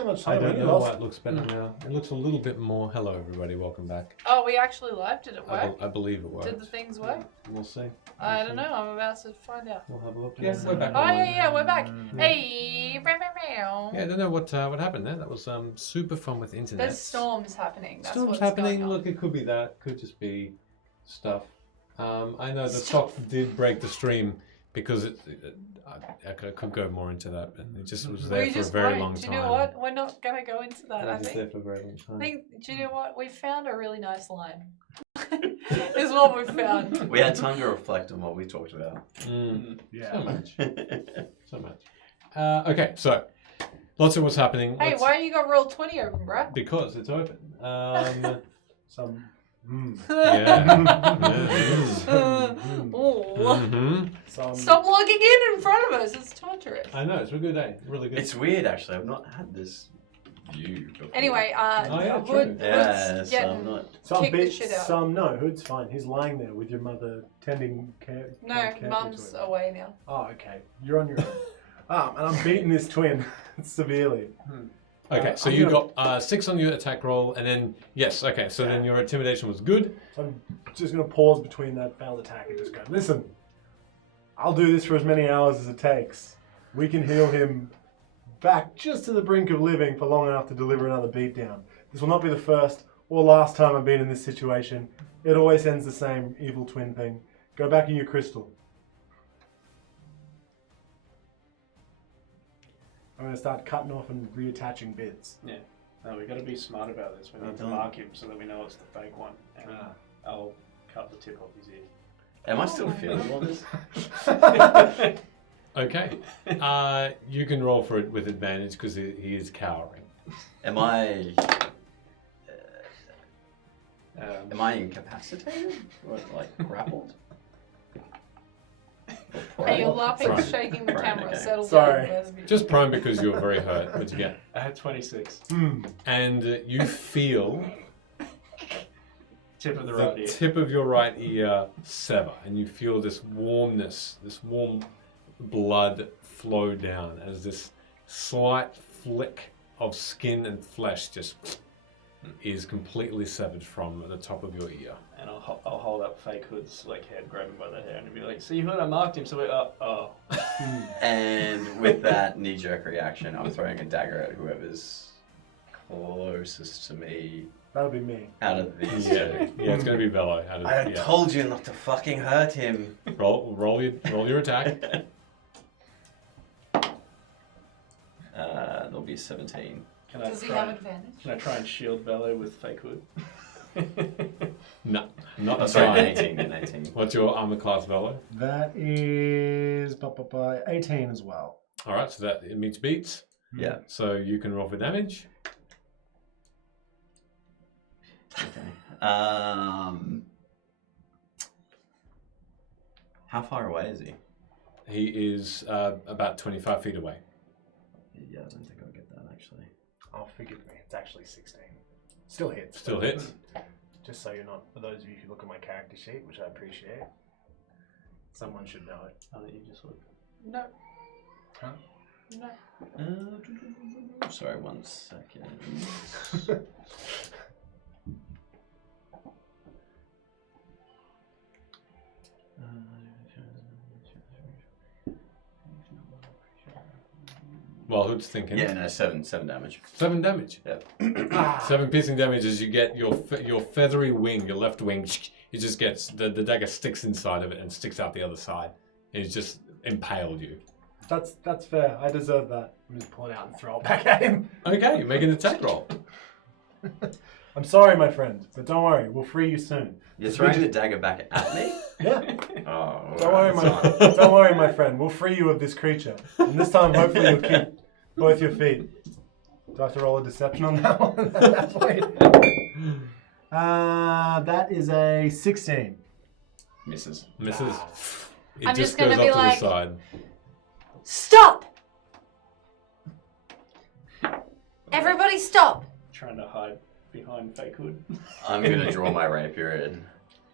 that much I time. don't You know lost. why it looks better now. It looks a little bit more. Hello, everybody. Welcome back. Oh, we actually live? Did it work? I believe it worked. Did the things work? We'll see. I don't know. I'm about to find out. We'll have a look. Yes, we're back. Oh, yeah, we're back. Yeah. Hey, Yeah, I don't know what happened there. That was super fun with internet. there's storms happening. That's Storms what's happening. Going on. Look, it could be that. Could just be stuff. I know the Sock did break the stream because I could go more into that, but it just was there for a very long time. Do you know what? We're not going to go into that, I It was think. there for a very long time. Do you know what? We found a really nice line. Is what we found. We had time to reflect on what we talked about. Yeah. So much. So much. Okay, so lots of what's happening. Hey, why you got roll 20 open, bro? Because it's open. Some. Stop logging in front of us. It's torturous. I know, it's a good day. Really good. It's weird, actually. I've not had this view before. Anyway, yeah, Hood, Yeah, Hood's so I'm getting... not... Some Kick the bit, shit out. some no. Hood's fine. He's lying there with your mother tending care. No, carefully Mum's to him. away now. Oh, okay. You're on your own. And I'm beating this twin severely. Okay, so I'm you gonna- got 6 on your attack roll, and then, yes, okay, so then your intimidation was good. So I'm just going to pause between that failed attack and just go, listen, I'll do this for as many hours as it takes. We can heal him back just to the brink of living for long enough to deliver another beatdown. This will not be the first or last time I've been in this situation. It always ends the same evil twin thing. Go back in your crystal. I'm going to start cutting off and reattaching bits. Yeah. No, we've got to be smart about this. We need to done. mark him so that we know it's the fake one. And I'll cut the tip off his ear. Am I still feeling all this? Okay. You can roll for it with advantage because he is cowering. Am I incapacitated? Or, like, grappled? Or Hey, you're prone? laughing, Prone. shaking the Prone, camera. okay. Settle Sorry. down. Lesbian. Just prone because you're very hurt. What'd you get? I had 26. And you feel Tip of the the right ear. tip of your right ear sever, and you feel this warmness, this warm blood flow down as this slight flick of skin and flesh just is completely severed from the top of your ear. And I'll hold up fake Hood's like head, grab him by the hair, and be like, "See, Hood, I marked him." So we, oh. And with that knee-jerk reaction, I'm throwing a dagger at whoever's closest to me That'll be me. out of these Yeah, two. yeah, it's going to be Velo. Out of, I yeah. told you not to fucking hurt him. Roll your attack. There'll be 17. Can I Does he try have and- advantage? Can I try and shield Bello with fake Hood? No, not Oh, a sorry, try. 18. 18. What's your armor class, Velo? That is 18 as well. All right, so that it meets beats. Yeah. So you can roll for damage. Okay. How far away is he? He is about 25 feet away. Yeah, I don't think I'll get that actually. Oh, forgive me. It's actually 16. Still hits. Still hits. Just so you're not, for those of you who look at my character sheet, which I appreciate, someone should know it. I'll let you just look. No. Huh? No. Sorry, 1 second. While Hood's thinking. Yeah, no, 7 damage. 7 damage. Yep. 7 piercing damage as you get your feathery wing, your left wing. It just gets the dagger sticks inside of it and sticks out the other side. And it's just impaled you. That's fair. I deserve that. I'm just pull it out and throw it back at him. Okay, make an attack roll. I'm sorry, my friend, but don't worry. We'll free you soon. You're throwing the dagger back at me? Yeah. Oh, Don't worry, don't worry, my friend. We'll free you of this creature. And this time, hopefully, you'll keep both your feet. Do I have to roll a deception on that one? That's weird. That is a 16. Misses. Misses. It I'm just just gonna goes be up to like- the side. Stop! Everybody stop! Trying to hide behind fake Hood. I'm gonna draw my rapier in.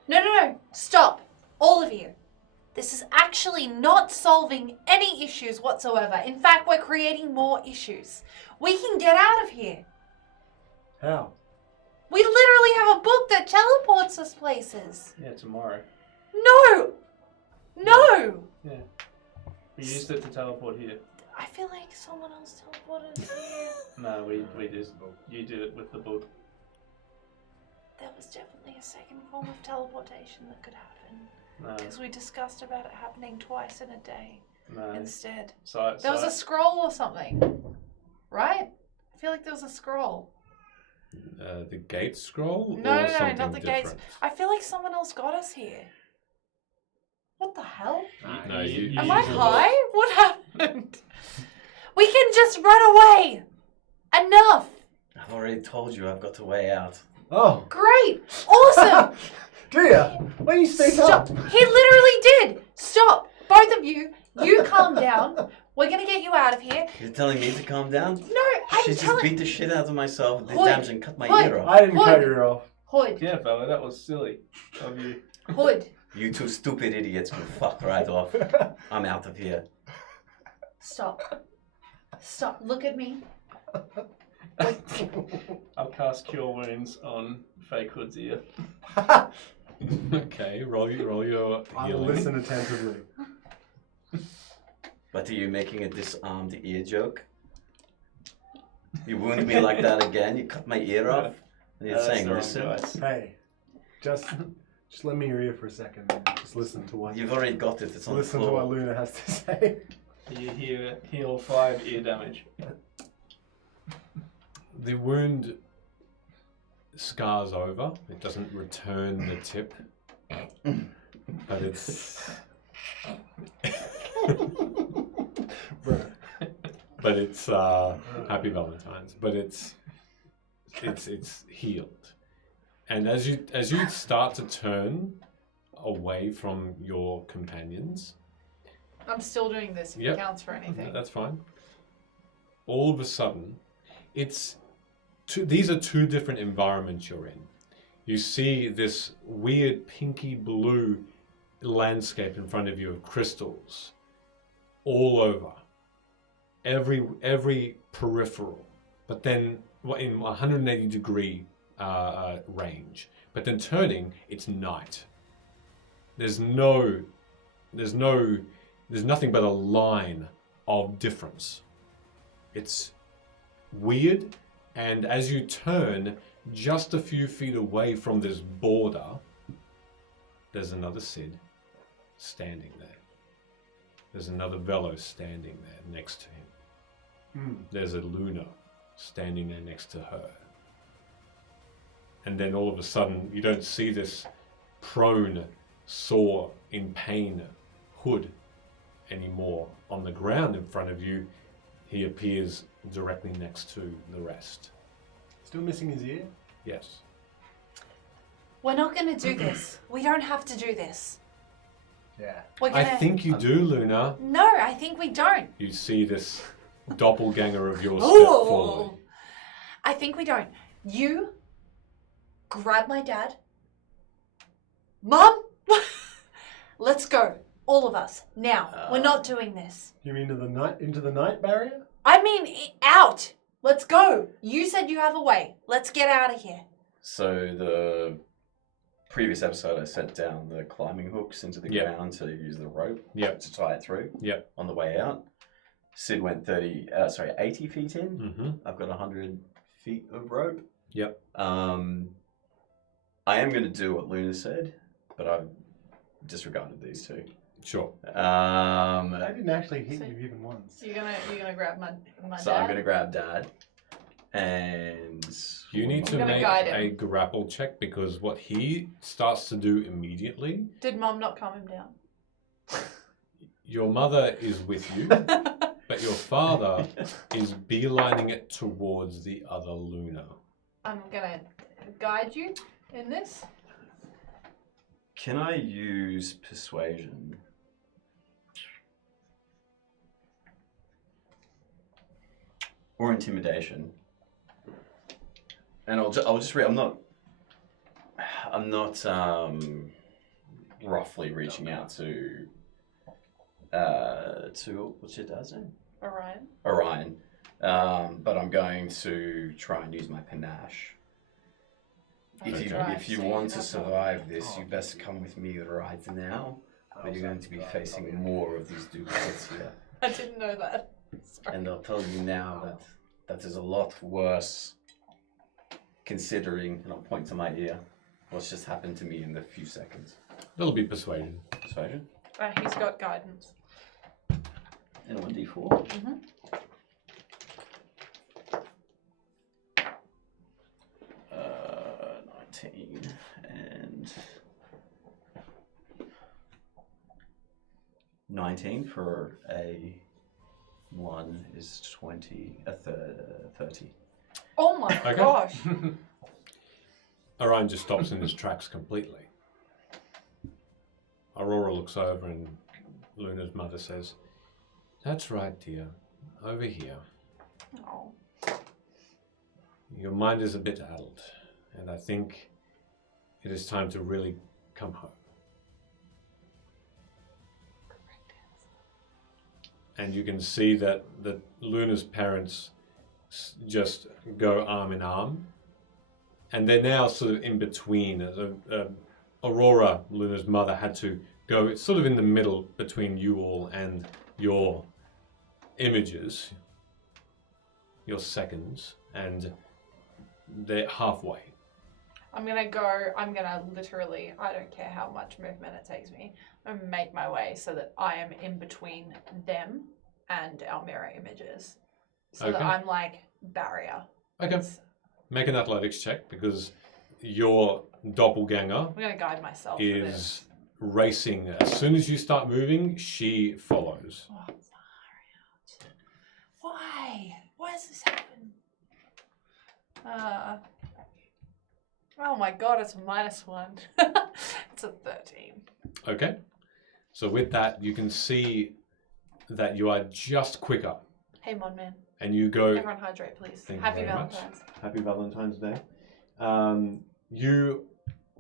No. Stop. All of you. This is actually not solving any issues whatsoever. In fact, we're creating more issues. We can get out of here. How? We literally have a book that teleports us places. Yeah, tomorrow. No! No! Yeah. We used it to teleport here. I feel like someone else teleported us here. No, we did. You did it with the book. There was definitely a second form of teleportation that could happen. No, Because we discussed about it happening twice in a day no. instead. So, There was a scroll or something, right? I feel like there was a scroll. The gate scroll? No, or no, no, something not the gates. different? I feel like someone else got us here. What the hell? No, you Am I use the high? What happened? We can just run away. Enough. I've already told you I've got a way out. Oh, Great. Awesome. do ya? Why don't you speak Stop. up? He literally did. Stop. Both of you. You calm down. We're going to get you out of here. You're telling me to calm down? No, I'm She just telling... beat the shit out of myself with this Hood. damage and cut my Hood. ear off. I didn't cut Hood. your ear off. Hood. Yeah, fella, that was silly of you. Hood. You two stupid idiots can fuck right off. I'm out of here. Stop. Stop. Look at me. I'll cast Cure Wounds on Fake Hood's ear. Okay, roll your I will healing. listen attentively. But are you making a disarmed ear joke? You wound me like that again? You cut my ear off? And you're That's saying, the wrong listen? dice. Hey, just lend me your ear for a second. And just listen to what You've already got it, it's on the listen to what floor. Luna has to say. You heal 5 ear damage. The wound scars over. It doesn't return the tip, but it's Bruh. but it's Happy Valentine's. But it's healed, and as you start to turn away from your companions, I'm still doing this if Yep. it counts for anything. that's fine. All of a sudden, these are two different environments you're in. You see this weird pinky blue landscape in front of you of crystals all over, every peripheral, but then in 180 degree range. But then turning, it's night. There's nothing but a line of difference. It's weird, and as you turn just a few feet away from this border, there's another Sid standing there. There's another Velo standing there next to him. There's a Luna standing there next to her. And then all of a sudden, you don't see this prone, sore, in pain Hood anymore. On the ground in front of you, he appears directly next to the rest. Still missing his ear? Yes. We're not going to do this. We don't have to do this. Yeah. We're I gonna... think you do, Luna. No, I think we don't. You see this doppelganger of yours step Oh, forward. I think we don't. You grab my dad. Mom, let's go. All of us. Now. We're not doing this. You mean into the night barrier? I mean, out. Let's go. You said you have a way. Let's get out of here. So the previous episode I set down the climbing hooks into the Yep. ground to use the rope Yep. to tie it through Yep. on the way out. Sid went 80 feet in. Mm-hmm. I've got 100 feet of rope. Yep. I am going to do what Luna said, but I've disregarded these two. Sure. I didn't actually hit you even once. You're gonna grab my So I'm going to grab Dad, and You need to You're gonna make guide him. a grapple check because what he starts to do immediately, Did Mom not calm him down? your mother is with you, but your father is beelining it towards the other Luna. I'm gonna guide you in this. Can I use persuasion? Or intimidation? And I'll just read. I'm not roughly reaching out to To what's your dad's name? Orion. Orion. But I'm going to try and use my panache. If you want to survive this, you best come with me right now. But you're going to be facing more of these duplicates here. I didn't know that. Sorry. And I'll tell you now that is a lot worse, considering, and I'll point to my ear, what's just happened to me in the few seconds. That'll be persuasion. Persuasion? He's got guidance. And a 1d4. 19 and 19 for a 1 is 20, a 30. Oh my Okay. gosh. Orion just stops in his tracks completely. Aurora looks over and Luna's mother says, "That's right, dear. Over here. Oh. Your mind is a bit addled, and I think it is time to really come home." And you can see that Luna's parents just go arm in arm, and they're now sort of in between. Aurora, Luna's mother, had to go sort of in the middle between you all and your images, your seconds, and they're halfway. I'm gonna literally, I don't care how much movement it takes me, I'm gonna make my way so that I am in between them and our mirror images. So that Okay. I'm like barrier. Okay, make an athletics check because your doppelganger I'm gonna guide myself for this. is racing. As soon as you start moving, she follows. Oh, far out. Why? Why does this happen? Oh my god, it's a -1. It's a 13. Okay, so with that, you can see that you are just quicker, Hey, Mon Man. and you go. Everyone hydrate, please. Thank you Happy very much. Valentine's. Happy Valentine's Day. You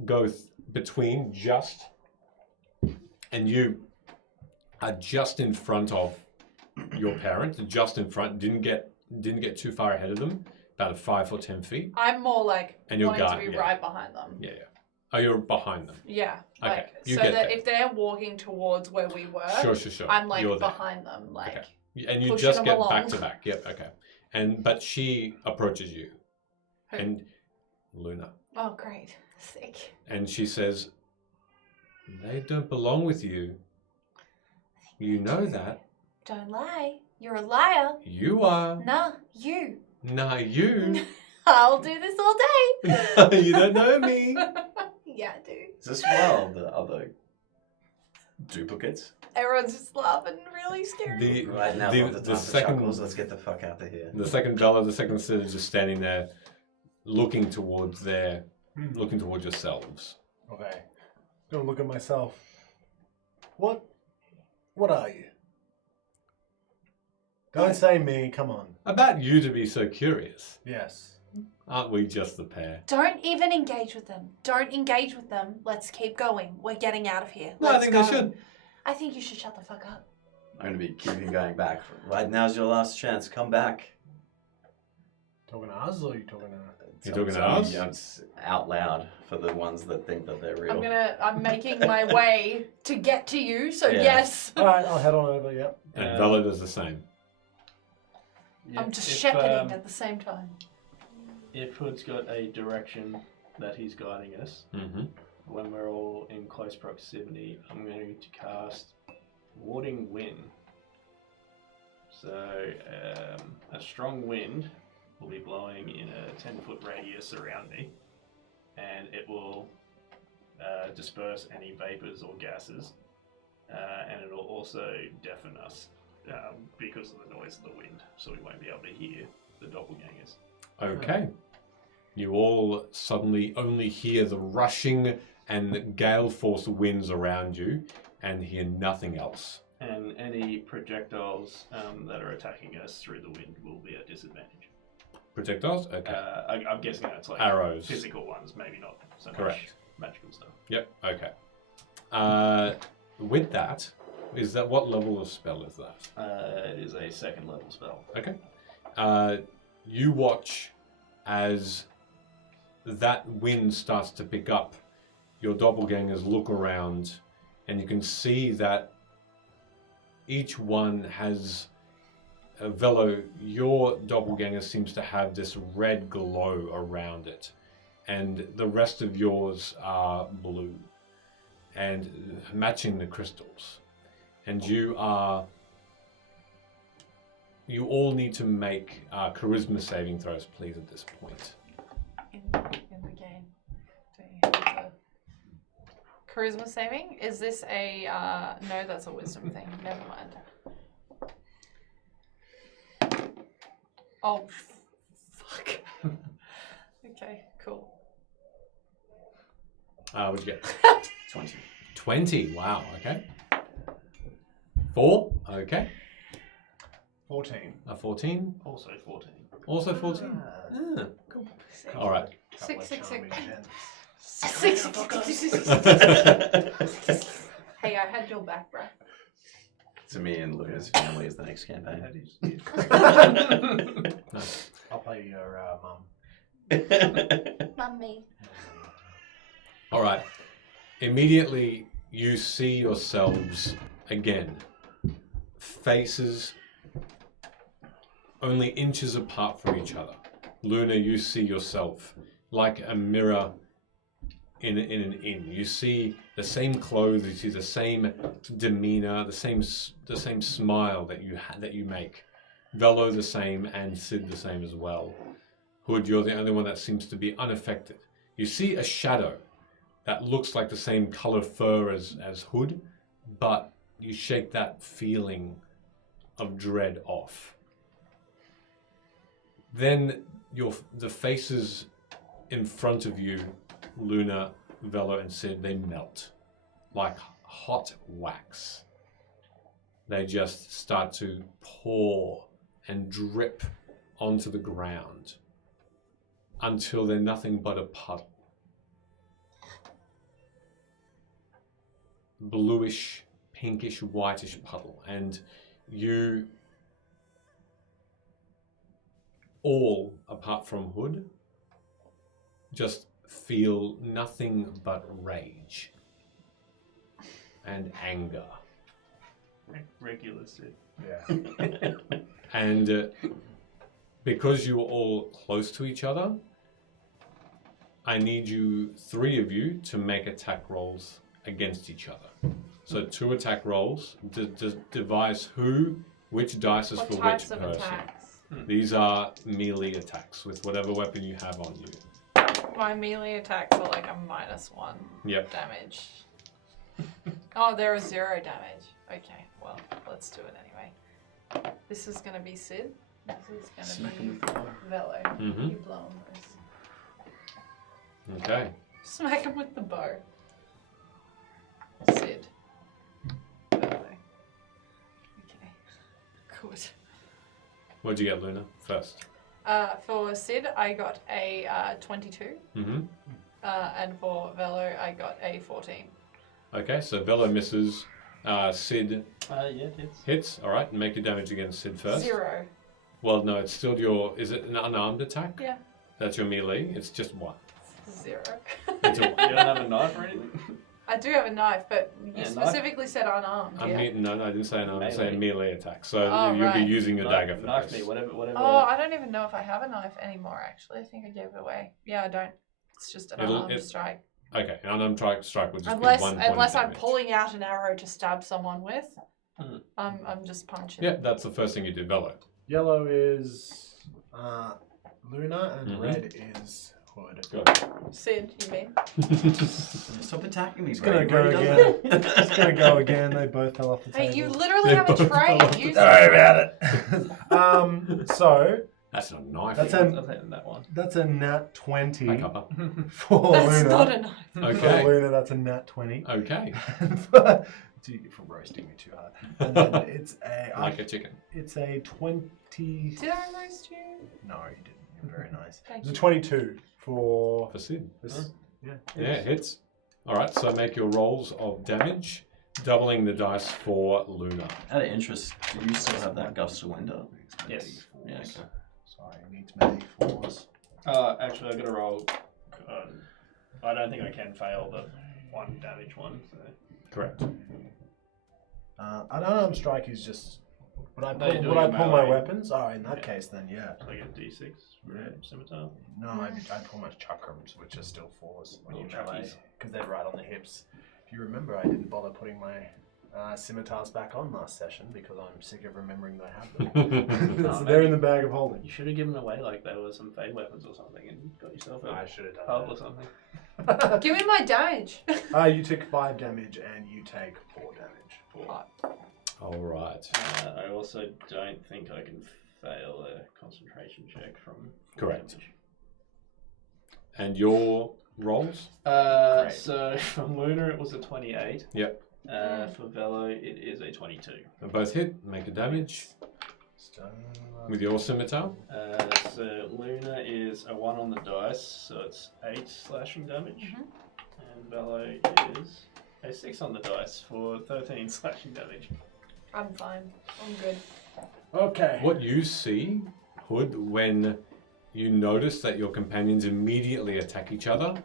go between just, and you are just in front of your parent, just in front. Didn't get too far ahead of them, about 5 or 10 feet. I'm more like And you're wanting to guiding, be yeah. right behind them. Yeah. Oh, you're behind them. Yeah. Okay, Like you so get that there. if they're walking towards where we were, Sure. I'm like You're there. behind them, like Okay. And you pushing just them get along. back to back. Yep. Okay. But she approaches you, Who? and Luna, oh great. Sick. and she says, "They don't belong with you. You know that. Don't lie. You're a liar. You are. Nah, you. Nah, you. I'll do this all day. You don't know me." Yeah, I do. Is this while the other duplicates? Everyone's just laughing, really scary. Right now, not the time for chuckles. Let's get the fuck out of here. The second Bella, the second Sid is just standing there, looking towards yourselves. Okay. Gonna look at myself. What are you? Don't say me, come on. About you to be so curious. Yes. Aren't we just the pair? Don't even engage with them. Don't engage with them. Let's keep going. We're getting out of here. No, I Let's think go. they should. I think you should shut the fuck up. I'm gonna be keeping going back. Right now's your last chance. Come back. Talking to us or are you talking to You're talking to So us? I'm out loud for the ones that think that they're real. I'm making my way to get to you, so Yeah. yes. Alright, I'll head on over, yep. And Bella does the same. I'm just if, shepherding at the same time. If Hood's got a direction that he's guiding us, Mm-hmm. when we're all in close proximity, I'm going to cast Warding Wind. So, a strong wind will be blowing in a 10-foot radius around me, and it will disperse any vapors or gases, and it will also deafen us because of the noise of the wind, so we won't be able to hear the doppelgangers. Okay. You all suddenly only hear the rushing and gale force winds around you and hear nothing else. And any projectiles that are attacking us through the wind will be at disadvantage. Projectiles? Okay. I'm guessing that's like Arrows. physical ones, maybe not so Correct. much magical stuff. Yep, okay. With that, Is that what level of spell is that? It is a second level spell. Okay. You watch as that wind starts to pick up. Your doppelgangers look around, and you can see that each one has a Velo. Your doppelganger seems to have this red glow around it, and the rest of yours are blue, and matching the crystals. And you all need to make charisma saving throws, please, at this point. In the game. Do you have the charisma saving? Is this a no? That's a wisdom thing. Never mind. Oh, fuck. Okay, cool. What'd you get? 20. 20. Wow. Okay. 4. Okay. 14. A 14. Also 14. Also 14. Ah, cool. All right. Six. Okay. Hey, I had your back, bruh. To me and Luna's family is the next campaign. I'll play your mum. Mummy. All right. Immediately, you see yourselves again. Faces only inches apart from each other. Luna, you see yourself like a mirror in an inn. You see the same clothes, you see the same demeanor, the same smile that you make. Velo the same, and Sid the same as well. Hood, you're the only one that seems to be unaffected. You see a shadow that looks like the same color fur as Hood, but you shake that feeling of dread off. Then the faces in front of you, Luna, Velo, and Sid, they melt like hot wax. They just start to pour and drip onto the ground until they're nothing but a puddle. Bluish, pinkish, whitish puddle. And you all, apart from Hood, just feel nothing but rage and anger. Regular Sid. Yeah. And because you're all close to each other, I need you, 3 of you, to make attack rolls against each other. So 2 attack rolls, devise which dice is What for types which of person. attacks? These are melee attacks with whatever weapon you have on you. My melee attacks are like a -1 Yep. damage. Oh, there is 0 damage. Okay, well, let's do it anyway. This is gonna be Sid. This is gonna be Velo. Mhm. You blow him loose. Okay. Smack him with the bow. Sid. Velo. Okay. Good. What'd you get, Luna, first? For Sid, I got a 22. Mm-hmm. And for Velo, I got a 14. Okay, so Velo misses. Sid Yeah, it hits. hits. All right, make your damage against Sid first. 0. Well, no, it's still your... Is it an unarmed attack? Yeah. That's your melee. It's just 1. 0. It's a, You don't have a knife or anything? I do have a knife, but you Yeah, knife. specifically said unarmed. I Yeah. mean, no, I didn't say an arm. I said a Melee. melee attack. So Oh, you'll be right. using your dagger for Knife this. me, whatever. Oh, I don't even know if I have a knife anymore, actually. I think I gave it away. Yeah, I don't. It's just an unarmed strike. Okay, an unarmed strike would just Unless be 1 point unless of I'm damage. pulling out an arrow to stab someone with, Hmm. I'm just punching. Yeah, that's the first thing you do, Velo. Yellow is Luna, and Mhm. red is Hood. Good. Sid, you mean? Stop attacking me, It's bro. gonna You've go already again. done that. It's gonna go again. They both fell off the Hey, table. you literally They have a both tray. fell off Use Don't worry about it. So That's not a knife. That's I'll take that one. that's a nat 20 Back up. for That's Luna. not a knife. Okay. For Luna, that's a nat 20. Okay. Do you get for roasting me too hard? And then it's Like a chicken. it's a 20. Did I roast you? No, you didn't. You're very nice. Thank It's a you. 22 for For Sid. this. Yeah. Yeah, it hits. All right, so make your rolls of damage. Doubling the dice for Luna. Out of interest, do you still have that gust of wind up? Yes. Yeah, okay. Sorry, it needs many fours. Actually, I got to roll. I don't think I can fail the 1 damage one. So. Correct. Unarmed strike is just. Would I No, you're pull, doing would I it pull my melee. weapons? Oh, in that Yeah. case, then yeah. So I get D6 for Yeah. scimitar. No, I pull my chakrams, which are still fours when Oh, you melee, chukkies. because they're right on the hips. If you remember, I didn't bother putting my scimitars back on last session because I'm sick of remembering that I have them. Oh, So they're in the bag of holding. You should have given away like they were some fade weapons or something and got yourself a I should have pub done or something. that. Give me my damage. You take 5 damage and you take 4 damage. All right. I also don't think I can fail a concentration check from Correct. damage. And your rolls? Great. So from Luna it was a 28. Yep. For Velo it is a 22. They both hit. Make a damage with your scimitar. So Luna is a 1 on the dice, so it's 8 slashing damage. And Velo is a 6 on the dice for 13 slashing damage. I'm fine. I'm good. Okay. What you see, Hood, when you notice that your companions immediately attack each other,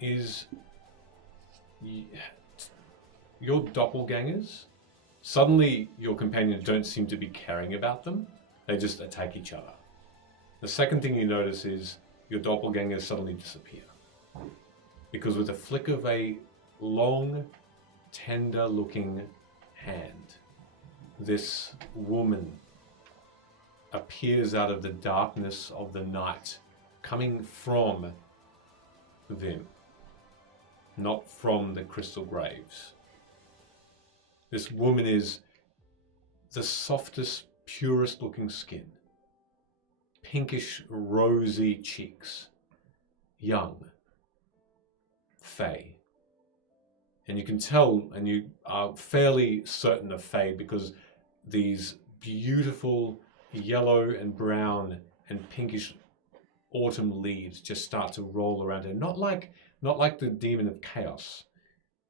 is your doppelgangers. Suddenly, your companions don't seem to be caring about them. They just attack each other. The second thing you notice is your doppelgangers suddenly disappear. Because with a flick of a long, tender-looking hand, this woman appears out of the darkness of the night, coming from them, not from the crystal graves. This woman is the softest, purest looking skin, pinkish, rosy cheeks, young, fey. And you can tell, and you are fairly certain of fey because these beautiful yellow and brown and pinkish autumn leaves just start to roll around her. Not like the demon of chaos.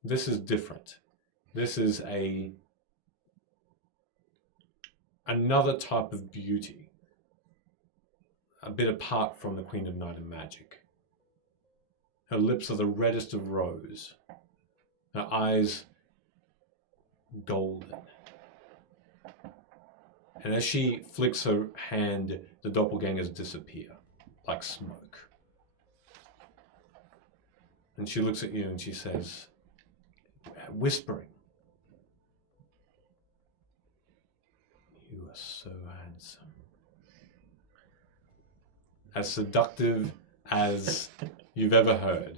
This is different. This is another type of beauty, a bit apart from the Queen of Night and Magic. Her lips are the reddest of rose. Her eyes golden. And as she flicks her hand, the doppelgangers disappear like smoke. And she looks at you and she says, whispering, "You are so handsome. As seductive as you've ever heard."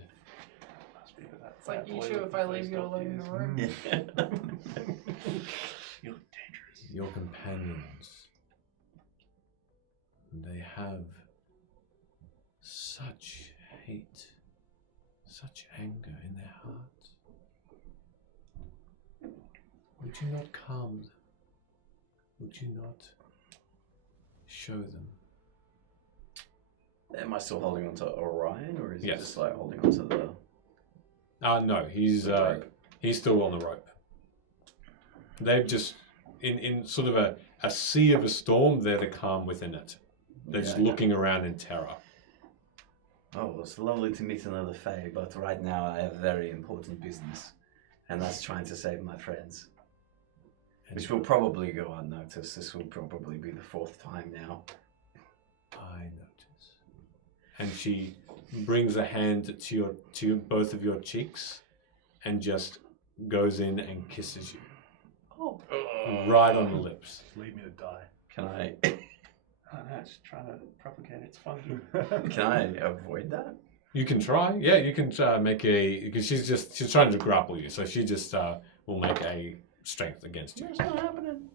Must be that It's like, fat you boy sure with if the I leave face you alone in the doctors. room? You look dangerous. Your companions, they have such hate, such anger in their hearts. Would you not calm them? Would you not show them? Am I still holding on to Orion, or is he Yes. just like holding on to the? No, he's The rope. he's still on the rope. They've just in sort of a sea of a storm. They're the calm within it. They're just Yeah, okay. looking around in terror. Oh, well, it's lovely to meet another Fae, but right now I have very important business, and that's trying to save my friends. Which will probably go unnoticed. This will probably be the 4th time now. I notice. And she brings a hand to both of your cheeks, and just goes in and kisses you Oh. right on the lips. Leave me to die. Can I Oh no, it's trying to propagate its fungi. can I avoid that? You can try. Yeah, you can make a because she's trying to grapple you, so she just will make a strength against you. It's not happening.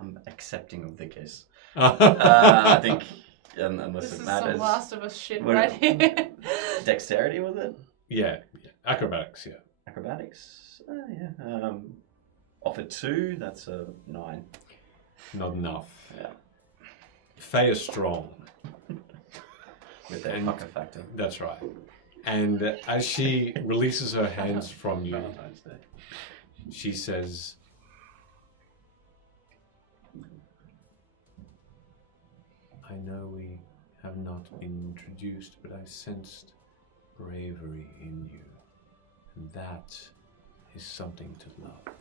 I'm accepting of the kiss. Uh, I think unless This it is matters. some Last of Us shit What- right here. Dexterity was it? yeah, acrobatics. Yeah. Acrobatics? Yeah. Off a 2, that's a 9. Not enough. Yeah. Faye is strong. With that And- pucker factor. That's right. And as she releases her hands from you, Valentine's Day. she says, I know we have not been introduced, but I sensed bravery in you. And that is something to love,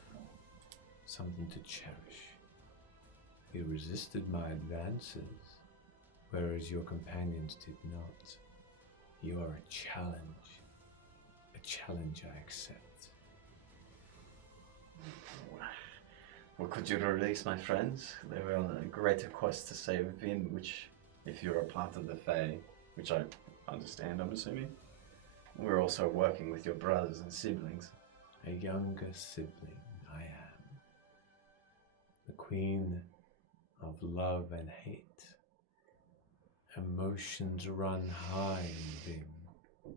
something to cherish. You resisted my advances, whereas your companions did not. You are a challenge I accept. Well, could you release my friends? They were on a greater quest to save Vin, which, if you're a part of the Fae, which I understand, I'm assuming, we're also working with your brothers and siblings. A younger sibling I am. The queen of love and hate. Emotions run high in Vim.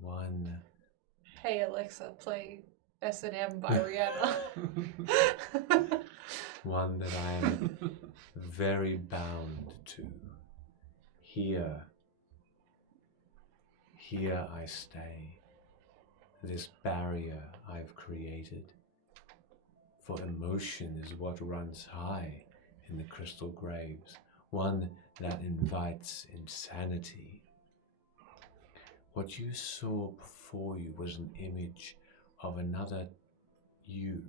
One Hey Alexa, play S&M by Rihanna. one that I am very bound to. Here I stay. This barrier I've created. For emotion is what runs high in the crystal graves. One that invites insanity. What you saw before you was an image of another you.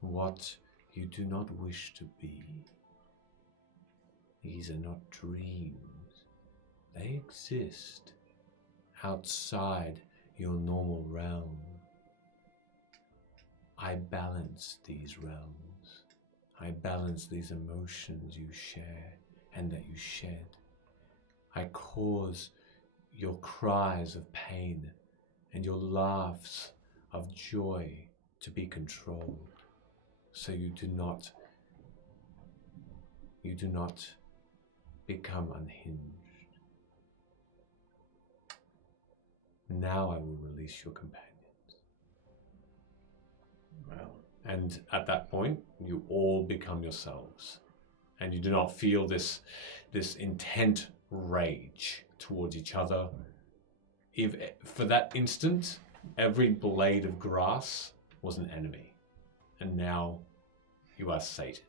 What you do not wish to be. These are not dreams. They exist outside your normal realm. I balance these realms. I balance these emotions you share and that you shed. I cause your cries of pain and your laughs of joy to be controlled, so you do not become unhinged. Now I will release your companions. Well, And at that point, you all become yourselves. And you do not feel this intent rage towards each other. If for that instant, every blade of grass was an enemy. And now you are sated.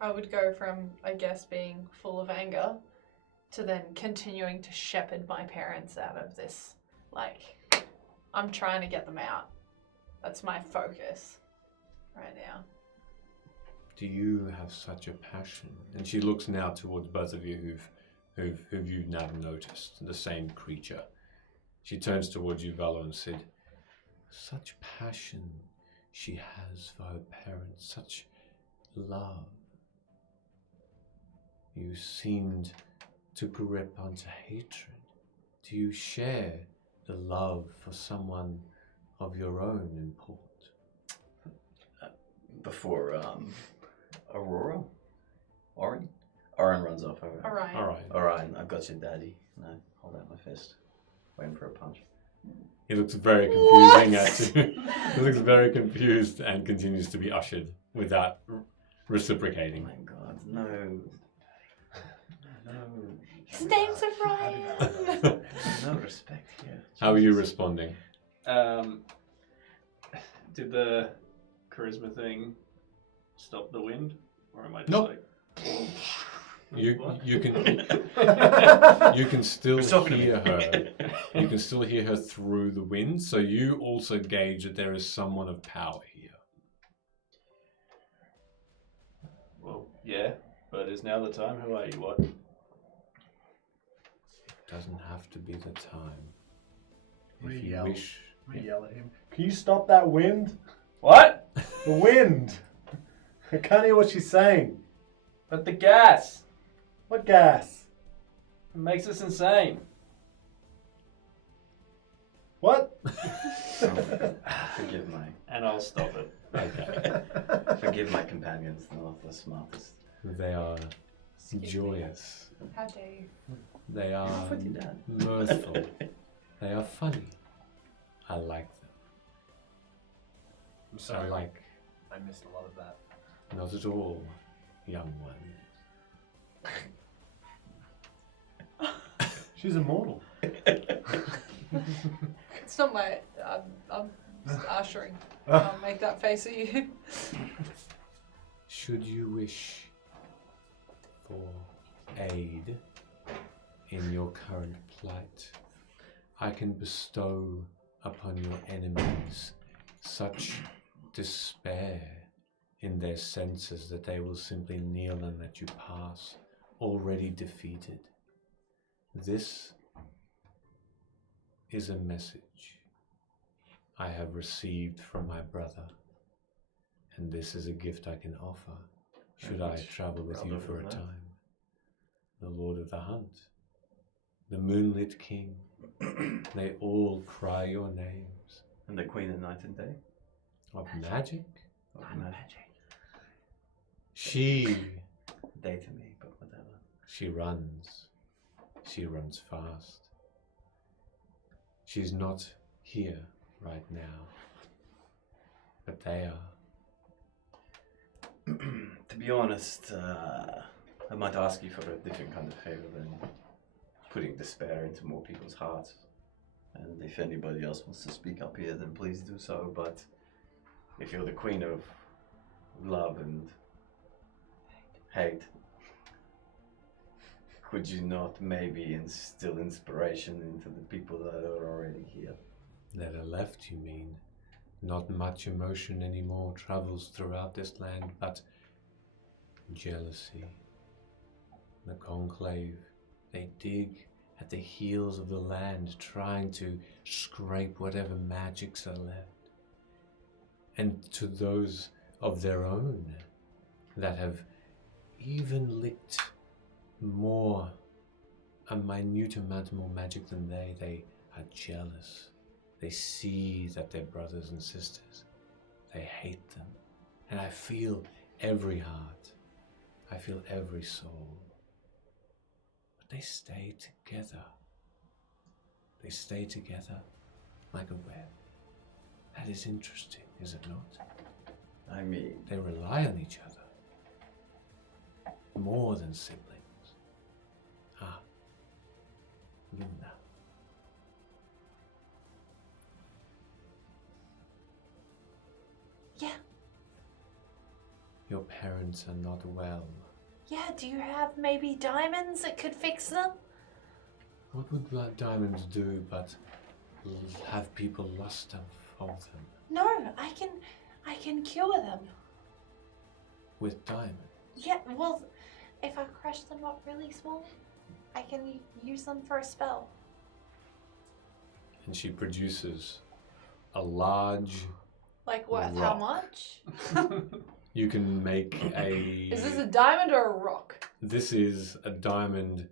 I would go from, I guess, being full of anger to then continuing to shepherd my parents out of this. Like, I'm trying to get them out. That's my focus right now. Do you have such a passion? And she looks now towards both of you who've you now noticed, the same creature. She turns towards you, Valo, and said, such passion she has for her parents, such love. You seemed to grip onto hatred. Do you share the love for someone of your own import? before Aurora? Orin runs off over. Orion. All right. Orion, I've got you, Daddy. And I hold out my fist, waiting for a punch. He looks very confusing at you. He looks very confused and continues to be ushered without Oh reciprocating. my God, no. His name's Orion. No respect here. How are you Jesus. responding? Did the charisma thing stop the wind, or am I just Nope. like? You What? you can still Who's talking to me? hear her. You can still hear her through the wind. So you also gauge that there is someone of power here. Well, yeah, but is now the time? Who are you? What? Doesn't have to be the time. We If you yell. wish. We yell at him. Can you stop that wind? What? The wind! I can't hear what she's saying. But the gas What gas? makes us insane. What? Forgive my And I'll stop it. Okay. forgive my companions. They're not the smartest. They are Excuse me. joyous. How dare you? They are Enough with your dad. mirthful. They are funny. I like them. I'm I sorry. like I missed a lot of that. not at all, young one. She's immortal. It's not my. I'm just ushering. I'll make that face at you. Should you wish for aid in your current plight, I can bestow upon your enemies such despair in their senses that they will simply kneel and let you pass, already defeated. This is a message I have received from my brother, and this is a gift I can offer should I travel with you for a time. The Lord of the Hunt, the Moonlit King, they all cry your names. And the Queen of Night and Day? Of magic? Of magic. She Day to me, but whatever. She runs. She runs fast. She's not here right now, but they are. To be honest, I might ask you for a different kind of favor than putting despair into more people's hearts. And if anybody else wants to speak up here, then please do so. But if you're the queen of love and hate, could you not maybe instill inspiration into the people that are already here? That are left, you mean? Not much emotion anymore travels throughout this land, but jealousy. The Conclave, they dig at the heels of the land, trying to scrape whatever magics are left. And to those of their own that have even licked more, a minute amount more magic than they are jealous. They see that they're brothers and sisters. They hate them. And I feel every heart. I feel every soul. But they stay together. They stay together like a web. That is interesting, is it not? I mean, They rely on each other. More than siblings. Ah, Luna. Yeah. Your parents are not well. Yeah, do you have maybe diamonds that could fix them? What would blood diamonds do but have people lust of them No, I can cure them. with diamonds? Yeah, well, if I crush them up really small, I can use them for a spell. And she produces a large. Like worth how Rock. much? You can make a. Is this a diamond or a rock? This is a diamond,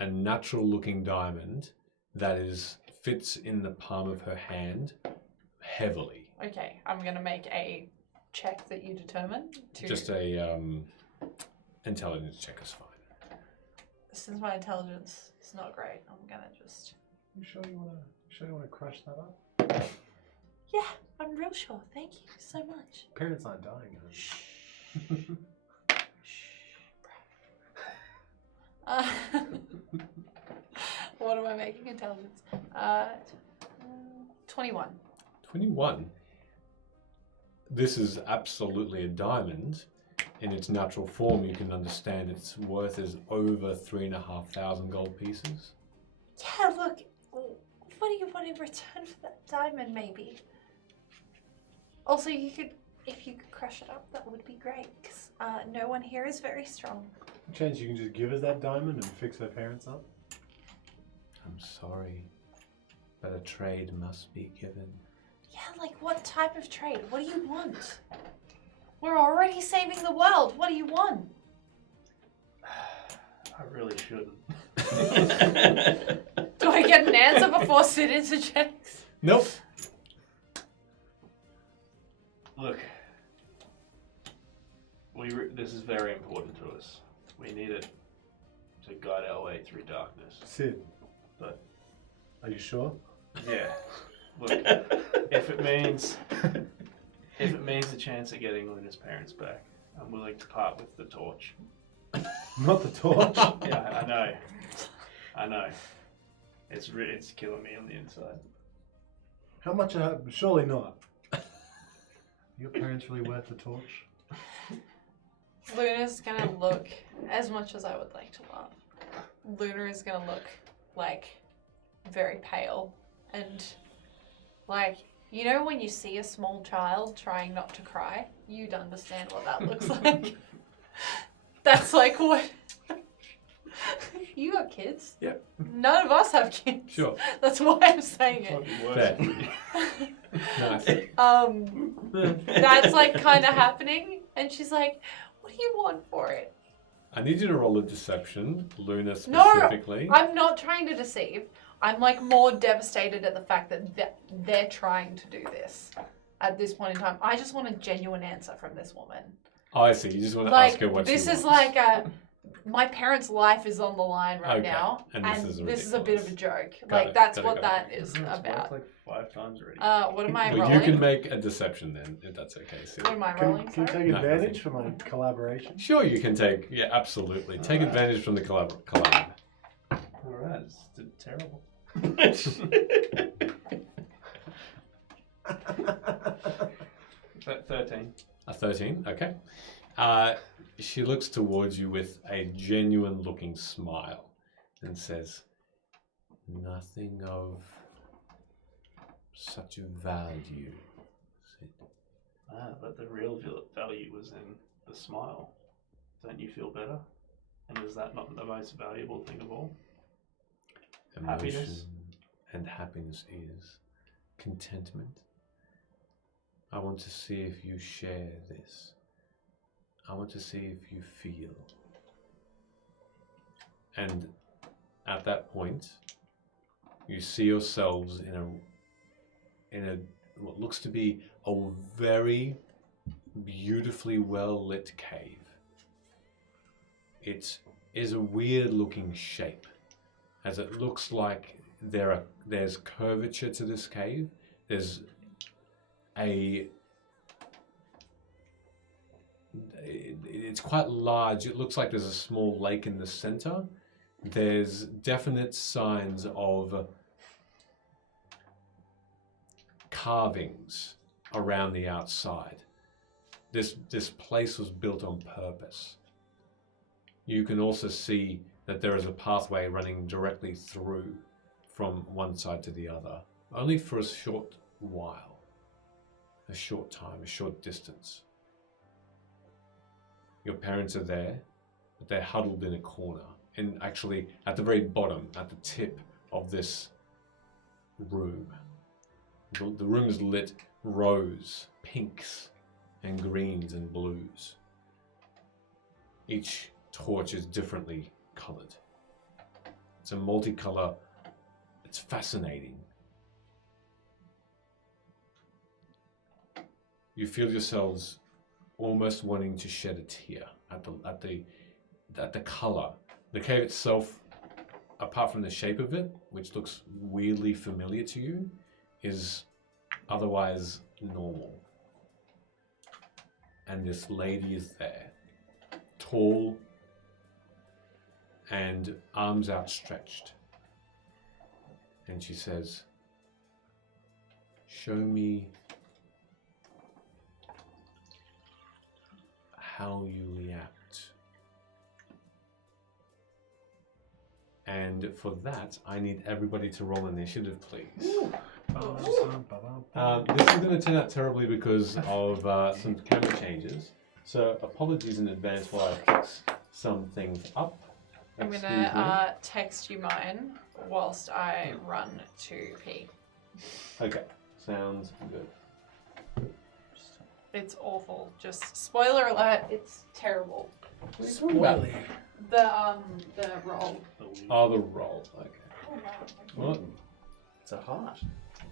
a natural-looking diamond that fits in the palm of her hand, heavily. Okay, I'm gonna make a check that you determine. Just a intelligence check is fine. Since my intelligence is not great, I'm gonna just. You sure you wanna crush that up? Yeah, I'm real sure. Thank you so much. Parents aren't dying, huh? Shh. What am I making intelligence? 21. 21. This is absolutely a diamond. In its natural form, you can understand its worth is over 3,500 gold pieces. Yeah, look. What do you want in return for that diamond, maybe? Also, if you could crush it up, that would be great, because no one here is very strong. Chance you can just give us that diamond and fix her parents up? I'm sorry, but a trade must be given. Yeah, like what type of trade? What do you want? We're already saving the world. What do you want? I really shouldn't. Do I get an answer before Sid interjects? Nope. Look, this is very important to us. We need it to guide our way through darkness. Sid, But are you sure? yeah, look, if it means the chance of getting Luna's parents back, I'm willing to part with the torch. Not the torch. Yeah, I know. It's killing me on the inside. How much? Surely not. Your parents really worth the torch? Luna's gonna look, as much as I would like to laugh, Luna is gonna look like very pale and like, you know when you see a small child trying not to cry? You'd understand what that looks like. That's like what... You got kids? Yep. None of us have kids. Sure. That's why I'm saying it. Might be worse Fair. for you. Nice. That's like kind of happening, and she's like, "What do you want for it?" I need you to roll a deception, Luna No, specifically. I'm not trying to deceive. I'm like more devastated at the fact that they're trying to do this at this point in time. I just want a genuine answer from this woman. Oh, I see. You just want to Like ask her what she this is wants. like my parents' life is on the line right Okay, now, and this is a bit of ridiculous. a joke. Got Like it, that's got it, what got that it. is It's worked about. like 5 times already. What am I Well, rolling? you can make a deception then, if that's okay. So. What am I Can rolling? you Sorry? take No, advantage for my collaboration? Sure, you can take. Yeah, absolutely. Take Alright. advantage from the collab. Alright, it's terrible. 13. A 13, okay. She looks towards you with a genuine looking smile and says, "Nothing of such value." But the real value was in the smile. Don't you feel better? And is that not the most valuable thing of all? Happiness. Emotion and happiness is contentment. I want to see if you share this. I want to see if you feel. And at that point, you see yourselves in a what looks to be a very beautifully well lit cave. It is a weird looking shape, as it looks like there's curvature to this cave. There's it's quite large. It looks like there's a small lake in the center. There's definite signs of carvings around the outside. This place was built on purpose. You can also see that there is a pathway running directly through from one side to the other, only for a short while, a short time, a short distance. Your parents are there, but they're huddled in a corner, and actually at the very bottom, at the tip of this room. The room is lit rose, pinks, and greens and blues. Each torch is differently colored. It's a multicolor. It's fascinating. You feel yourselves almost wanting to shed a tear at the color. The cave itself, apart from the shape of it, which looks weirdly familiar to you, is otherwise normal. And this lady is there, tall and arms outstretched. And she says, "Show me how you react." And for that, I need everybody to roll initiative, please. This is going to turn out terribly because of some camera changes. So apologies in advance while I fix some things up. I'm Excuse gonna text you mine whilst I run to pee. me. Okay, sounds good. It's awful. Just spoiler alert. It's terrible. Well, The roll. oh, the roll. Okay. What? It's a heart.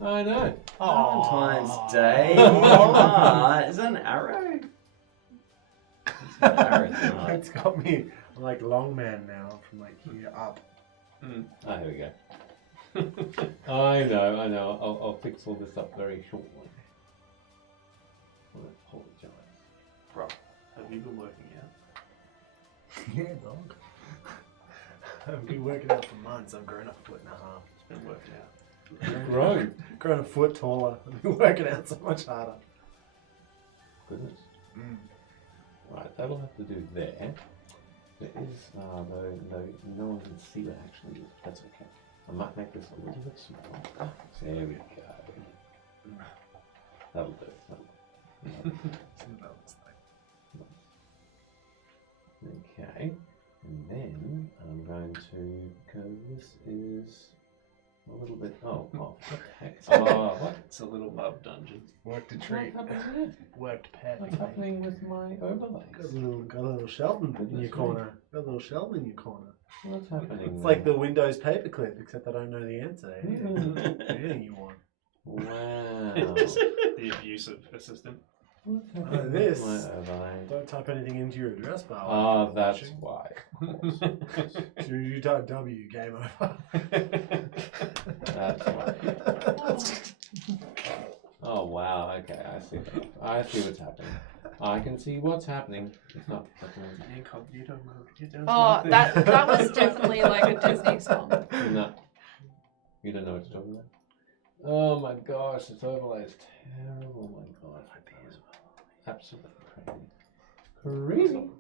I know. Valentine's Day. Ah, is that an arrow? It's an arrow tonight. It's got me. I'm like long man now, from like here up. Ah, here we go. I know. I'll fix all this up very shortly. I apologize. Bro, have you been working out? Yeah, dog. I've been working out for months. I've grown a foot and a half. It's been worked out. Grown. Grown a foot taller. I've been working out so much harder. Goodness. Mm. Right, that'll have to do there. There is, though, no one can see that actually. That's okay. I might make this a little bit smaller. There we go. That'll do. Okay, and then I'm going to, because this is a little bit, what the heck? What? It's a little mob dungeon. Worked a What treat. happened here? Worked What's perfectly. happening with my overlays? Got a little Sheldon in your Goodness corner. Got a little Sheldon in your corner. What's happening? It's like the Windows paperclip, except I don't know the answer. Anything you want. Wow. The abusive assistant. What's happening with This. my overlay? Don't type anything into your address bar. Ah, while that's you're why. watching. As soon as you type W, game over. That's why. Oh wow, okay, I see. I see what's happening. I can see what's happening. It's not happening. Incognito mode. It does Oh, nothing. that was definitely like a Disney song. No. You don't know what you're talking about? Oh my gosh, this overlay is terrible. Oh my god. Absolutely crazy. Crazy.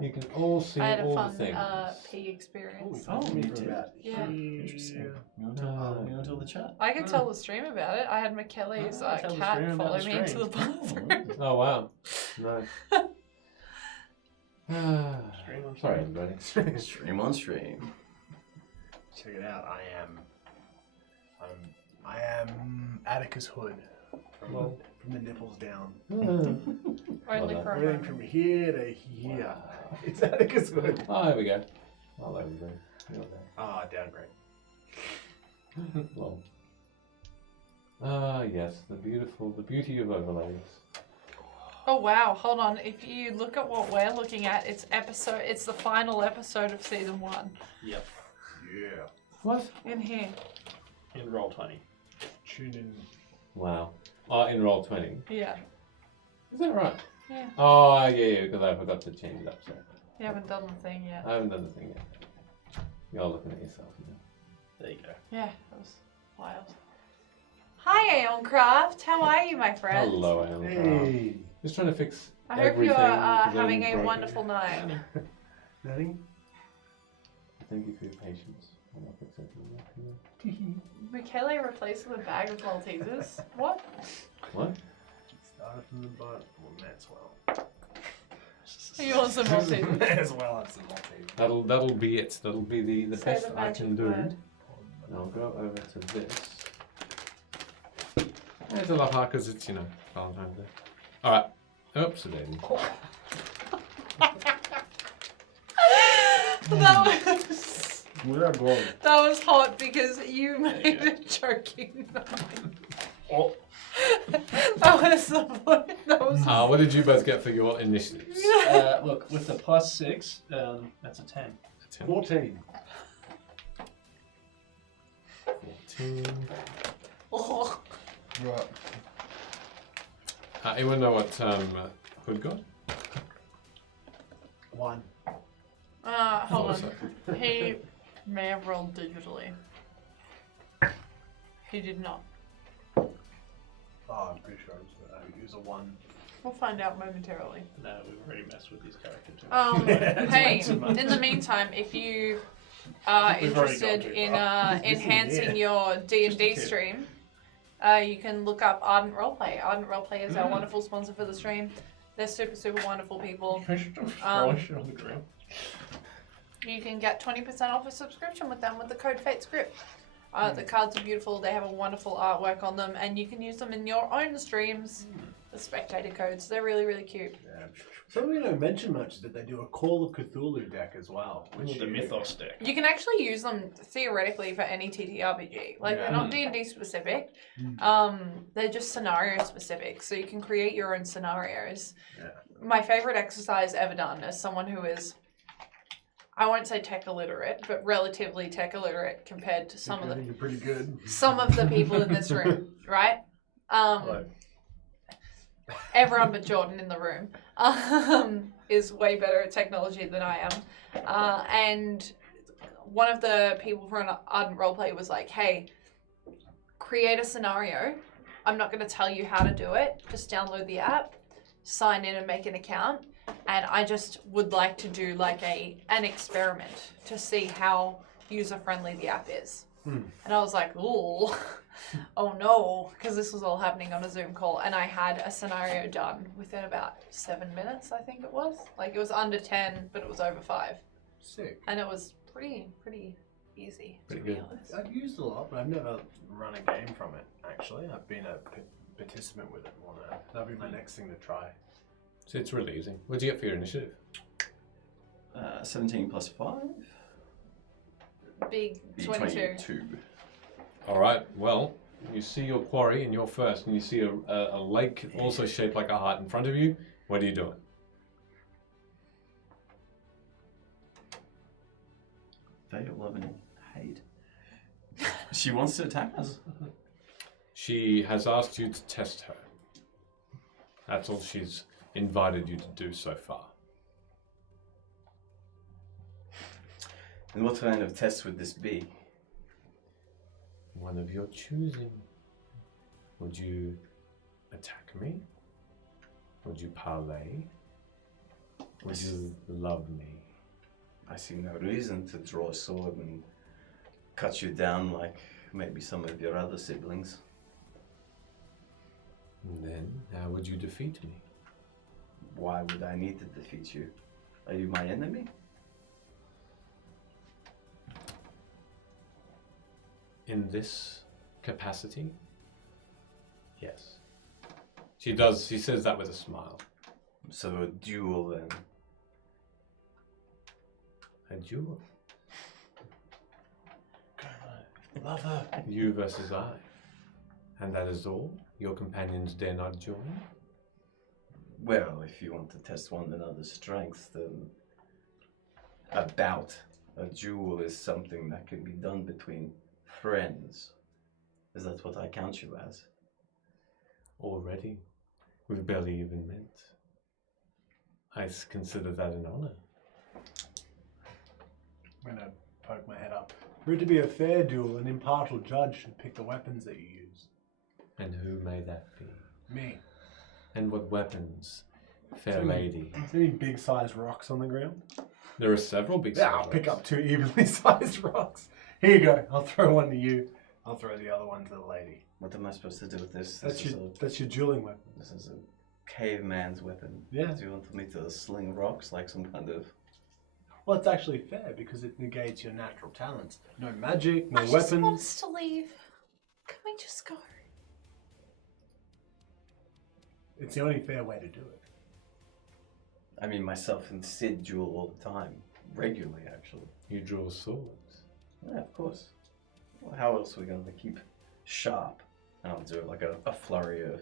You can all see I had a all fun the things. pee experience. Oh, me too. Yeah. Interesting. You want to tell the chat? I could tell the stream about it. I had Michele's Ah, tell the cat stream about follow the me into the stream. bathroom. Oh wow. Nice. Stream on Sorry stream. everybody. Stream on stream. Check it out. I am Atticus Hood. From the nipples down. Only Well for a Everything from moment. here to here. It's Atticus Hood. Oh, there we go. I'll everybody. You're there. Ah, downgrade. Well. Yes, the beauty of overlays. Oh wow, hold on. If you look at what we're looking at, it's the final episode of season 1. Yep. Yeah. What? In here. In roll 20. Tune in. Wow. Oh, in roll 20. Yeah. Is that right? Yeah. Oh, yeah, because I forgot to change it up. Sorry. You haven't done the thing yet. I haven't done the thing yet. You're looking at yourself. There you go. Yeah, that was wild. Hi Aeoncraft, how are you, my friend? Hello, Alan. Hey. Just trying to fix I hope everything. you're 'cause having everything's a broken. wonderful night. Nothing? Thank you for your patience. I'm not fixing it. Michele replaced with a bag of Maltesers? What? What? Started from the bottom. Well, Maxwell. You want some Maltesers? As well as the Maltese. That'll be it. That'll be the Say best the I magic can do. word. And I'll go over to this. It's a lot hard because it's, Valentine's Day. Alright. Oops, a daisy. That was hot because you made a joking noise. That was the point. That was. What did you both get for your initiatives? Look, with the +6, that's a 10. 10, 14. 14. Oh. Right. Anyone know what Hood got? 1. Hold What was on. He may have rolled digitally. He did not. Oh, I'm pretty sure it was a 1. We'll find out momentarily. No, we've already messed with his character too much. It's way Hey, too much. in the meantime, if you are We've already interested gone too in far. enhancing your D&D stream, you can look up Ardent Roleplay. Ardent Roleplay is our wonderful sponsor for the stream. They're super, super wonderful people. I should just throw shit on the ground. You can get 20% off a subscription with them with the code FATESCRIPT. The cards are beautiful. They have a wonderful artwork on them, and you can use them in your own streams. The spectator codes. They're really, really cute. Yeah. Something we don't mention much is that they do a Call of Cthulhu deck as well. Which the Mythos deck. You can actually use them theoretically for any TTRPG. Like, they're not D&D specific. They're just scenario specific. So you can create your own scenarios. Yeah. My favorite exercise ever done as someone who is, I won't say tech illiterate, but relatively tech illiterate compared to I think you're pretty good. some of the people in this room, right? everyone but Jordan in the room is way better at technology than I am. And one of the people from Ardent Roleplay was like, hey, create a scenario. I'm not going to tell you how to do it. Just download the app, sign in and make an account. And I just would like to do like an experiment to see how user-friendly the app is. And I was like, ooh, oh no, because this was all happening on a Zoom call. And I had a scenario done within about 7 minutes, I think it was. Like it was under 10, but it was over 5. Sick. And it was pretty easy, Pretty to be good. honest. I've used it a lot, but I've never run a game from it, actually. I've been a participant with it more now. That'll be my next thing to try. So it's really easy. What do you get for your initiative? 17 plus 5. Big Be 22. All right. Well, you see your quarry and you're first, and you see a lake also shaped like a heart in front of you. What are you doing? They love and hate. She wants to attack us. She has asked you to test her. That's all she's invited you to do so far. And what kind of test would this be? One of your choosing. Would you attack me? Would you parley? Would you love me? I see no reason to draw a sword and cut you down like maybe some of your other siblings. And then, how would you defeat me? Why would I need to defeat you? Are you my enemy? In this capacity? Yes. She says that with a smile. So a duel then. A duel. Love her. You versus I. And that is all? Your companions dare not join? Well, if you want to test one another's strength, then a bout, a duel is something that can be done between friends. Is that what I count you as? Already? We've barely even met. I consider that an honor. I'm going to poke my head up. For it to be a fair duel, an impartial judge should pick the weapons that you use. And who may that be? Me. And what weapons, fair Hmm. lady? Is there any big sized rocks on the ground? There are several big Yeah, I'll size pick rocks. up 2 evenly sized rocks. Here you go. I'll throw one to you. I'll throw the other one to the lady. What am I supposed to do with this? That's This is your, a, that's your dueling weapon. this is a caveman's weapon. Yeah. Do you want me to sling rocks like some kind of... Well, it's actually fair because it negates your natural talents. No magic, no I just want weapons. us to leave. Can we just go? It's the only fair way to do it. I mean, myself and Sid duel all the time. Regularly, actually. You draw swords. Yeah, of course. Well, how else are we going to keep sharp? And I'll do like a flurry of...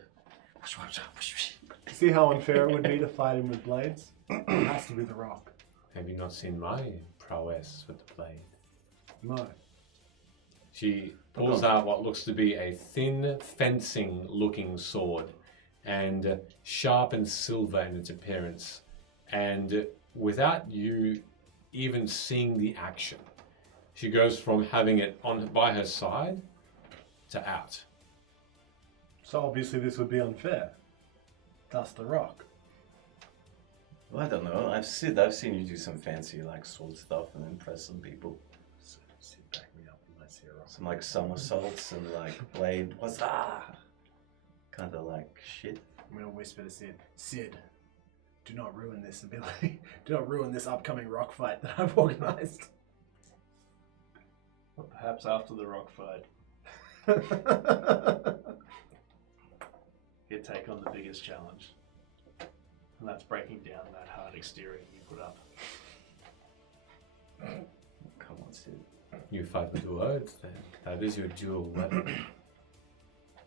See how unfair it would be to fight him with blades? It has to be the rock. Have you not seen my prowess with the blade? No. She pulls out what looks to be a thin, fencing-looking sword, and sharp and silver in its appearance. And without you even seeing the action, she goes from having it on by her side to out. So obviously this would be unfair. Thus the rock. Well, I don't know. I've seen you do some fancy like sword stuff and impress some people. Sid, back me up when I see a rock. Some like somersaults and like blade. What's that? Kind of like shit. I'm gonna whisper to Sid. Sid, do not ruin this ability. Do not ruin this upcoming rock fight that I've organized. Or perhaps after the rock fight, you take on the biggest challenge. And that's breaking down that hard exterior you put up. Come on, Sid. You fight with words, then. That is your dual weapon.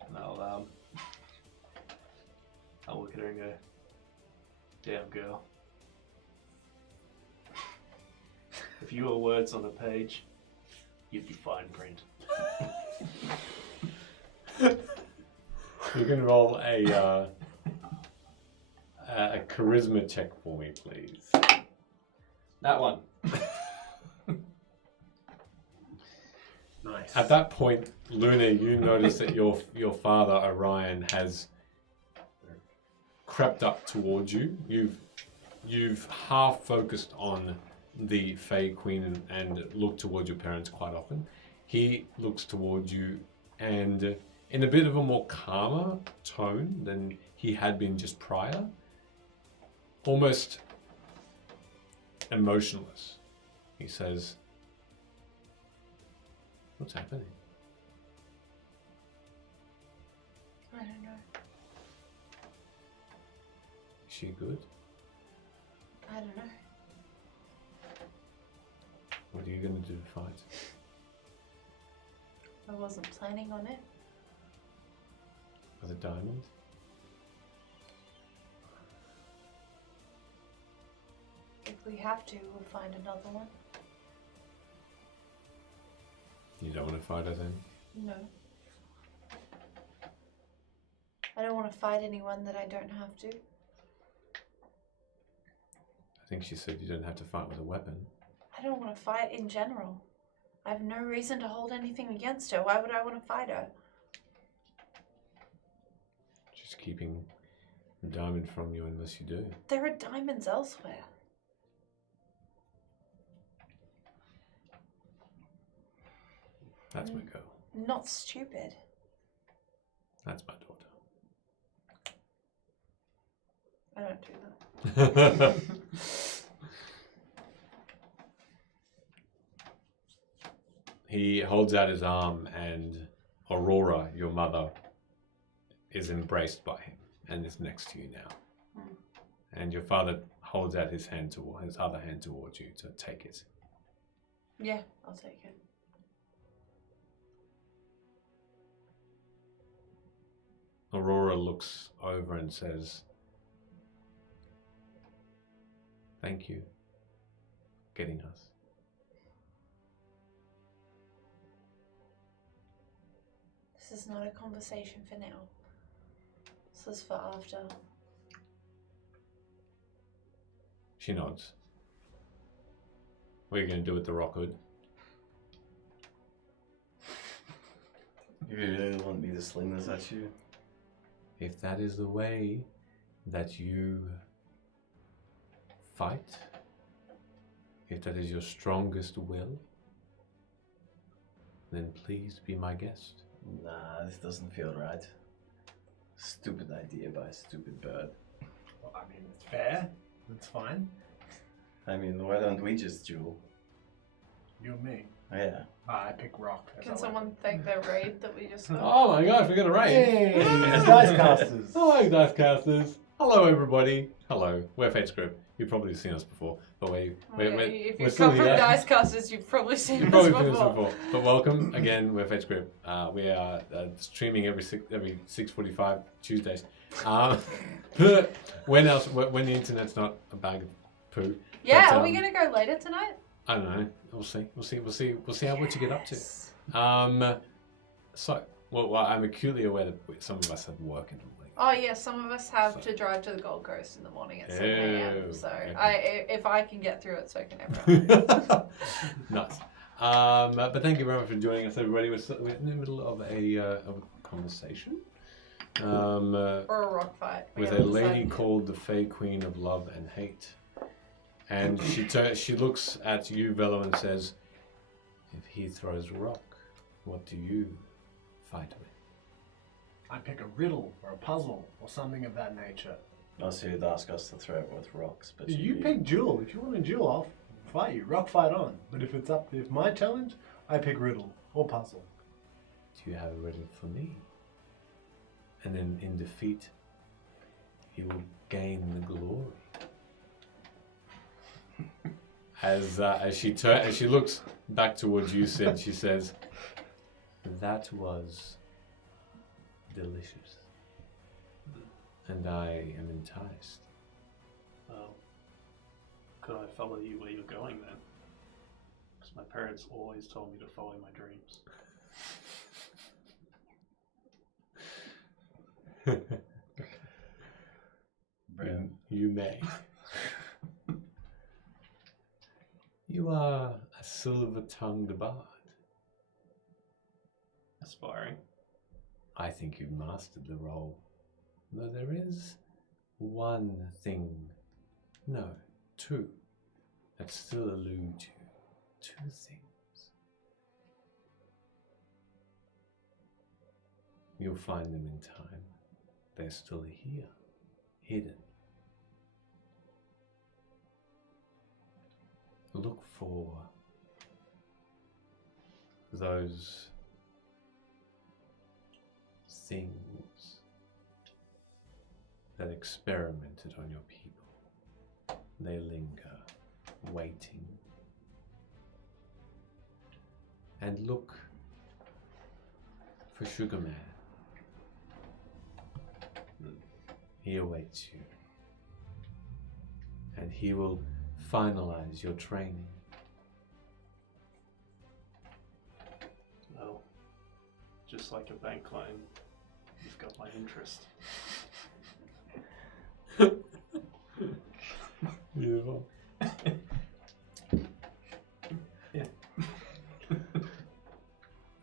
And I'll look at her and go, damn girl. If you were words on a page, you'd be fine print. You can roll a a charisma check for me, please. That one. Nice. At that point, Luna, you notice that your father Orion has crept up towards you. You've half focused on the Fey Queen and looked towards your parents quite often. He looks towards you and in a bit of a more calmer tone than he had been just prior, almost emotionless. He says, "What's happening?" I don't know. Is she good? I don't know. What are you going to do to fight? I wasn't planning on it. With a diamond? If we have to, we'll find another one. You don't want to fight her then? No. I don't want to fight anyone that I don't have to. I think she said you don't have to fight with a weapon. I don't want to fight in general. I have no reason to hold anything against her. Why would I want to fight her? She's keeping the diamond from you unless you do. There are diamonds elsewhere. That's my girl. Not stupid. That's my daughter. I don't do that. He holds out his arm and Aurora, your mother, is embraced by him and is next to you now. And your father holds out his other hand towards you to take it. Yeah, I'll take it. Aurora looks over and says, "Thank you for getting us." This is not a conversation for now. This is for after. She nods. What are you going to do with the Rockwood? You really want me to sling this at you? If that is the way that you fight, if that is your strongest will, then please be my guest. Nah, this doesn't feel right. Stupid idea by a stupid bird. Well, I mean, it's fair. It's fine. I mean, why don't we just duel? You and me. Oh, yeah. I pick rock. as Can our someone thank their raid that we just got? Oh my gosh, we got a raid! Hey, dice casters. Hello, Dice Casters. Hello, everybody. Hello, we're Fate Script. You've probably seen us before, but we're If we're you've still come from here. Dice Casters, you've probably seen You've us probably before. seen us before. But welcome again. We're Fetch Grip. We are streaming every 6:45 Tuesdays. When else? When the internet's not a bag of poo. Yeah, But, are we gonna go later tonight? I don't know. We'll see. We'll see how what you get up to. Well, I'm acutely aware that some of us have work in the morning. Oh yeah, some of us have to drive to the Gold Coast in the morning at 7 a.m. Ew, So okay. if I can get through it, so can everyone. Nice. But thank you very much for joining us, everybody. We're in the middle of a conversation. Or a rock fight. We With a haven't lady decided yet. called the Fey Queen of Love and Hate. And she looks at you, Velo, and says, "If he throws a rock, what do you fight with?" I pick a riddle or a puzzle or something of that nature. Also, you'd ask us to throw it with rocks, but You pick duel. If you want to duel, I'll fight you. Rock fight on. But if my challenge, I pick riddle or puzzle. Do you have a riddle for me? And then in defeat, you will gain the glory. As she looks back towards you, Sid, she says, "That was delicious, and I am enticed." Well, could I follow you where you're going then? Because my parents always told me to follow my dreams. Brilliant. You may. You are a silver-tongued bard. Aspiring. I think you've mastered the role. Though there is one thing, no, two, that still elude you. Two things. You'll find them in time. They're still here, hidden. Look for those things that experimented on your people. They linger, waiting. And look for Sugar Man. He awaits you. And he will finalize your training. Well, just like a bank loan, you've got my interest. Beautiful. Yeah.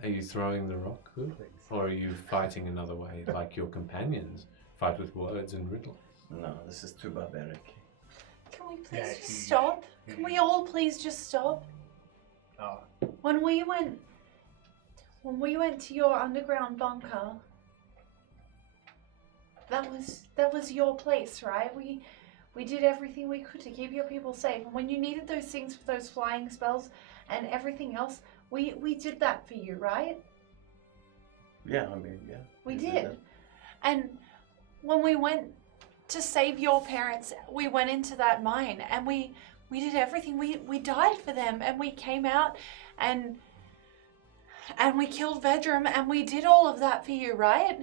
Are you throwing the rock, Hood? Or are you fighting another way, like your companions fight with words and riddles? No, this is too barbaric. Can we please Yeah, just huge. stop? Can we all please just stop? Oh, When we went to your underground bunker, that was your place, right? We did everything we could to keep your people safe. And when you needed those things for those flying spells and everything else, we did that for you, right? Yeah, I mean, yeah. We you did. that. And when we went to save your parents, we went into that mine and we did everything. We died for them and we came out and we killed Vedrum and we did all of that for you, right?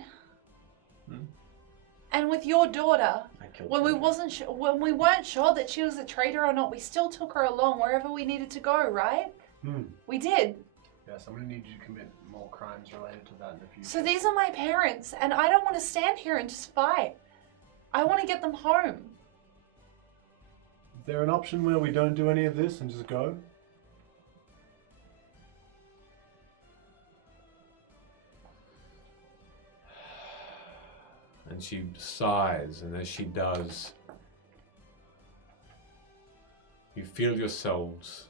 Hmm. And with your daughter, I killed when we Pedro. weren't sure that she was a traitor or not, we still took her along wherever we needed to go, right? We did. yes, I'm going to need you to commit more crimes related to that in the future. So these are my parents, and I don't want to stand here and just fight. I want to get them home. Is there an option where we don't do any of this and just go? And she sighs, and as she does, you feel yourselves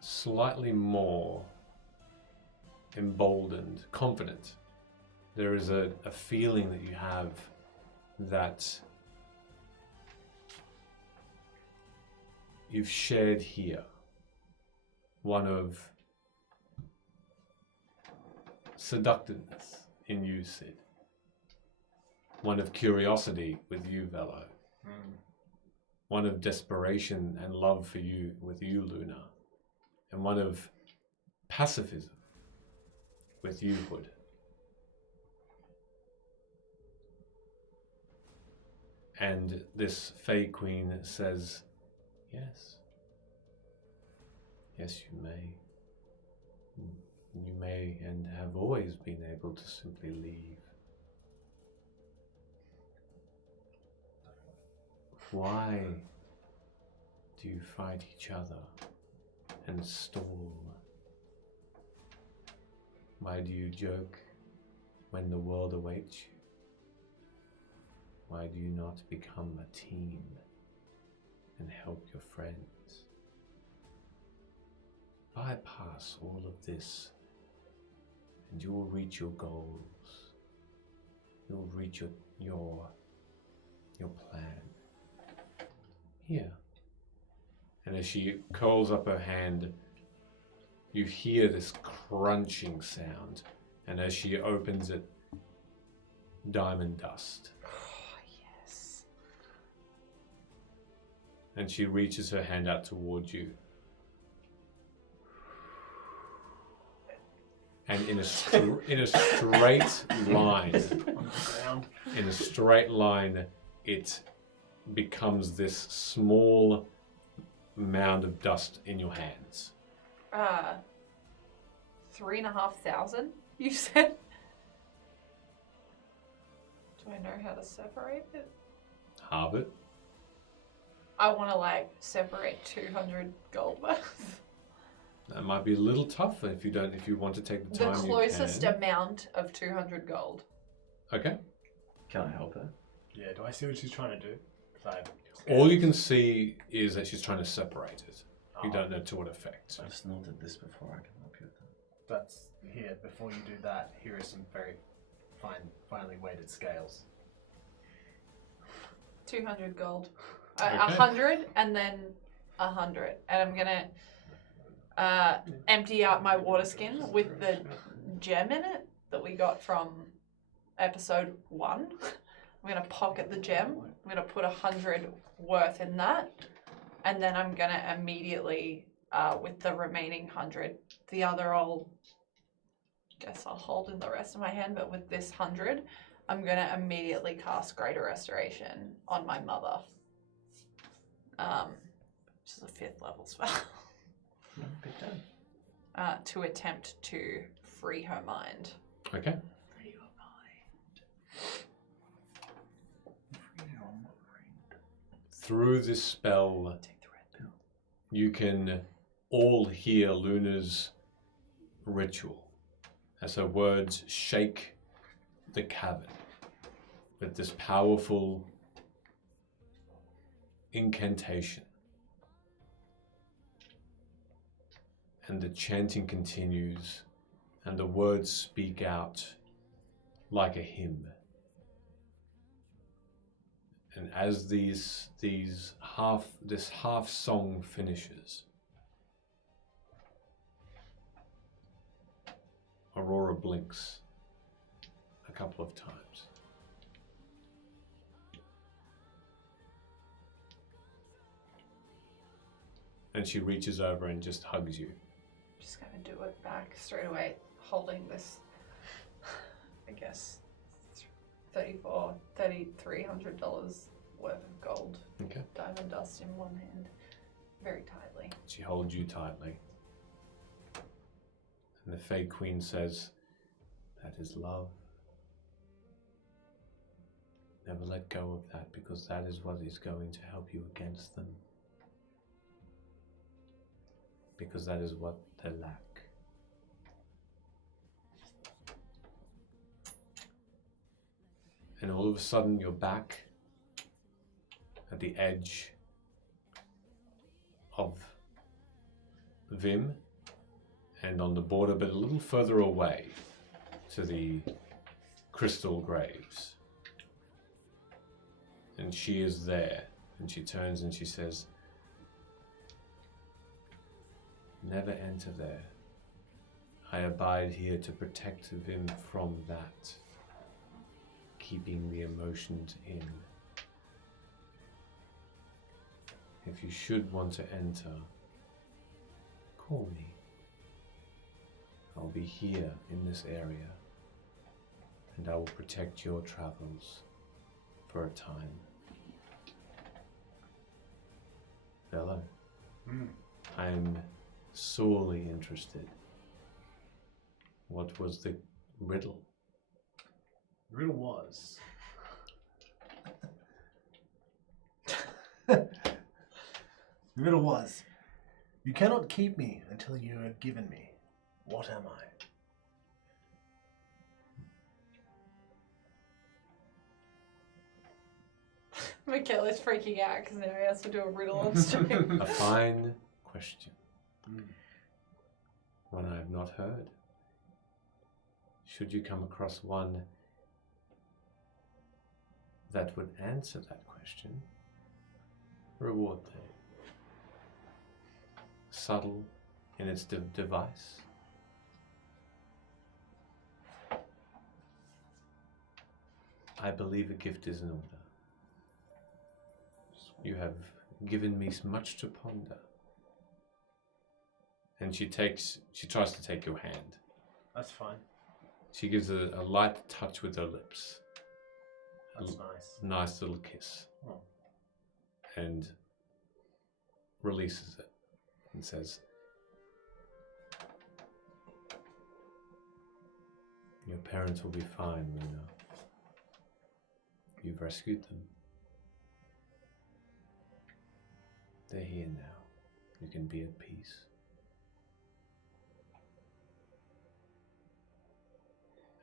slightly more emboldened, confident. There is a feeling that you have that you've shared here. One of seductiveness in you, Sid. One of curiosity with you, Velo. One of desperation and love for you with you, Luna. And one of pacifism with you, Hood. And this Fey Queen says, yes. Yes, you may. You may and have always been able to simply leave. Why do you fight each other and stall? Why do you joke when the world awaits you? Why do you not become a team and help your friends? Bypass all of this and you will reach your goals. You will reach your plan. Here. And as she curls up her hand, you hear this crunching sound. And as she opens it, diamond dust. Oh, yes. And she reaches her hand out towards you. And in a straight line, On the ground. in a straight line, it becomes this small mound of dust in your hands. 3,500, you said? Do I know how to separate it? Halve it. I want to like separate 200 gold worth. That might be a little tough if you don't. If you want to take the The time, closest you can. amount of 200 gold. Okay. Can I help her? Yeah, do I see what she's trying to do? 'Cause All you can see is that she's trying to separate it. You Oh, don't know to what effect. I've snorted this before. I can help you with that. That's here. Before you do that, here are some very finely weighted scales. 200 gold. Okay. 100 and then 100. And I'm gonna empty out my water skin with the gem in it that we got from episode 1. I'm gonna pocket the gem. I'm gonna put 100 worth in that. And then I'm gonna immediately, with the remaining 100, the other I'll hold in the rest of my hand, but with this 100, I'm gonna immediately cast Greater Restoration on my mother. Which is a 5th level spell. Good done. To attempt to free her mind. Okay. Free her mind. Through this spell, Take the red pill. you can all hear Luna's ritual as her words shake the cavern with this powerful incantation. And the chanting continues, and the words speak out like a hymn. And as this half song finishes, Aurora blinks a couple of times. And she reaches over and just hugs you. Just gonna do it back straight away, holding this, I guess, $3,300 worth of gold. Okay. Diamond dust in one hand, very tightly. She holds you tightly. And the Fae Queen says, "That is love. Never let go of that, because that is what is going to help you against them. Because that is what they lack." And all of a sudden you're back at the edge of Vim and on the border, but a little further away to the crystal graves. And she is there, and she turns and she says, "Never enter there. I abide here to protect Vim from that, keeping the emotions in. If you should want to enter, call me. I'll be here in this area, and I will protect your travels for a time." Bella, I'm sorely interested. What was the riddle? The riddle was. The riddle was, you cannot keep me until you have given me. What am I? Michaela's freaking out because now he has to do a riddle on stream. A fine question. One I have not heard. Should you come across one that would answer that question, reward them. Subtle in its device. I believe a gift is in order. You have given me much to ponder. And she tries to take your hand. That's fine. She gives a light touch with her lips. That's nice. Nice little kiss. Oh. And releases it and says, "Your parents will be fine, Luna. You've rescued them. They're here now. You can be at peace.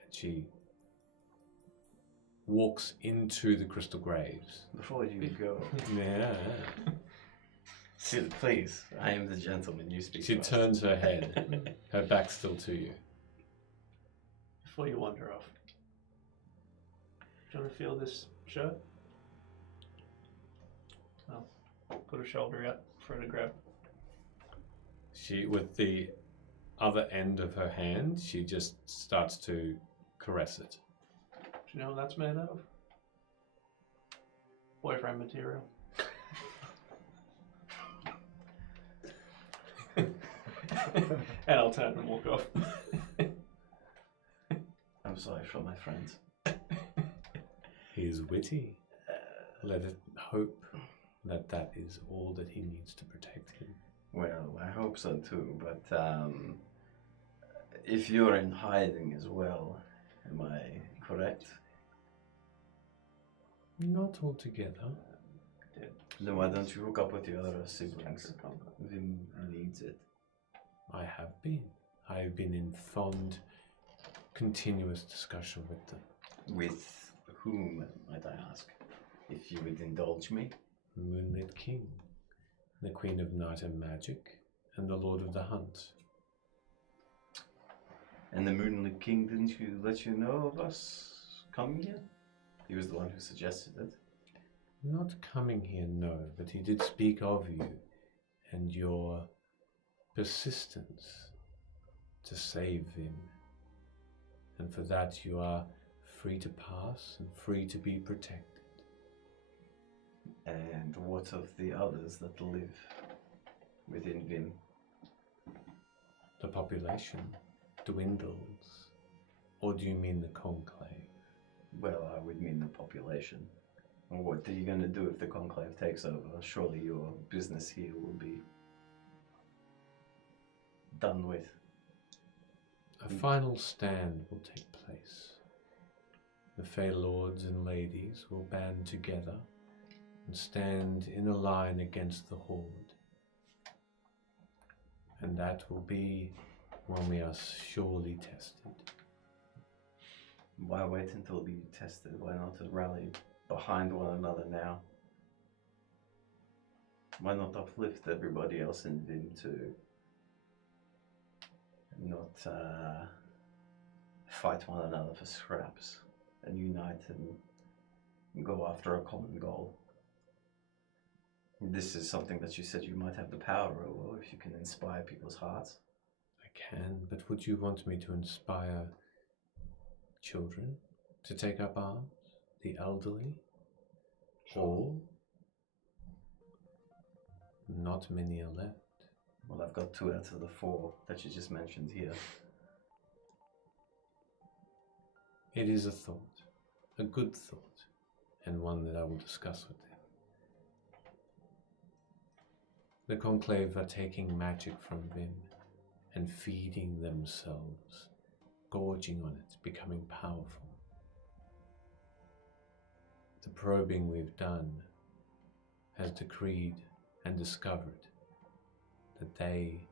And she walks into the crystal graves. Before you go, Yeah. Sid, please, I am the gentleman. You speak She first. turns her head, her back still to you. Before you wander off, do you want to feel this shirt? I'll put a shoulder out for her to grab. She, with the other end of her hand, she just starts to caress it. Do you know what that's made of? Boyfriend material. And I'll turn and walk off. I'm sorry for my friends. He is witty. Let it hope that that is all that he needs to protect him. Well, I hope so too, but if you're in hiding as well, am I correct? Not altogether. Then why don't you hook up with your other siblings? Vim needs it. I have been. I have been in fond, continuous discussion with them. With whom, might I ask? If you would indulge me? Moonlit King, the Queen of Night and Magic, and the Lord of the Hunt. And the Moonlit King didn't let you know of us coming here? He was the one who suggested it. Not coming here, no, but he did speak of you and your persistence to save him. And for that you are free to pass and free to be protected. And what of the others that live within Vim? The population dwindles. Or do you mean the conclave? Well, I would mean the population. What are you going to do if the conclave takes over? Surely your business here will be done with. A final stand will take place. The Fey Lords and Ladies will band together and stand in a line against the Horde. And that will be when we are surely tested. Why wait until we tested? Why not rally behind one another now? Why not uplift everybody else in Vim to not fight one another for scraps and unite and go after a common goal? This is something that you said you might have the power over if you can inspire people's hearts. I can, but would you want me to inspire children to take up arms? The elderly? All? Not many are left. Well, I've got 2 out of the 4 that you just mentioned here. It is a thought, a good thought, and one that I will discuss with them. The Conclave are taking magic from Vim and feeding themselves, gorging on it, becoming powerful. The probing we've done has decreed and discovered that they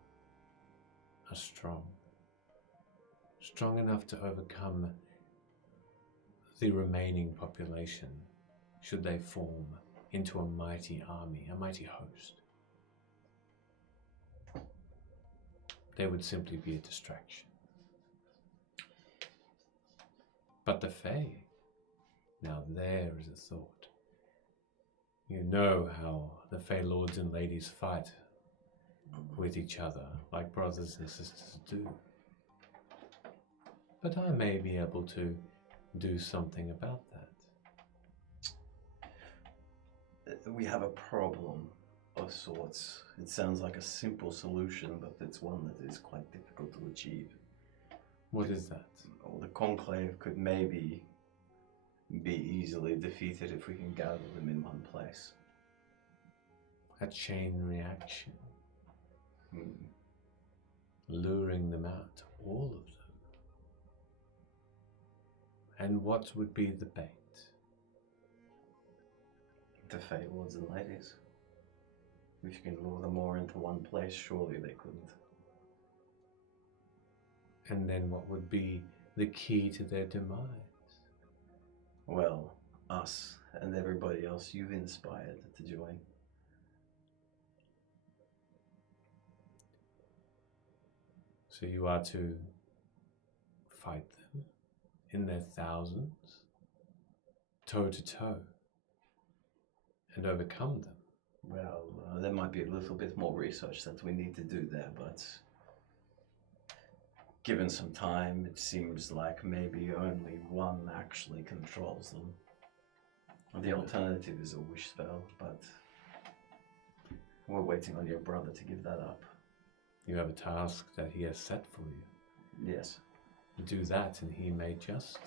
are strong enough to overcome the remaining population should they form into a mighty army, a mighty host. They would simply be a distraction. But the Fae, now there is a thought. You know how the Fae Lords and Ladies fight with each other like brothers and sisters do. But I may be able to do something about that. We have a problem of sorts. It sounds like a simple solution, but it's one that is quite difficult to achieve. What is that? Well, the Conclave could maybe be easily defeated if we can gather them in one place. A chain reaction. Hmm. Luring them out, all of them. And what would be the bait? The Fey Lords and Ladies. If you can lure them all into one place, surely they couldn't. And then what would be the key to their demise? Well, us and everybody else you've inspired to join. So you are to fight them in their thousands, toe to toe, and overcome them. Well, there might be a little bit more research that we need to do there, but given some time, it seems like maybe only one actually controls them. The alternative is a wish spell, but we're waiting on your brother to give that up. You have a task that he has set for you. Yes. Do that and he may just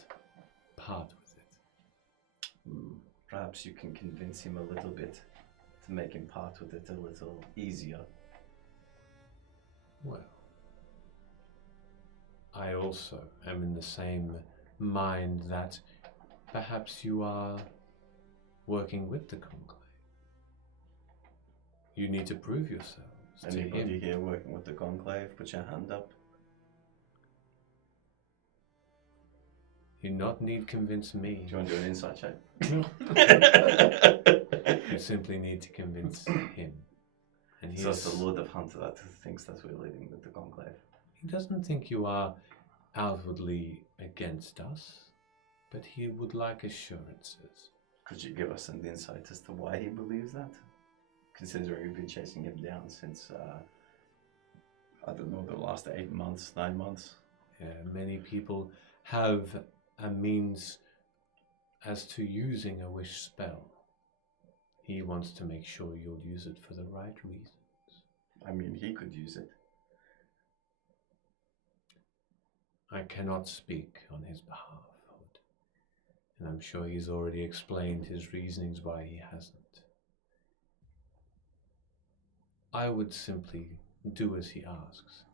part with it. Perhaps you can convince him a little bit to make him part with it a little easier. Well, I also am in the same mind that perhaps you are working with the Conclave. You need to prove yourselves to Anybody him. here working with the Conclave, put your hand up. You not need convince me. Do you want to do an insight check? You simply need to convince him. And So it's the he's, Lord of Hunter that thinks that we're leading with the Conclave. he doesn't think you are outwardly against us, but he would like assurances. Could you give us an insight as to why he believes that? Considering we've been chasing him down since, I don't know, the last 8 months, 9 months. Yeah, many people have a means as to using a wish spell. He wants to make sure you'll use it for the right reasons. I mean, he could use it. I cannot speak on his behalf, Hood. And I'm sure he's already explained his reasonings why he hasn't. I would simply do as he asks.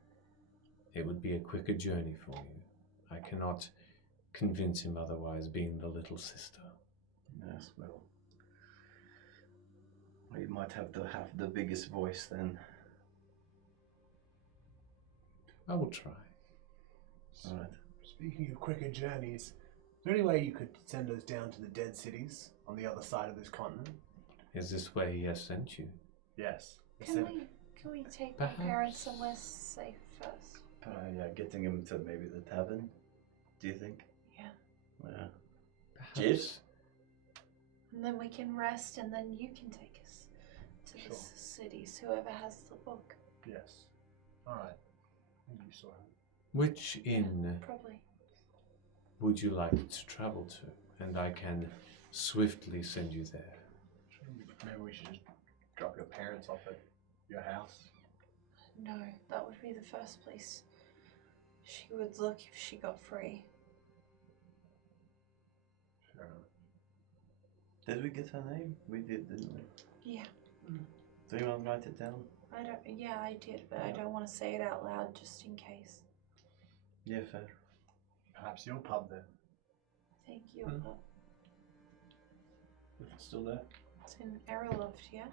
It would be a quicker journey for you. I cannot convince him otherwise, being the little sister. Yes, well. You might have to have the biggest voice then. I will try. Alright. Speaking of quicker journeys, is there any way you could send us down to the dead cities on the other side of this continent? Is this where he has sent you? Yes. Can we take my Perhaps. parents somewhere safe first? Yeah, getting him to maybe the tavern, do you think? Yeah. Yeah. Perhaps. Jeeves? And then we can rest, and then you can take us to Sure. the cities, whoever has the book. Yes. Alright. Thank you, Sora. Which inn Probably. would you like to travel to? And I can swiftly send you there. Maybe we should just drop your parents off at your house. No, that would be the first place she would look if she got free. Fair enough. Did we get her name? We did, didn't we? Yeah, Do you want to write it down? I don't. Yeah, I did, but I don't want to say it out loud just in case. Yeah, fair. Perhaps your pub then. Thank you. Hmm. But If it's still there. it's in Eriloft, yeah.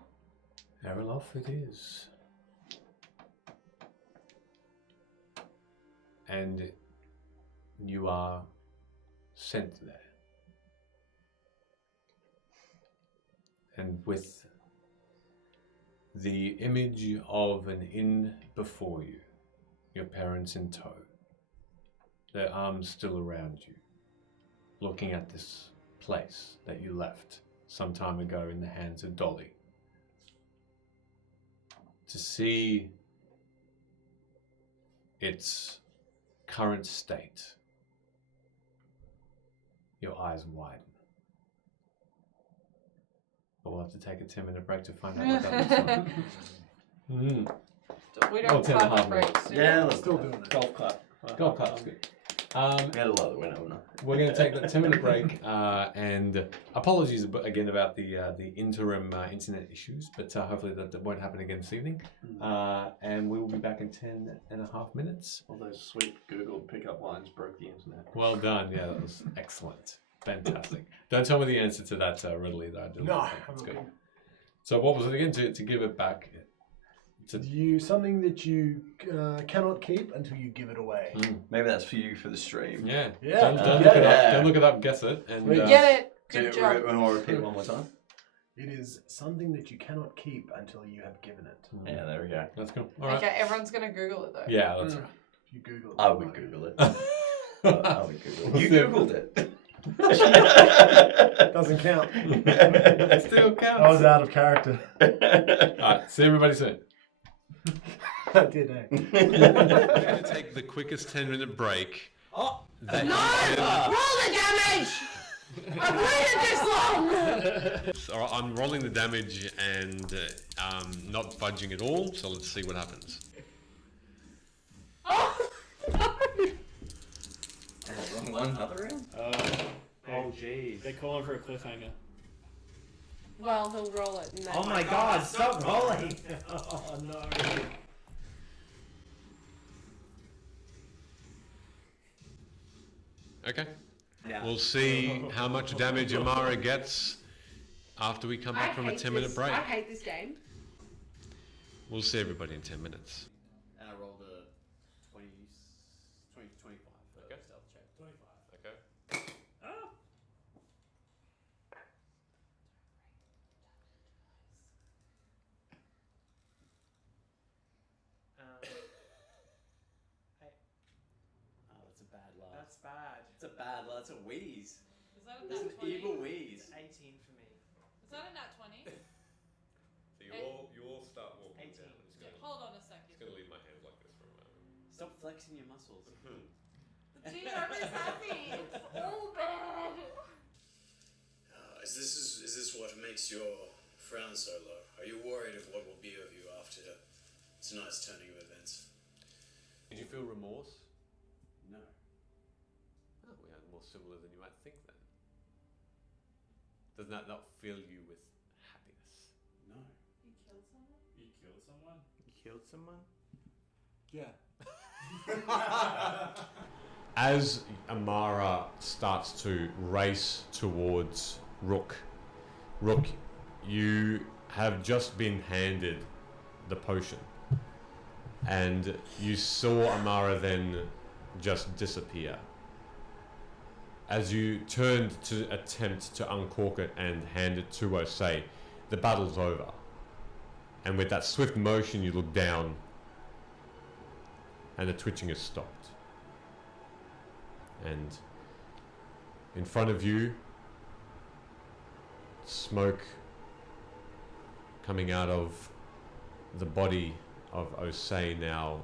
Erilof it is. And you are sent there. And with the image of an inn before you, your parents in tow, their arms still around you, looking at this place that you left some time ago in the hands of Dolly. To see its current state, your eyes widen. But we'll have to take a 10-minute break to find out what that looks like. Mm. We Oh, don't 10 and a have half a break. do Yeah, we? let's Still do doing it. it. Golf clap. Golf clap's good. We had a lot that went over. We're going to take that 10-minute break, and apologies again about the interim internet issues, but hopefully that won't happen again this evening. And we will be back in 10 and a half minutes. All those sweet Google pickup lines broke the internet. Well done. Yeah, that was excellent. Fantastic. Don't tell me the answer to that riddle either. I didn't No, look at it. I'm It's looking. good. So what was it again? To give it back. Something that you cannot keep until you give it away. Maybe that's for you for the stream. Yeah. Yeah. Don't Yeah. look it Yeah. up. Don't look it up. Guess it. And Sweet. Get it. Do Good you job. want to repeat it one more time? It is something that you cannot keep until you have given it. Yeah, there we go. That's cool. All right. Okay, everyone's gonna Google it though. Yeah, that's right. If you Google it. I would Google it. I would Google it. You Googled it. Doesn't count. Still I counts. was out of character. Alright, see everybody soon. I did, eh? We're going to take the quickest 10-minute break. Oh, That Roll the damage! I've waited this long! So I'm rolling the damage and not budging at all, so let's see what happens. Oh, no. Wrong one, another round? oh, jeez. They're calling for a cliffhanger. Well, he'll roll it. And then Oh my god, stop rolling! Oh no. Okay. Yeah. We'll see how much damage Amara gets after we come back from a 10-minute break. I hate this game. We'll see everybody in 10 minutes. And I rolled a 25 for stealth check. 25. Okay. Oh, that's a bad laugh. That's bad. It's a bad laugh. That's a wheeze. Is that a It's nat an 20? evil wheeze. 18 for me. Is that a nat 20? So you all start walking 18. down. I'm just Hold on a second. gonna leave my hands like this for a moment. Stop flexing your muscles. The team is happy. It's all bad. Is this what makes your frown so low? Are you worried of what will be of you after tonight's turning of events? Did you feel remorse? No. Oh, we are more similar than you might think then. Does that not fill you with happiness? No. You killed someone? You killed someone? You killed someone? Yeah. As Amara starts to race towards Rook, you have just been handed the potion. And you saw Amara then just disappear. As you turned to attempt to uncork it and hand it to Osei, the battle's over. And with that swift motion, you look down, and the twitching has stopped. And in front of you, smoke coming out of the body of Osei, now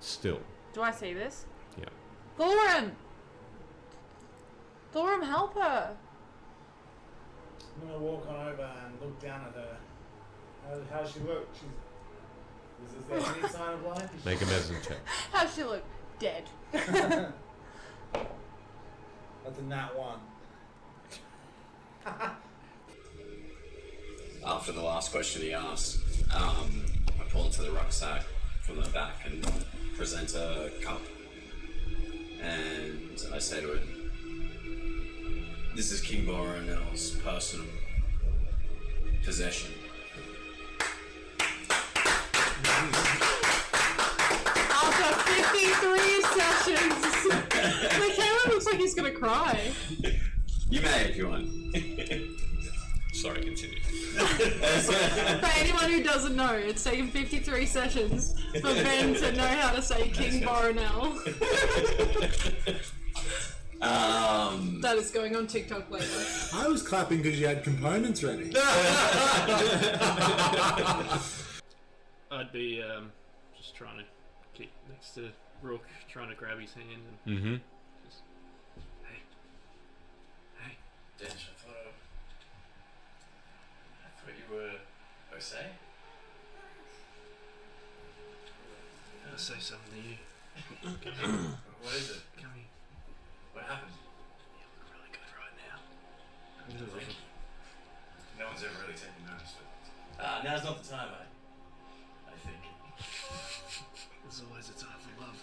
still. Do I see this? Yeah. Thorum! Thorum, help her! I'm gonna walk on over and look down at her. How's she look? Is there any sign of life? Make a medicine check. How's she look? Dead. That's a nat 1. After the last question he asked, I pull into the rucksack from the back and present a cup. And I say to it, "This is King Boronel's personal possession. After 53 sessions! The camera looks like he's gonna cry. You may if you want." Sorry, continue. For anyone who doesn't know, it's taken 53 sessions for Ben to know how to say King Boronel. That is going on TikTok later. I was clapping because you had components ready. I'd be just trying to keep next to Rook, trying to grab his hand and Mm-hmm. just, hey, Dench, I thought you were Osei? I'll say something to you. Come here. What is it? Come here. What happened? You look really good right now. Thank you. No one's ever really taken notice, but Now's not the time, I think. There's always a time for love.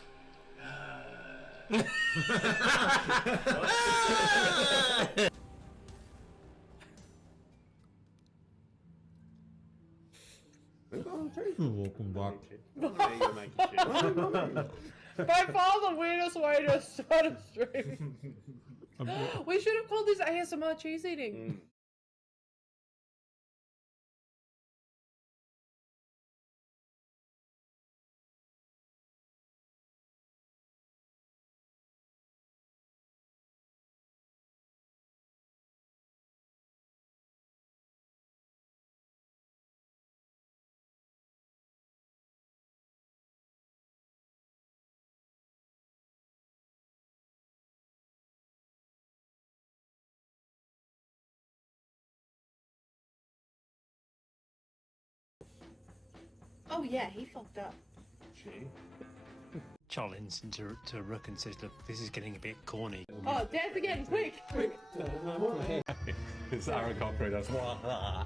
Welcome back. By far the weirdest way to start a stream. We should have called this ASMR cheese eating. Oh yeah, he fucked up. Charlie listens to Rook and says, look, this is getting a bit corny. Oh, dance again, quick! It's Aaron Cochran. That's why.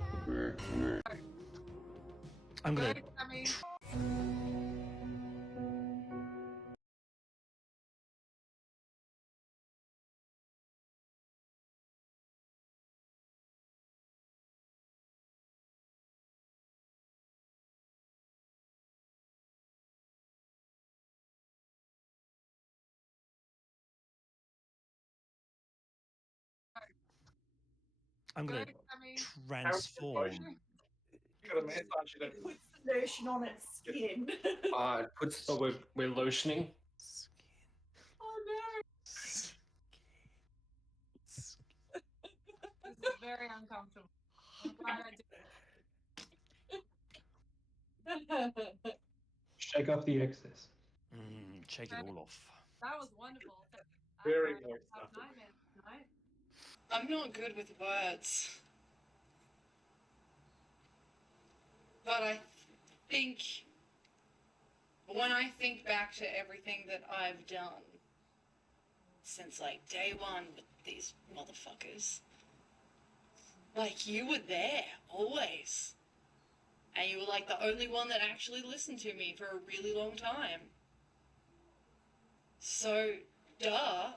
I'm gonna transform. Puts the lotion on its skin. We're lotioning. Oh no! This is very uncomfortable. I'm glad I did. Shake off the excess. Shake it all off. That was wonderful. Very I nice have stuff. nightmares tonight. I'm not good with words. But I think when I think back to everything that I've done since like day one with these motherfuckers, like you were there always. And you were like the only one that actually listened to me for a really long time. So, duh.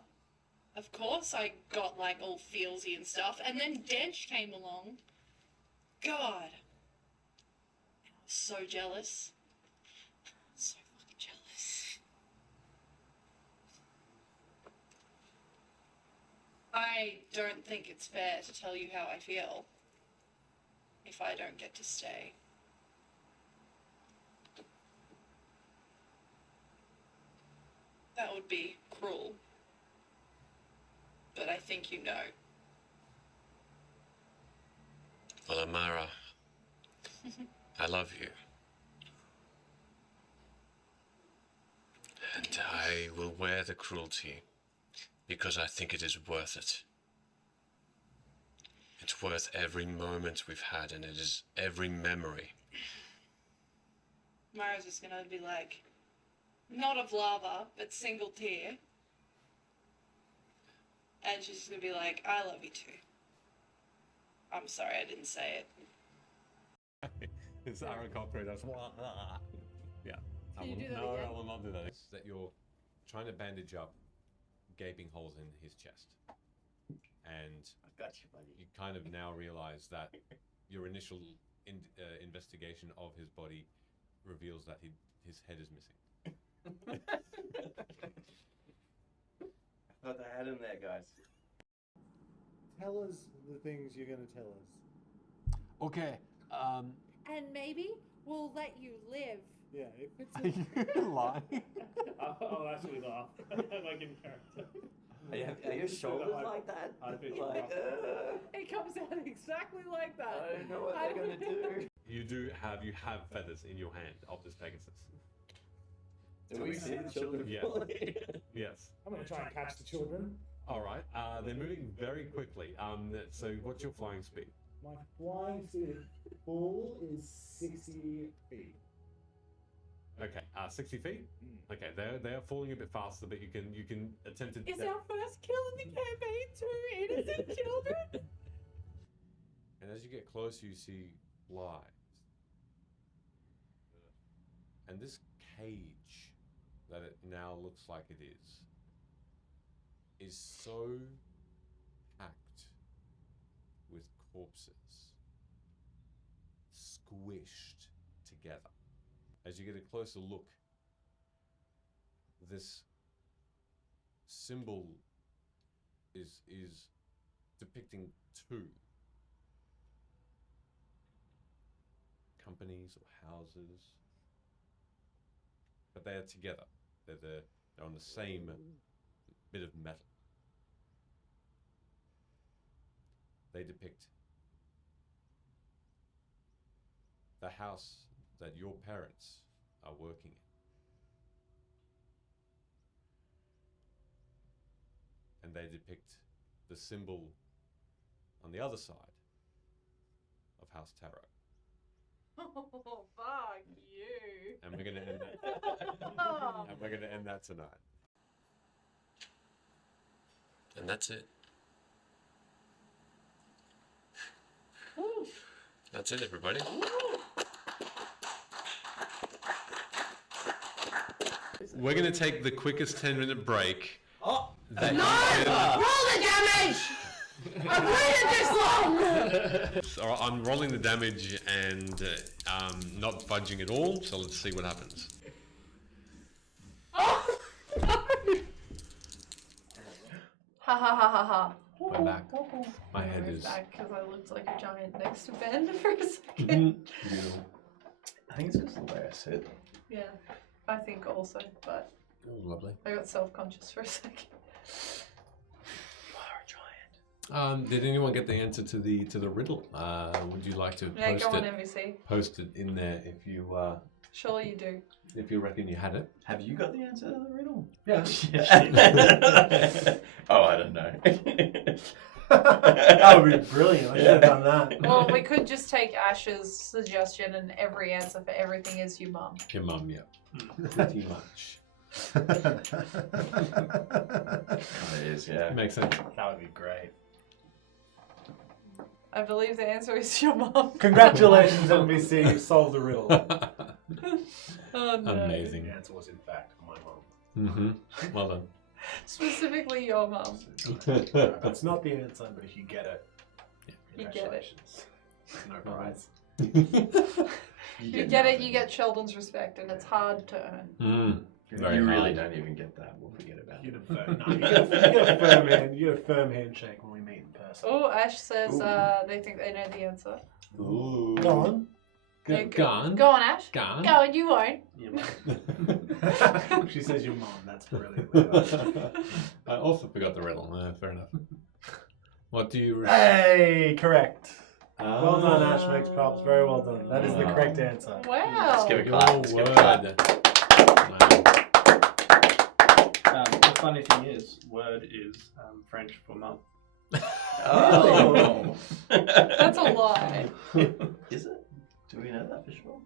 Of course I got like all feelsy and stuff. And then Dench came along. God. And I was so jealous. So fucking jealous. I don't think it's fair to tell you how I feel if I don't get to stay. That would be cruel. But I think you know. Well, Amara, I love you. And I will wear the cruelty because I think it is worth it. It's worth every moment we've had, and it is every memory. Mara's just gonna be like, not of lava, but single tear. And she's just gonna be like, I love you too. I'm sorry I didn't say it. It's Aaron Cochran. That's why. Yeah. Can you do that no, again? I will not do that. It's that you're trying to bandage up gaping holes in his chest. And I got you, buddy. you kind of now realize that your initial investigation of his body reveals that his head is missing. I thought I had him there, guys. Tell us the things you're going to tell us. Okay. And maybe we'll let you live. Yeah, if it's Are you lying? I'll actually laugh. Like in character. Are your shoulders like that? I'd be Like, It comes out exactly like that. I don't know what they're gonna do. You have feathers in your hand of this Pegasus. Do we see the children? Yeah. Yes. I'm gonna try and catch the children. All right. They're moving very quickly. So what's your flying speed? My flying speed full is 60 feet. Okay. 60 feet. Okay. They're falling a bit faster, but you can attempt to. Is our first kill in the campaign 2 innocent children? And as you get closer, you see lives. And this cage that it now looks like it is so packed with corpses, squished together. as you get a closer look, this symbol is depicting two companies or houses, but they are together. They're on the same bit of metal. They depict the house that your parents are working in. And they depict the symbol on the other side of House Tarot. Oh, fuck you. And we're gonna end that. And we're gonna end that tonight. And that's it. That's it, everybody. We're gonna take the quickest 10-minute break. Oh, that Roll the damage! I've waited this long! So I'm rolling the damage and not budging at all, so let's see what happens. Oh, no! Ha ha ha ha ha. I'm back. My head is... back because I looked like a giant next to Ben for a second. I think it's because of the way I sit. Yeah, I think also, but Oh, lovely. I got self-conscious for a second. You are a giant. Did anyone get the answer to the riddle? Would you like to Yeah, post go on, it? MVC. Post it in there if you Surely you do. if you reckon you had it. Have you got the answer to the riddle? Yeah. Oh, I don't know. That would be brilliant. I should have done that. Well, we could just take Ash's suggestion and every answer for everything is your mum. Your mum, yeah. Pretty much. It is, yeah. Makes sense. That would be great. I believe the answer is your mum. Congratulations, NBC. You've solved the riddle. Oh, no. Amazing. The answer was, in fact, my mum. Mm-hmm. Well done. Specifically your mum. That's not the answer, but if you get it, You get it. congratulations. No prize. You get it, you get Sheldon's respect, and it's hard to earn. Mm. You really don't even get that. We'll forget about You it. get a firm hand. You get a firm handshake when we meet in person. Oh, Ash says they think they know the answer. Ooh. Go on. Yeah, Gone. Go on, Ash. Gone. Go on, you won't. She says your mom. That's brilliant. I also forgot the riddle. Fair enough. What do you... Hey, correct. Well done, Ash. Makes props. Very well done. That is the correct answer. Wow. Let's give it a Your clap. Let's give it a clap. word. The funny thing is, word is French for mum. Oh. That's a lie. Is it? Do we know that for sure?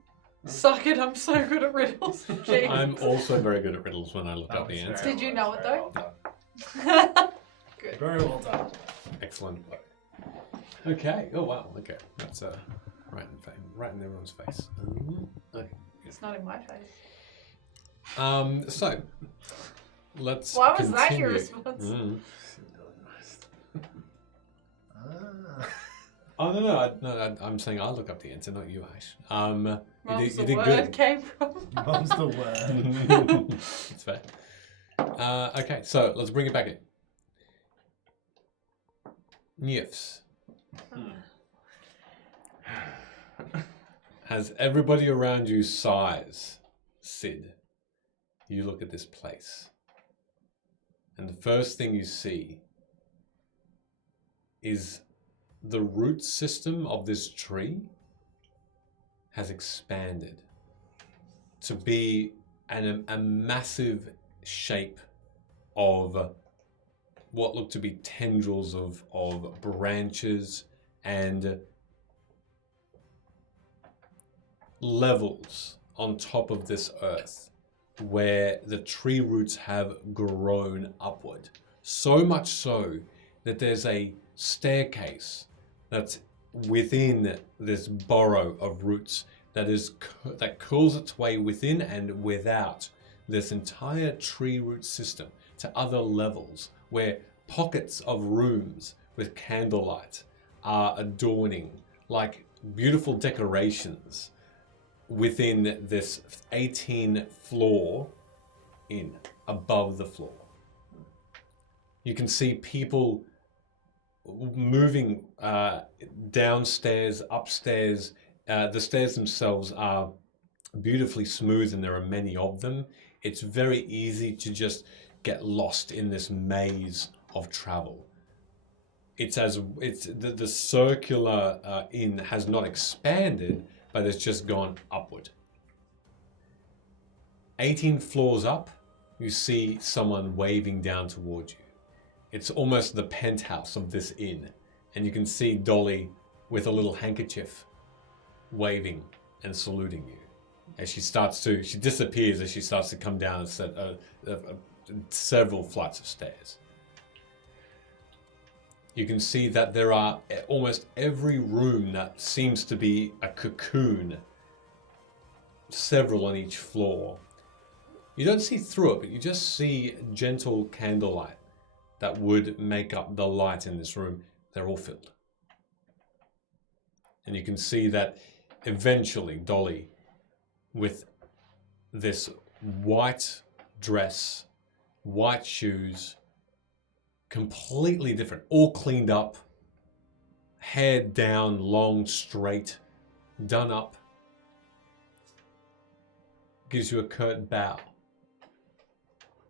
Suck it, I'm so good at riddles. Jeez. I'm also very good at riddles when I look up the That was answer. very Did you well- know it, very though? well done. Good. Very well done. Excellent. Okay. Oh wow. Okay. That's right in everyone's face. Okay. It's not in my face. So let's. Why was that your continue. response? Oh no! I'm saying I'll look up the answer, not you, Ash. You Mum's did the word good. came from. Mom's the word. It's fair. Okay, so let's bring it back in. Nymphs. Has everybody around you sighs, Sid? You look at this place, and the first thing you see is the root system of this tree has expanded to be a massive shape of what look to be tendrils of branches and levels on top of this earth where the tree roots have grown upward. So much so that there's a staircase that's within this burrow of roots that curls its way within and without this entire tree root system to other levels where pockets of rooms with candlelight are adorning like beautiful decorations within this 18 floor inn, above the floor. You can see people moving downstairs, upstairs. The stairs themselves are beautifully smooth and there are many of them. It's very easy to just get lost in this maze of travel. The circular inn has not expanded, but it's just gone upward. 18 floors up, you see someone waving down towards you. It's almost the penthouse of this inn, and you can see Dolly with a little handkerchief waving and saluting you. As she disappears as she starts to come down several flights of stairs. You can see that there are almost every room that seems to be a cocoon, several on each floor. You don't see through it, but you just see gentle candlelight that would make up the light in this room. They're all filled. And you can see that eventually Dolly, with this white dress, white shoes, completely different, all cleaned up, hair down, long, straight, done up, gives you a curt bow.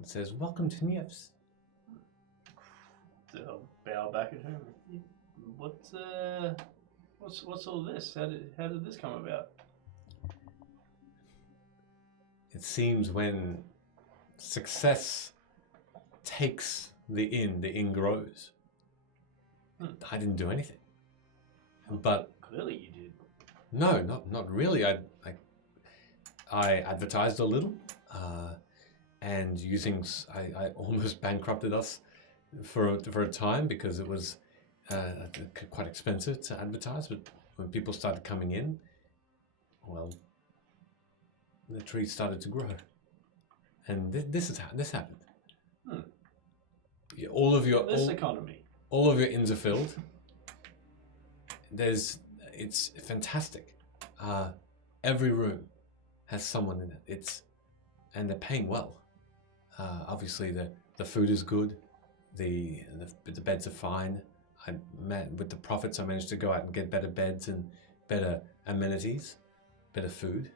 It says, "Welcome to Niepce." I'll bow back at her. What's all this? How did this come about? It seems when success takes the inn grows. I didn't do anything. But clearly you did. No, not really. I advertised a little, and I almost bankrupted us for a time because it was quite expensive to advertise. But when people started coming in, well, the tree started to grow, and this happened. Yeah, all of your inns are filled. It's fantastic. Every room has someone in it. And they're paying well. Obviously, the food is good. The beds are fine. With the profits, I managed to go out and get better beds and better amenities, better food.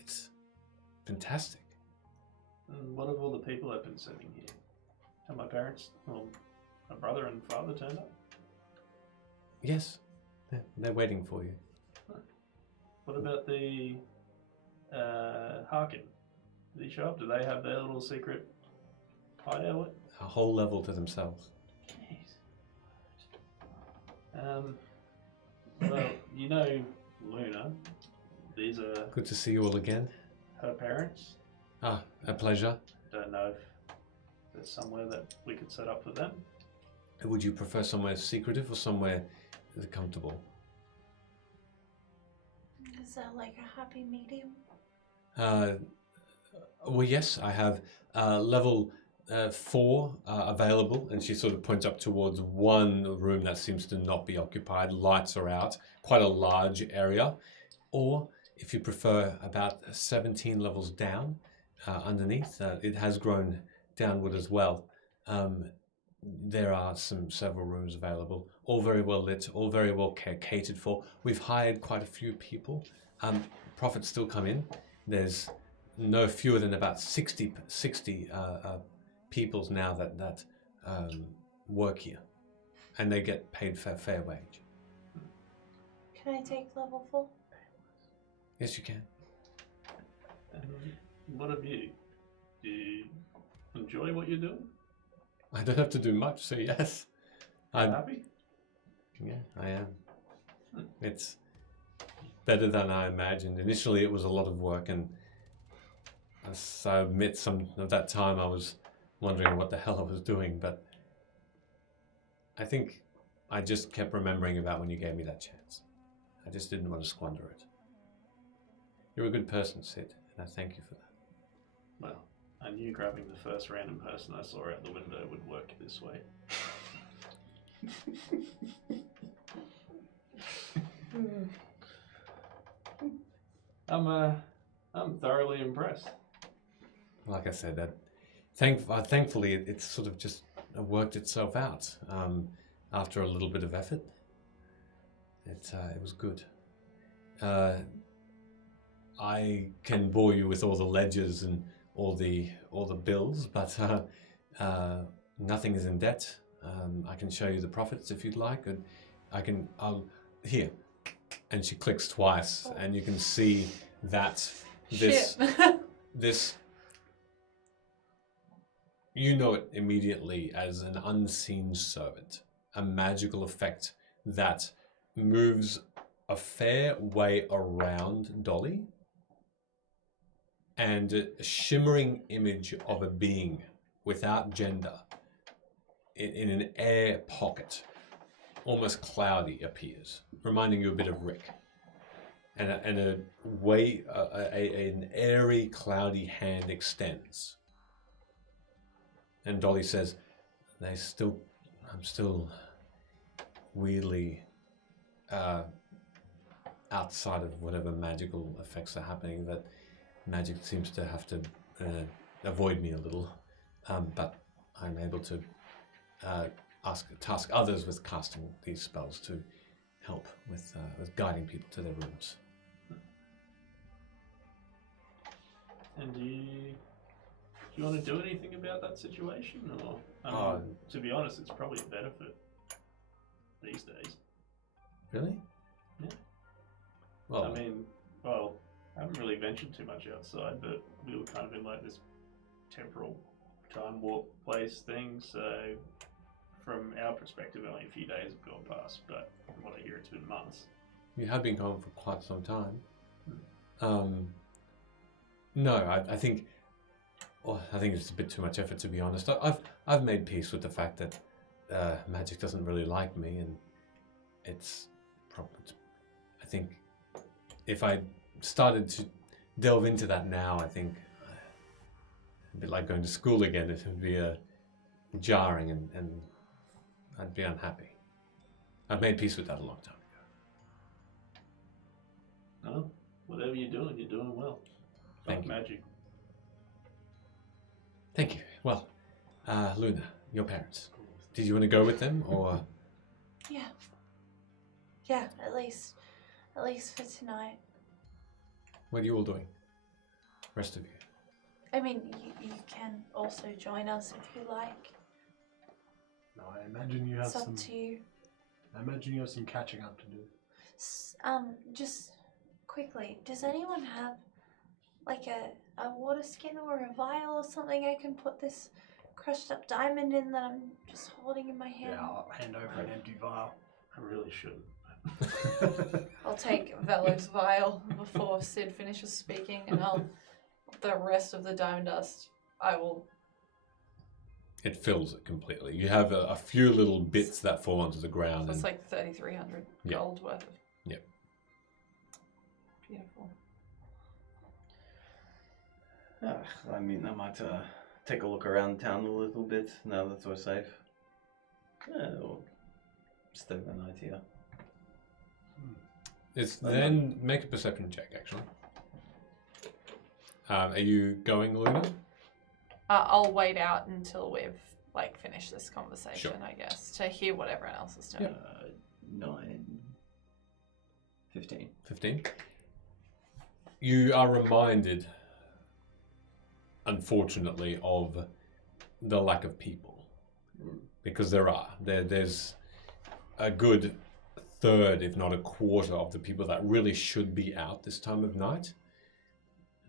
It's fantastic. And what of all the people I've been sending here? Have my parents, my brother and father turned up? Yes, they're waiting for you. What about the Harkin? Did he show up? Do they have their little secret hideout? A whole level to themselves. Well, you know Luna. These are... Good to see you all again. Her parents. Ah, a pleasure. Don't know if there's somewhere that we could set up for them. Would you prefer somewhere secretive or somewhere comfortable? Is that like a happy medium? Well, yes, I have level 4 available, and she sort of points up towards one room that seems to not be occupied. Lights are out, quite a large area. Or if you prefer, about 17 levels down underneath, it has grown downward as well. There are several rooms available, all very well lit, all very well catered for. We've hired quite a few people. Profits still come in. There's no fewer than about 60 peoples now that work here, and they get paid fair wage. Can I take level 4? Yes, you can. What of you? Do you enjoy what you're doing? I don't have to do much, so yes. I'm happy? Yeah, I am. It's better than I imagined. Initially, it was a lot of work, and I admit some of that time I was wondering what the hell I was doing, but I think I just kept remembering about when you gave me that chance. I just didn't want to squander it. You're a good person, Sid, and I thank you for that. Well, I knew grabbing the first random person I saw out the window would work this way. I'm thoroughly impressed. Like I said, that thankfully it's sort of just worked itself out after a little bit of effort. It was good. I can bore you with all the ledgers and all the bills, but nothing is in debt. I can show you the profits if you'd like. I'll here, and she clicks twice, and you can see that this Shit. this. You know it immediately as an unseen servant, a magical effect that moves a fair way around Dolly, and a shimmering image of a being without gender in an air pocket, almost cloudy, appears, reminding you a bit of Rick. And an airy, cloudy hand extends. And Dolly says, I'm still weirdly outside of whatever magical effects are happening, that magic seems to have to avoid me a little. But I'm able to task others with casting these spells to help with guiding people to their rooms. And do you want to do anything about that situation, or to be honest, it's probably a benefit these days. Really? Yeah. Well, I mean, I haven't really ventured too much outside, but we were kind of in like this temporal time warp place thing. So, from our perspective, only a few days have gone past, but from what I hear, it's been months. you have been gone for quite some time. No, I think. Well, I think it's a bit too much effort, to be honest. I've made peace with the fact that magic doesn't really like me, and it's probably. I think if I started to delve into that now, I think a bit like going to school again. It would be jarring, and I'd be unhappy. I've made peace with that a long time ago. No, whatever you're doing well. Thank Fuck you. magic. Thank you. Well, Luna, your parents. Did you want to go with them, or? Yeah. Yeah, at least for tonight. What are you all doing? Rest of you. I mean, you can also join us if you like. No, I imagine you have It's up some. to you. I imagine you have some catching up to do. Just quickly, does anyone have like a water skin or a vial or something I can put this crushed up diamond in that I'm just holding in my hand? Yeah, I'll hand over an empty vial. I really shouldn't. I'll take Velo's vial before Sid finishes speaking, and the rest of the diamond dust I will. It fills it completely. You have a few little bits that fall onto the ground. So it's And like 3,300 Yeah. gold worth of. Yep. Beautiful. I mean, I might take a look around town a little bit now that we're safe. Yeah, or stay the night here. it's then make a perception check, actually. Are you going, Luna? I'll wait out until we've like finished this conversation, Sure. I guess, to hear what everyone else is doing. 9, 15. 15. You are reminded, unfortunately, of the lack of people. Because there's a good third, if not a quarter, of the people that really should be out this time of night.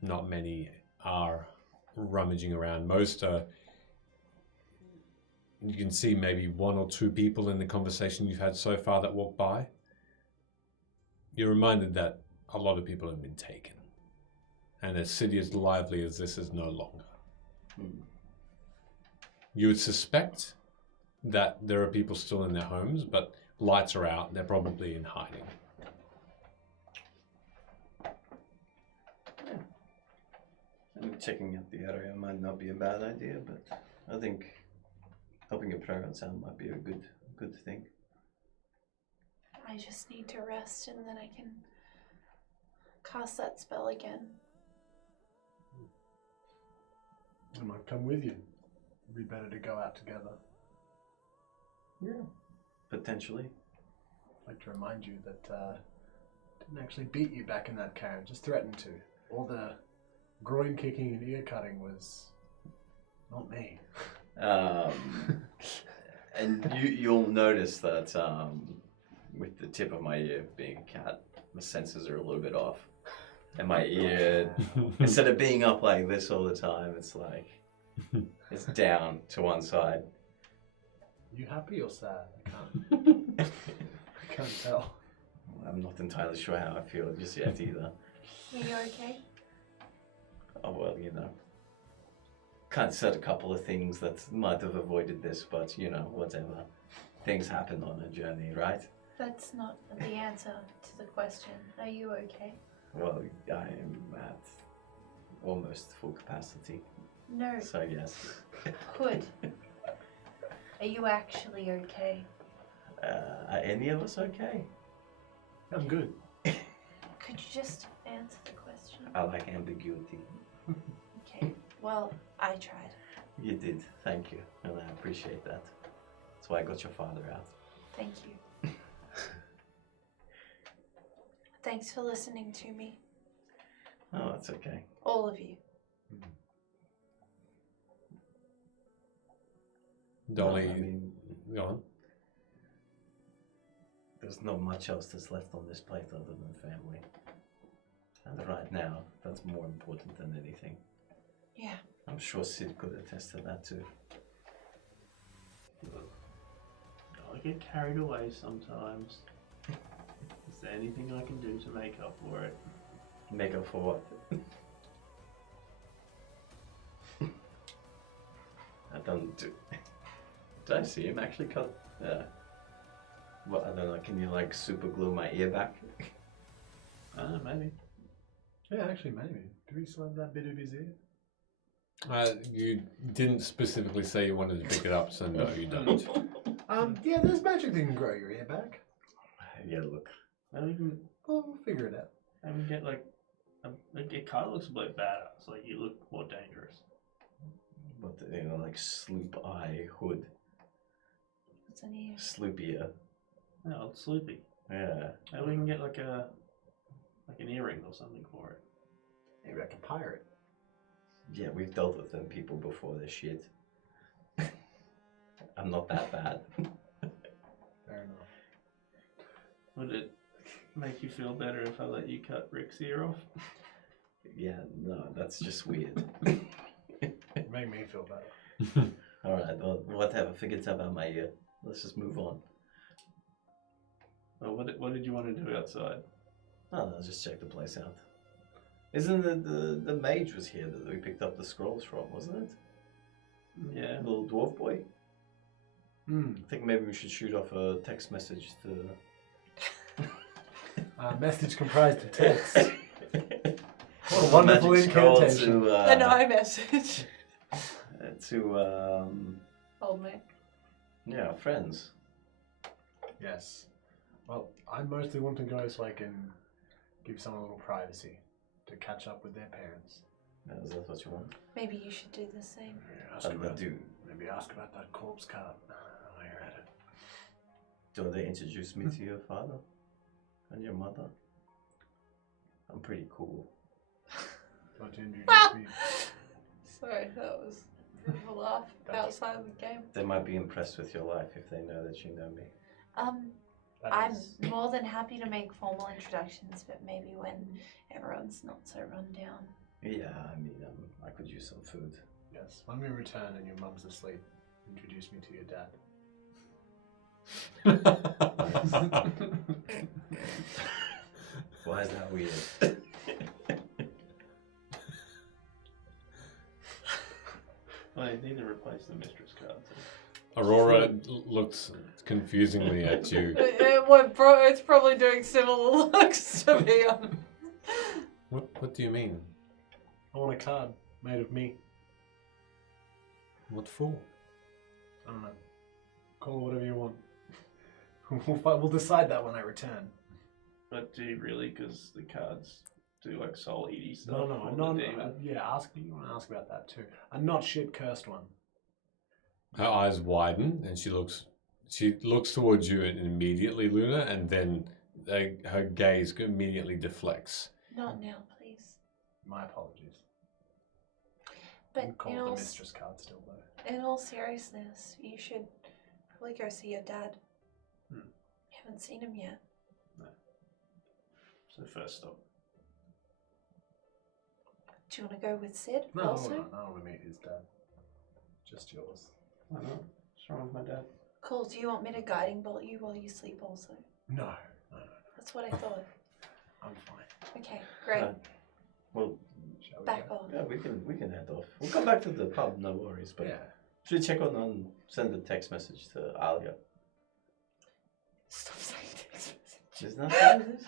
Not many are rummaging around. Most are. You can see maybe one or two people in the conversation you've had so far that walk by. You're reminded that a lot of people have been taken. And a city as lively as this is no longer. You would suspect that there are people still in their homes, but lights are out, they're probably in hiding. And checking out the area might not be a bad idea, but I think helping your parents out might be a good thing. I just need to rest and then I can cast that spell again. I might come with you. It'd be better to go out together. Yeah. Potentially. I'd like to remind you that didn't actually beat you back in that cave, just threatened to. All the groin kicking and ear cutting was not me. And you'll notice that with the tip of my ear being a cat, the senses are a little bit off. And my ear, instead of being up like this all the time, it's like, it's down to one side. You happy or sad? I can't. I can't tell. I'm not entirely sure how I feel just yet either. Are you okay? Oh, well, you know. Can't said a couple of things that might have avoided this, but, you know, whatever. Things happen on a journey, right? That's not the answer to the question. Are you okay? Well, I am at almost full capacity, No. so yes. Could. Are you actually okay? Are any of us okay? I'm good. Could you just answer the question? I like ambiguity. Okay. Well, I tried. You did, thank you, and I appreciate that. That's why I got your father out. Thank you. Thanks for listening to me. Oh, that's okay. All of you. Dolly, I mean, go on. there's not much else that's left on this plate other than family. And right now, that's more important than anything. Yeah. I'm sure Sid could attest to that too. I get carried away sometimes. Is there anything I can do to make up for it? Make up for what? I don't do. Did I see him actually cut? Well, I don't know. Can you like super glue my ear back? I don't know, maybe. Yeah, actually, maybe. Do we still have that bit of his ear? You didn't specifically say you wanted to pick it up, so no, you don't. Yeah, there's magic that can grow your ear back. Yeah, look. I don't even. Well, we'll figure it out. I even get like it kind of looks a bit badass. Like you look more dangerous. But you know, like sloop eye hood, What's in here? sloop ear. No, it's Sloopy. Yeah. Maybe we can get like an earring or something for it. Maybe I can pirate. Yeah, we've dealt with them people before. They're shit. I'm not that bad. Fair enough. Would it make you feel better if I let you cut Rick's ear off? Yeah, no, that's just weird. Make me feel better. Alright, well, whatever. Forget about my ear. Let's just move on. Well, what did you want to do outside? Oh, no, just check the place out. Isn't it the mage was here that we picked up the scrolls from, wasn't it? Yeah. The little dwarf boy? Hmm. I think maybe we should shoot off a text message to... Message comprised of text. What a a wonderful magic scroll incantation. to, An iMessage. to, Old mate. yeah, friends. Yes. Well, I mostly want to go so I can give someone a little privacy to catch up with their parents. Is that what you want? Maybe you should do the same. Maybe ask about that corpse cart while you're at it. Do they introduce me to your father and your mother? I'm pretty cool. Don't introduce me. Sorry, that was a bit of a laugh outside the game. They might be impressed with your life if they know that you know me. That I'm is- more than happy to make formal introductions, but maybe when everyone's not so run down. Yeah, I mean, I could use some food. Yes. When we return and your mum's asleep, introduce me to your dad. Why is that weird? Well, you need to replace the mistress card. Aurora looks confusingly at you. It's probably doing similar looks to me. What do you mean? I want a card made of me. What for? I don't know. Call it whatever you want. We'll decide that when I return. But do you really? Because the cards do like soul eaty stuff. No, or no, the no. demon? Yeah, ask. You want to ask about that too? A not shit cursed one. Her eyes widen and she looks towards you and immediately, Luna, and then her gaze immediately deflects. Not now, please. My apologies. But Call in the all, mistress card still though. in all seriousness, you should probably go see your dad. Hmm. Haven't seen him yet. So first stop. Do you want to go with Sid No, also? I don't want to meet his dad. Just yours. Why not? What's wrong with my dad? Cool. Do you want me to guiding bolt you while you sleep also? No, no, no. That's what I thought. I'm fine. Okay, great. Well, Shall we Back go? off. yeah, we can head off. We'll come back to the pub, no worries. But Yeah. should we check on send a text message to Alia? Stop saying text message. Isn't that what it is?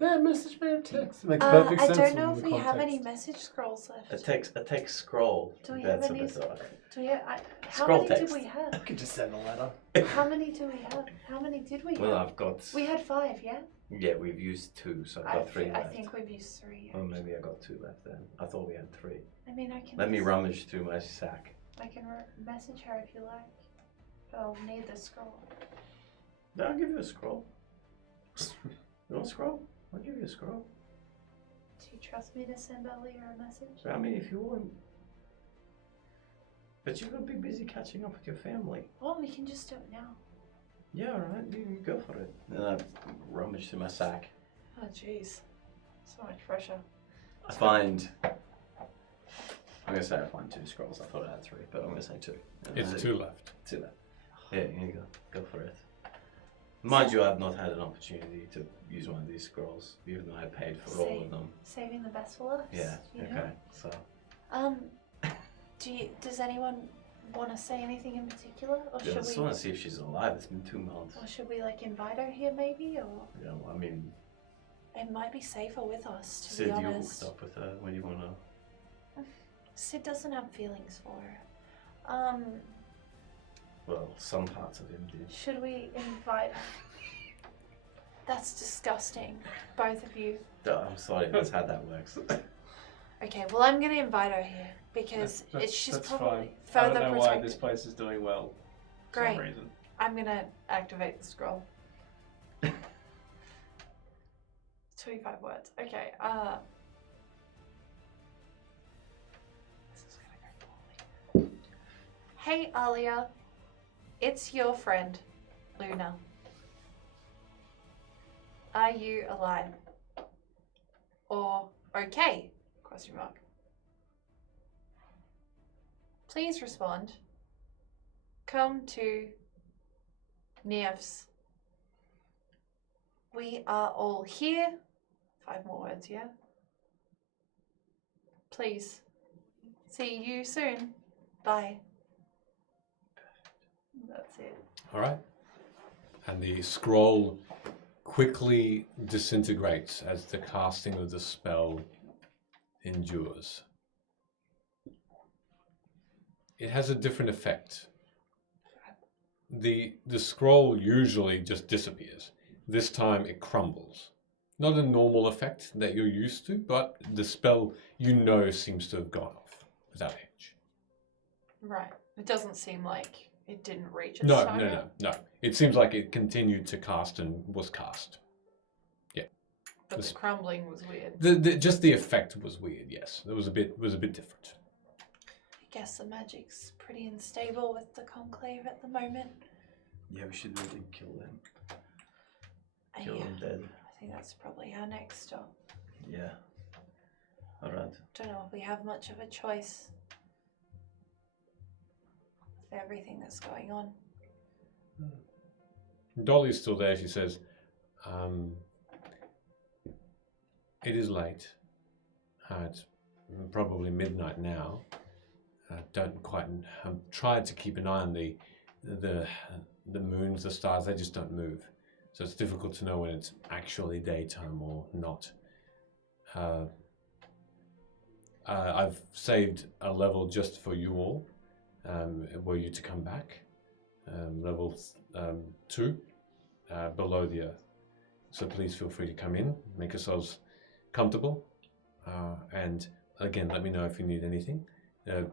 Yeah, message me a text. It makes perfect I sense. don't know in if the we have any context. message scrolls left. A text scroll. Do we have That's a any? better. Do we have, how Scroll many text. did we have? I could just send a letter. How many do we have? How many did we Well, have? I've got. We had 5, yeah? Yeah, we've used 2, so I've got 3 I left. think we've used 3. Oh, maybe I got 2 left then. I thought we had 3. I mean, I can. Let me rummage through my sack. I can message her if you like. But I'll need the scroll. No, I'll give you a scroll. You want a scroll? I'll give you a scroll. Do you trust me to send Alia a message? I mean, if you want. But you're going to be busy catching up with your family. Oh, we can just do it now. Yeah, alright, you go for it. And I rummage through my sack. Oh, jeez. So much pressure. I find. I'm going to say I find 2 scrolls. I thought I had 3, but I'm going to say 2. And It's I- 2 left. 2 left. Yeah, here you go. Go for it. Mind you, I've not had an opportunity to use one of these scrolls, even though I paid for all of them. Saving the best for last. Yeah, you know? okay, so. Does anyone want to say anything in particular, or Yeah, I should just we? want to see if she's alive. It's been 2 months. Or should we like invite her here, maybe, or You know, I mean, it might be safer with us, to Sid, be you hooked honest. up with her. When do you want to? Sid doesn't have feelings for her. Well, some parts of him did. Should we invite? That's disgusting, both of you. Oh, I'm sorry, that's how that works. Okay, well I'm gonna invite her here because she's that's probably fine. I further don't know why protected. this place is doing well. For Great. some reason. I'm gonna activate the scroll. 25 words. Okay. This is gonna go poorly. Hey Alia, it's your friend, Luna. Are you alive? Or okay? Question mark. Please respond. Come to Neofs. We are all here. 5 more words, yeah? Please. See you soon. Bye. That's it. All right. And the scroll quickly disintegrates as the casting of the spell endures. It has a different effect. The scroll usually just disappears. This time it crumbles. Not a normal effect that you're used to, but the spell seems to have gone off without hitch. Right. It doesn't seem like it didn't reach its No. target. It seems like it continued to cast and was cast. Yeah. But This- the crumbling was weird. Just the effect was weird. Yes, it was a bit different. I guess the magic's pretty unstable with the conclave at the moment. Yeah, we should really kill them. Kill Yeah, them dead. I think that's probably our next stop. Yeah. Alright. Don't know if we have much of a choice with everything that's going on. Dolly's still there. She says, "It is late. It's probably midnight now. Don't quite. I've tried to keep an eye on the moons, the stars. They just don't move. So it's difficult to know when it's actually daytime or not. I've saved a level just for you all. Were you to come back, level 2, below the earth. So please feel free to come in, make yourselves comfortable. And again, let me know if you need anything.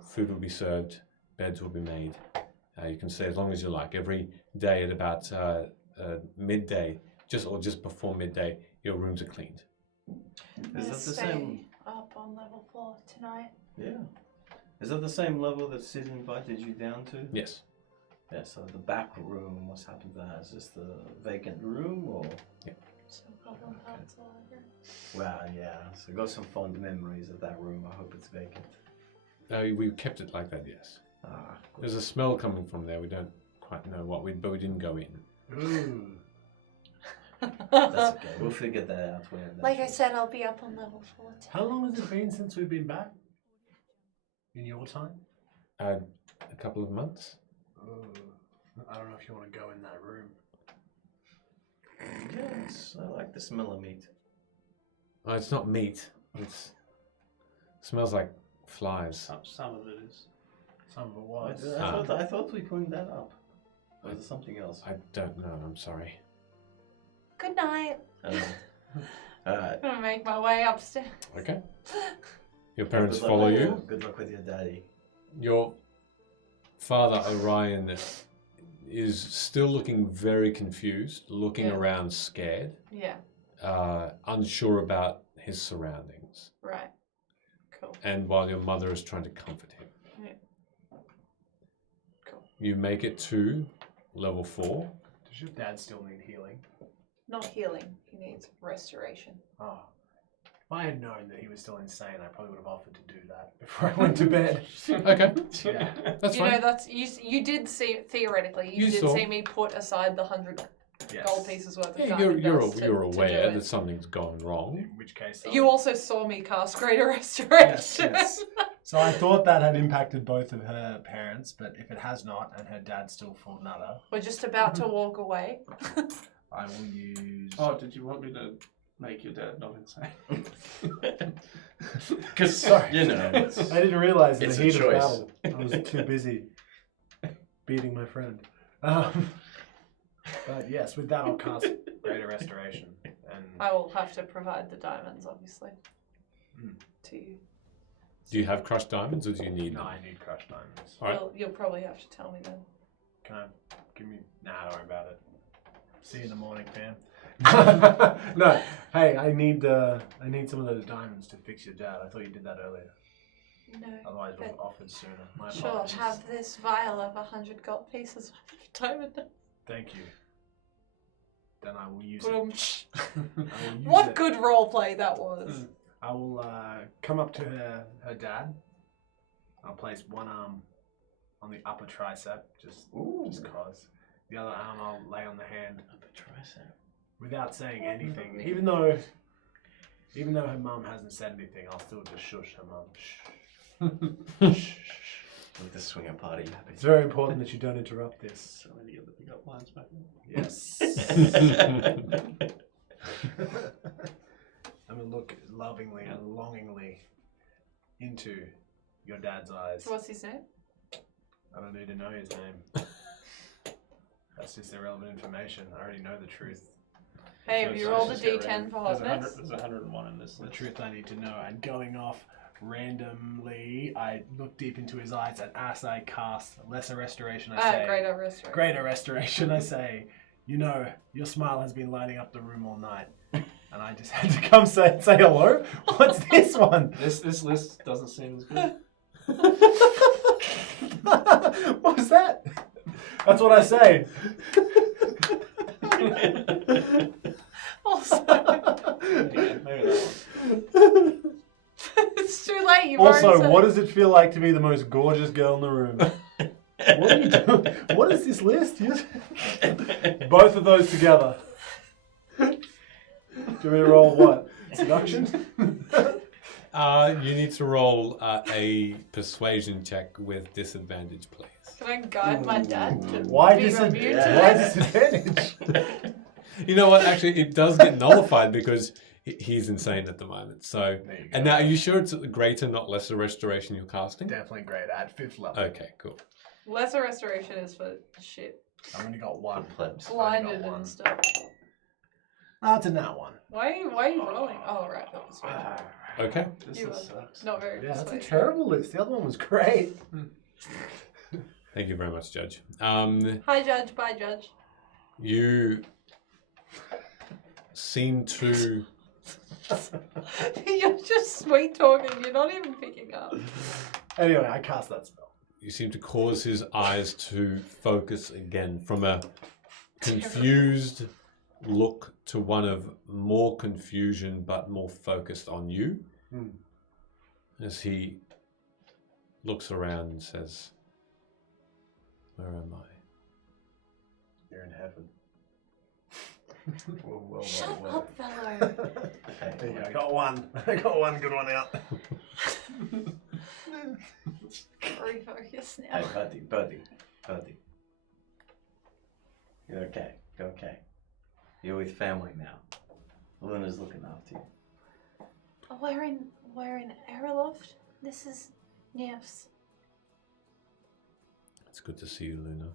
Food will be served, beds will be made. You can stay as long as you like. Every day at about midday, just before midday, your rooms are cleaned. Is that the Stay same? up on level 4 tonight. Yeah. Is that the same level that Sid invited you down to? Yes. Yeah, so the back room, what's happened to that? Is this the vacant room or? So goblin parts all over. Well, yeah, so got some fond memories of that room. I hope it's vacant. We kept it like that, yes. Ah, There's a smell coming from there. We don't quite know what, but we didn't go in. Ooh. that's okay. We'll figure that out when. Like I said, I'll be up on level 4 tonight. How long has it been since we've been back? In your time? A couple of months. I don't know if you want to go in that room. Yes, I like the smell of meat. Oh, it's not meat. It smells like flies. Some of it is. Some of it was. I thought we cleaned that up. Or is it something else? I don't know. I'm sorry. Good night. Alright. I'm gonna make my way upstairs. Okay. Your parents Good luck follow with you. your- Good luck with your daddy. Your father, Orion, is still looking very confused, looking Yeah. around scared, Yeah, unsure about his surroundings. right. Cool. And while your mother is trying to comfort him. Yeah. Cool. You make it to level 4. Does your dad still need healing? Not healing, he needs restoration. Oh. If I had known that he was still insane, I probably would have offered to do that before I went to bed. Okay. Yeah. That's you fine. know, that's you did see theoretically. You, You did saw. see me put aside the 100 Yes. gold pieces worth of Yeah, diamond you're dust to aware do that it. something's gone wrong. In which case, You also saw me cast Greater Restoration. Yes. So I thought that had impacted both of her parents, but if it has not, and her dad's still full nutter, We're just about to walk away. I will use. Oh, did you want me to make your dad not insane? Because, Sorry. You know, I didn't realize in It's the a heat of choice. battle, I was too busy beating my friend. But yes, with that, I'll cast Greater Restoration, and I will have to provide the diamonds, obviously, to you. Do you have crushed diamonds or do you need no, them? I need crushed diamonds. All right. You'll probably have to tell me then. Can I give me? Nah, don't worry about it. See you in the morning, fam. No, hey, I need some of those diamonds to fix your dad. I thought you did that earlier. No. Otherwise, we would but- have offered sooner. My Sure, apologies. have this vial of 100 gold pieces worth of diamond dust. Thank you. Then I will use Boom. it. I will use What it. good roleplay that was. I will come up to her dad. I'll place one arm on the upper tricep, just cause. The other arm I'll lay on the hand upper tricep. without saying anything. Even though her mum hasn't said anything, I'll still just shush her mum. Shh. With the swinger party. It's very important that you don't interrupt this. So many of the pickup lines back then. Yes. I'm gonna look lovingly and longingly into your dad's eyes. What's his name? I don't need to know his name. That's just irrelevant information. I already know the truth. Hey, have you rolled a d10 for There's hotness? There's 101 in this The list. truth I need to know. And going off randomly, I look deep into his eyes, and as I cast Lesser Restoration, I say, Greater Restoration. Greater Restoration, I say, you know, your smile has been lighting up the room all night. And I just had to come say hello? What's this one? This list doesn't seem as good. What was that? That's what I say. Also, Maybe that one. it's too late. You've Also, already said what it. does it feel like to be the most gorgeous girl in the room? What are you doing? What is this list? Both of those together. Do you want me to roll what? Seduction? You need to roll a persuasion check with disadvantage, please. Can I guide my dad to Why be immune to Why this? disadvantage? You know what? Actually, it does get nullified because he's insane at the moment. So, There you go. and now, are you sure it's greater, not lesser restoration you're casting? Definitely great at 5th level. Okay, cool. Lesser Restoration is for shit. I've only got one. Plebs. Blinded one. and stuff. That's a nat one. Why are you rolling? Oh, right. That was right. Okay. This You list were sucks. not very Yeah, that's a persuasive. terrible list. The other one was great. Thank you very much, Judge. Hi, Judge. Bye, Judge. You seem to You're just sweet talking. You're not even picking up. Anyway, I cast that spell. cause his eyes to focus again from a confused look to one of more confusion but more focused on you. Hmm. As he looks around and says, "Where am I?" You're in heaven. Whoa, Shut whoa. up, fellow. There you go. I got one. I got one good one out. Refocus Hey, now. buddy. You're okay. You're okay. You're with family now. Luna's looking after you. We're in Aeroloft. This is Nymphs. It's good to see you, Luna.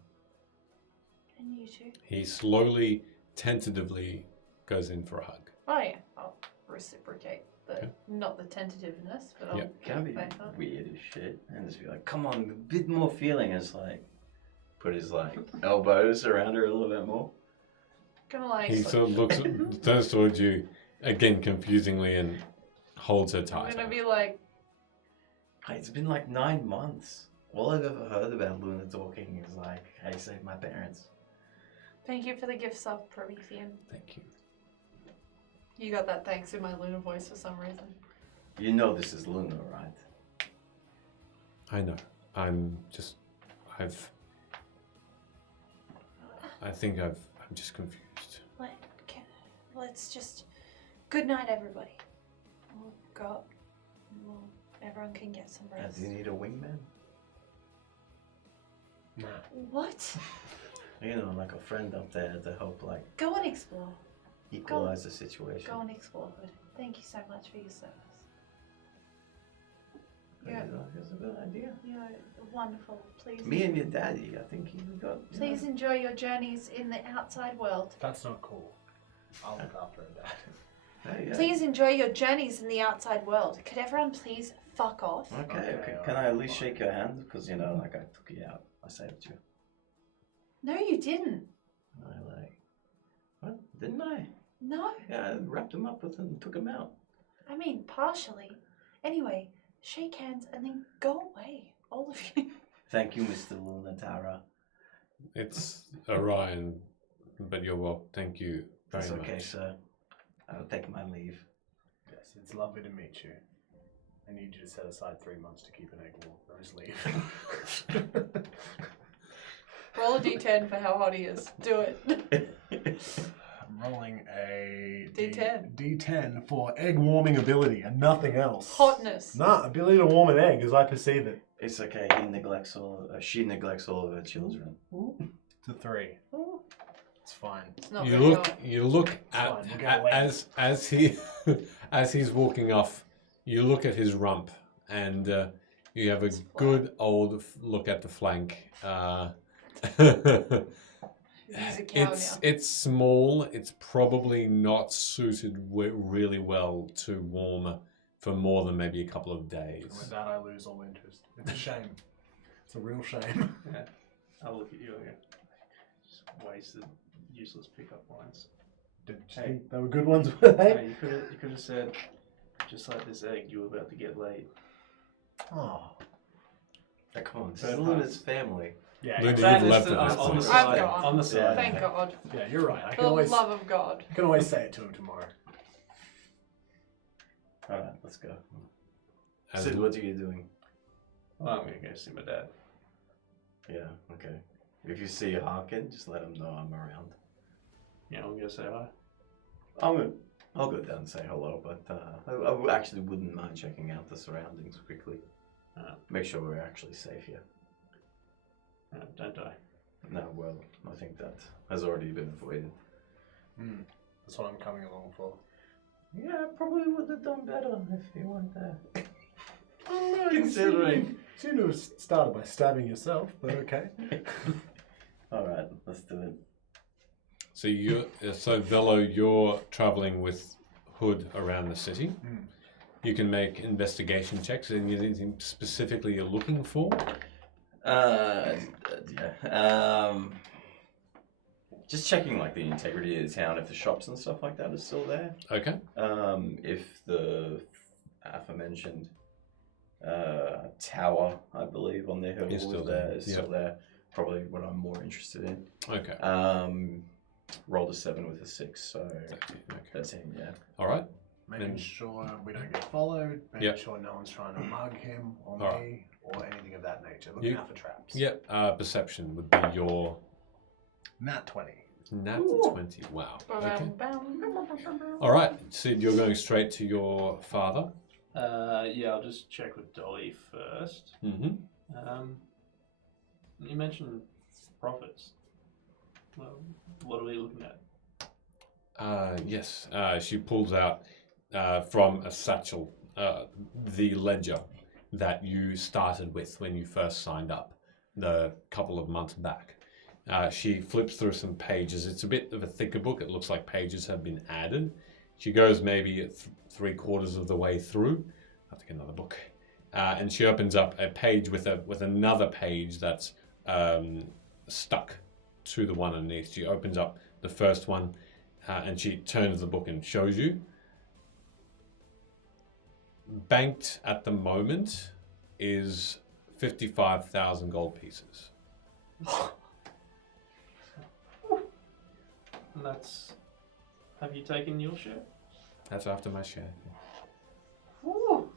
And you too. He slowly, tentatively goes in for a hug. Oh yeah, I'll reciprocate. Not the tentativeness, but I'll Yeah. give Can it be back up. weird as shit and just be like, come on, a bit more feeling. It's like, put his like elbows around her a little bit more. Gonna like. He sort of looks, turns towards you again confusingly and holds her I'm tight. gonna be like, Hey, it's been like 9 months. All I've ever heard about Luna talking is like, hey, save my parents. thank you for the gifts of Promethean. Thank you. You got that thanks in my Luna voice for some reason. You know this is Luna, right? I know. I'm just just confused. Let's just. Good night, everybody. We'll go up. Everyone can get some rest. Do you need a wingman? Nah. What? You know, like a friend up there to help like Go and explore. equalize the situation. Go and explore, Hood. Thank you so much for your service. You know, it's a good idea. You're wonderful. Please. Me and your daddy, I think you got. you know, Please enjoy your journeys in the outside world. That's not cool. I'll look after her dad. hey, yeah. Please enjoy your journeys in the outside world. Could everyone please fuck off? Okay. Can I at least shake your hand? Because, you know, like I took you out. I saved you. No, you didn't. I like. What? Didn't I? No. Yeah, I wrapped him up with and took him out. I mean, partially. Anyway, shake hands and then go away. All of you. Thank you, Mr. Lunatara. It's Orion, but you're well. Thank you very That's much. okay, sir. I'll take my leave. Yes, it's lovely to meet you. I need you to set aside 3 months to keep an egg warm for his leave. Roll a d10 for how hot he is. Do it. I'm rolling a D10. D10 for egg warming ability and nothing else. Hotness. Nah, ability to warm an egg as I perceive it. It's okay. She neglects all of her children. It's a 3. It's fine. It's not You very look. hot. You look fine, at we'll get away. as he as he's walking off. You look at his rump, and you have a good old look at the flank. He's a cow now. It's small. It's probably not suited really well to warm for more than maybe a couple of And days. with that, I lose all interest. It's a shame. It's a real shame. Yeah. I'll look at you and go, just wasted useless pickup lines. Hey, they were good ones, were they? Hey, you could have said, just like this egg, you were about to get laid. Oh. Come on, So this is it's Luna's family. Yeah, Luke, you're right. you've left at this on the point. side. I've gone. On the side. Thank God. Yeah, you're right. I For can the always, love of God. I can always say it to him tomorrow. Alright, let's go. As- Sid, what are you doing? Well, I'm going to go see my dad. Yeah, okay. If you see Harkin, just let him know I'm around. Yeah, I'm going to say hi. I'll go down and say hello, but I actually wouldn't mind checking out the surroundings quickly. Make sure we're actually safe here. Don't die. No, well, I think that has already been avoided. That's what I'm coming along for. Yeah, I probably would have done better if you weren't there. Oh, Considering. Seem to have started by stabbing yourself, but okay. Alright, let's do it. So Velo, you're traveling with Hood around the city. You can make investigation checks. Anything specifically you're looking for? Yeah. Just checking like the integrity of the town, if the shops and stuff like that are still there. Okay. If the aforementioned tower, I believe, on the hill Is still is there, still there. Probably what I'm more interested in. Okay. Rolled a 7 with a 6, so 13, yeah. All right. Making And- sure we don't get followed, making Yep. sure no one's trying to mug him or All me or anything of that nature. Looking You- out for traps. Yep. Perception would be your Nat 20. nat 20. Wow. Okay. All right, Sid, you're going straight to your father. Yeah, I'll just check with Dolly first. Mm-hmm. You mentioned profits. Well, what are we looking at? Yes. She pulls out from a satchel the ledger that you started with when you first signed up the couple of months back. She flips through some pages. It's a bit of a thicker book. It looks like pages have been added. She goes maybe three-quarters of the way through. I'll take another book. And she opens up a page with another page that's stuck to the one underneath. She opens up the first one and she turns the book and shows you. Banked at the moment is 55,000 gold pieces. And that's. Have you taken your share? That's after my share. Woo!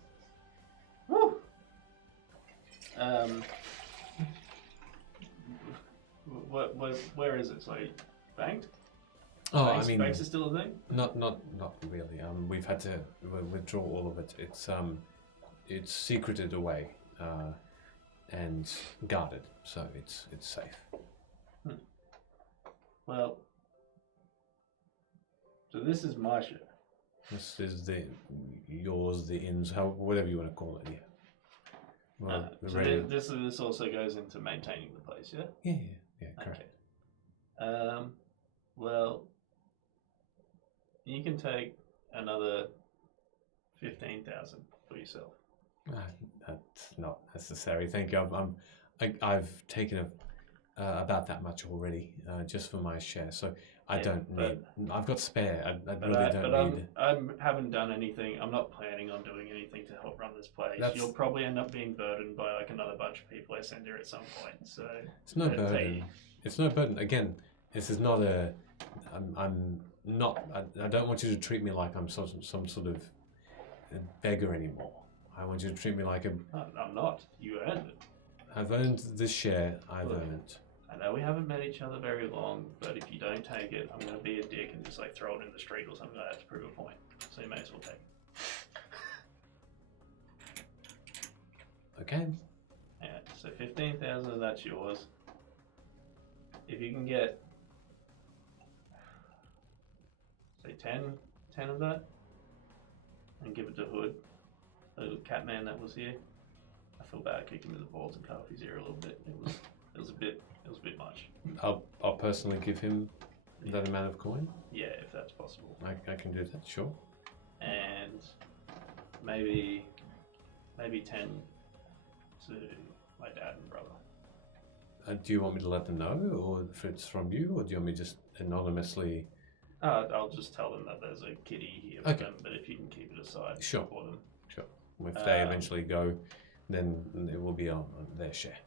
Woo! Where is it? So, banked? Oh, Banks, I mean, banks are still a thing? not really. We've had to withdraw all of it. It's secreted away and guarded, so it's safe. Well, so this is my share. This is yours, the inn's, whatever you want to call it. Yeah. Well, So this also goes into maintaining the place, yeah? Yeah, correct. Okay. Well, you can take another 15,000 for yourself. That's not necessary. Thank you. I've taken about that much already, just for my share. So I don't need. I've got spare. I really don't need. I haven't done anything. I'm not planning on doing anything to help run this place. You'll probably end up being burdened by like another bunch of people I send here at some point. So It's no burden. It's no burden. Again, this is not a. I'm not. I don't want you to treat me like I'm some sort of beggar anymore. I want you to treat me like a. I'm not. You earned it. I've earned this share. I've earned. I know we haven't met each other very long, but if you don't take it, I'm going to be a dick and just like throw it in the street or something like that to prove a point. So you may as well take it. Okay. Yeah, so 15,000 of that's yours. If you can get, say 10 of that, and give it to Hood, the little cat man that was here. I feel bad kicking him in the balls and cut off his ear a little bit. It was a bit much. I'll personally give him that amount of coin. Yeah, if that's possible. I can do that. Sure. And maybe 10 to my dad and brother. Do you want me to let them know, or if it's from you, or do you want me to just anonymously? I'll just tell them that there's a kitty here for them, but if you can keep it aside Sure. for them. Sure. If they eventually go, then it will be on their share.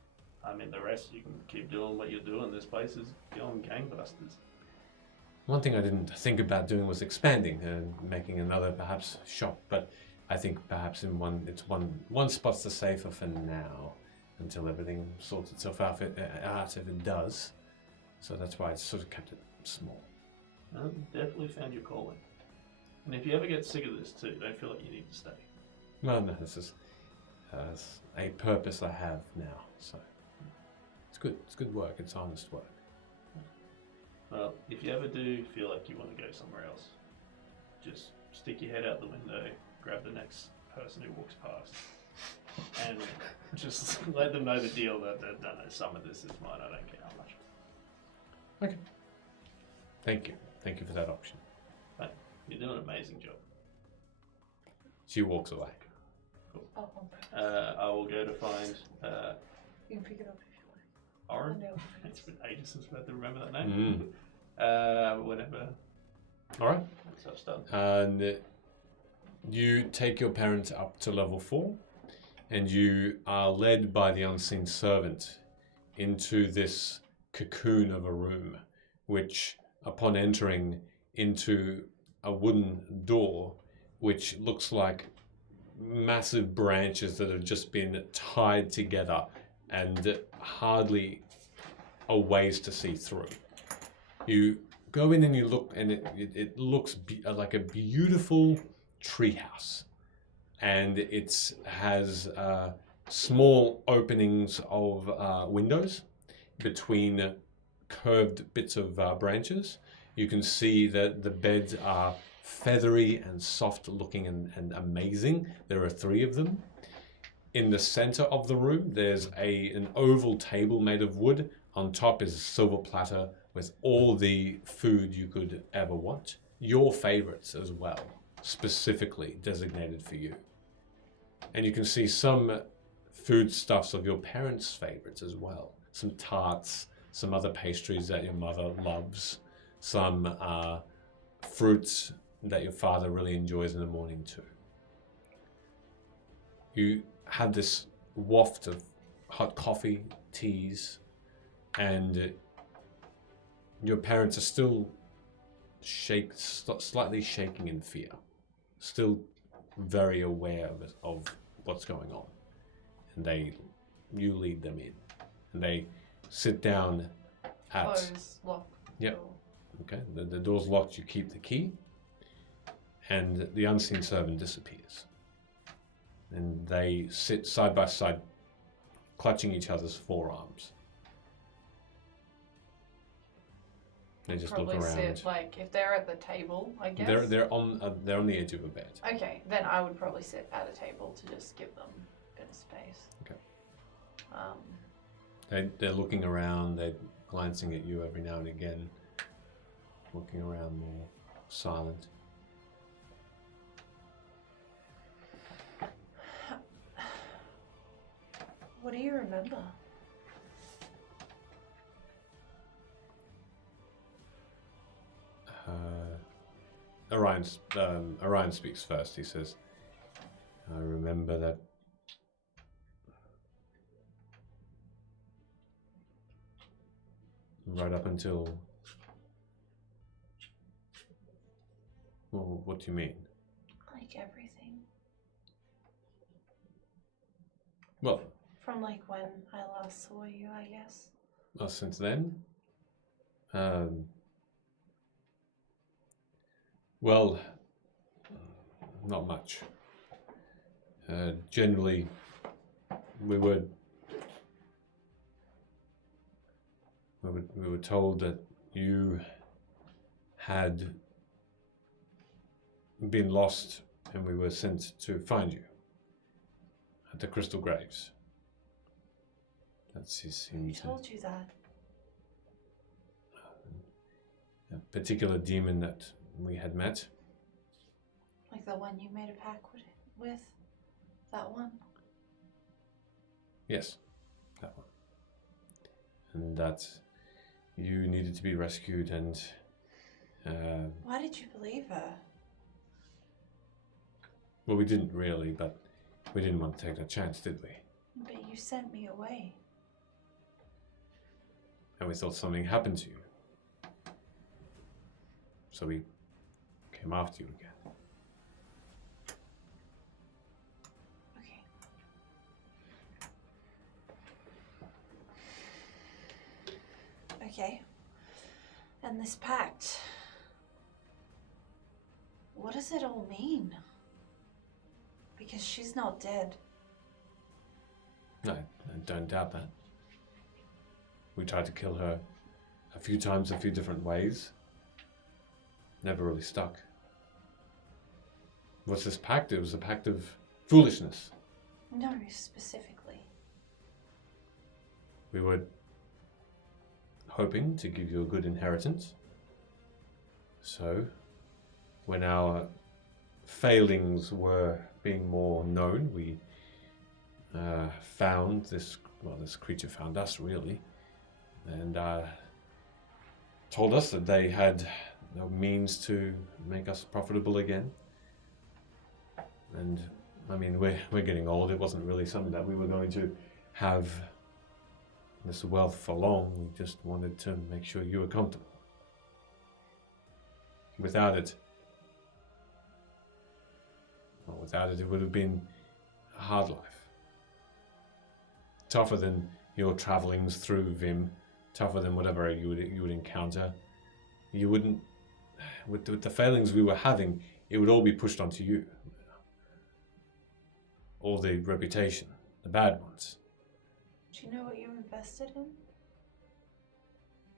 I mean, the rest you can keep doing what you're doing. This place is going gangbusters. One thing I didn't think about doing was expanding and making another perhaps shop, but I think perhaps in one spot's the safer for now until everything sorts itself out if it does. So that's why I sort of kept it small. Definitely found your calling. And if you ever get sick of this too, don't feel like you need to stay. No, this is a purpose I have now, so it's good. It's good work. It's honest work. Well, if you ever do feel like you want to go somewhere else, just stick your head out the window, grab the next person who walks past, and just let them know the deal that some of this is mine. I don't care how much. Okay. Thank you. Thank you for that option. But you're doing an amazing job. She walks away. Oh, I will go to find you can pick it up if you Oren. want. It's been ages since I had to remember that name. Whenever All right. such done. And you take your parents up to level 4, and you are led by the unseen servant into this cocoon of a room, which, upon entering into a wooden door, which looks like massive branches that have just been tied together and hardly a ways to see through. You go in and you look, and it looks like a beautiful treehouse, and it has small openings of windows between curved bits of branches. You can see that the beds are feathery and soft looking and amazing. There are 3 of them. In the center of the room, there's an oval table made of wood. On top is a silver platter with all the food you could ever want. Your favorites as well, specifically designated for you. And you can see some foodstuffs of your parents' favorites as well. Some tarts, some other pastries that your mother loves, some fruits that your father really enjoys in the morning too. You have this waft of hot coffee, teas, and your parents are still slightly shaking in fear, still very aware of what's going on. And you lead them in, and they sit down at... Close, lock. Yep. door. Okay, the door's locked, you keep the key, and the unseen servant disappears. And they sit side by side, clutching each other's forearms. They just look Probably around. sit, like, if they're at the table, I guess. They're on the edge of a bed. Okay, then I would probably sit at a table to just give them a bit of space. Okay. They're looking around, they're glancing at you every now and again, looking around more silent. What do you remember? Orion speaks first. He says, I remember that right up until... Well, what do you mean? Like everything. Well, From like when I last saw you, I guess. well, since then, well, not much. Generally, we were told that you had been lost, and we were sent to find you at the Crystal Graves. That's his Who told you that? a particular demon that we had met. Like the one you made a pact with? That one? Yes, that one. And that you needed to be rescued, and Why did you believe her? well, we didn't really, but we didn't want to take that chance, did we? But you sent me away. And we thought something happened to you. So we came after you again. Okay. Okay. And this pact. What does it all mean? Because she's not dead. No, I don't doubt that. We tried to kill her a few times, a few different ways. Never really stuck. What's this pact? It was a pact of foolishness. No, specifically. We were hoping to give you a good inheritance. So, when our failings were being more known, we found this. Well, this creature found us really, and told us that they had no means to make us profitable again. And I mean, we're getting old. It wasn't really something that we were going to have this wealth for long. We just wanted to make sure you were comfortable. Without it, it would have been a hard life. Tougher than your travelings through Vim, tougher than whatever you would encounter. You wouldn't, with the failings we were having, it would all be pushed onto you. All the reputation, the bad ones. Do you know what you invested in?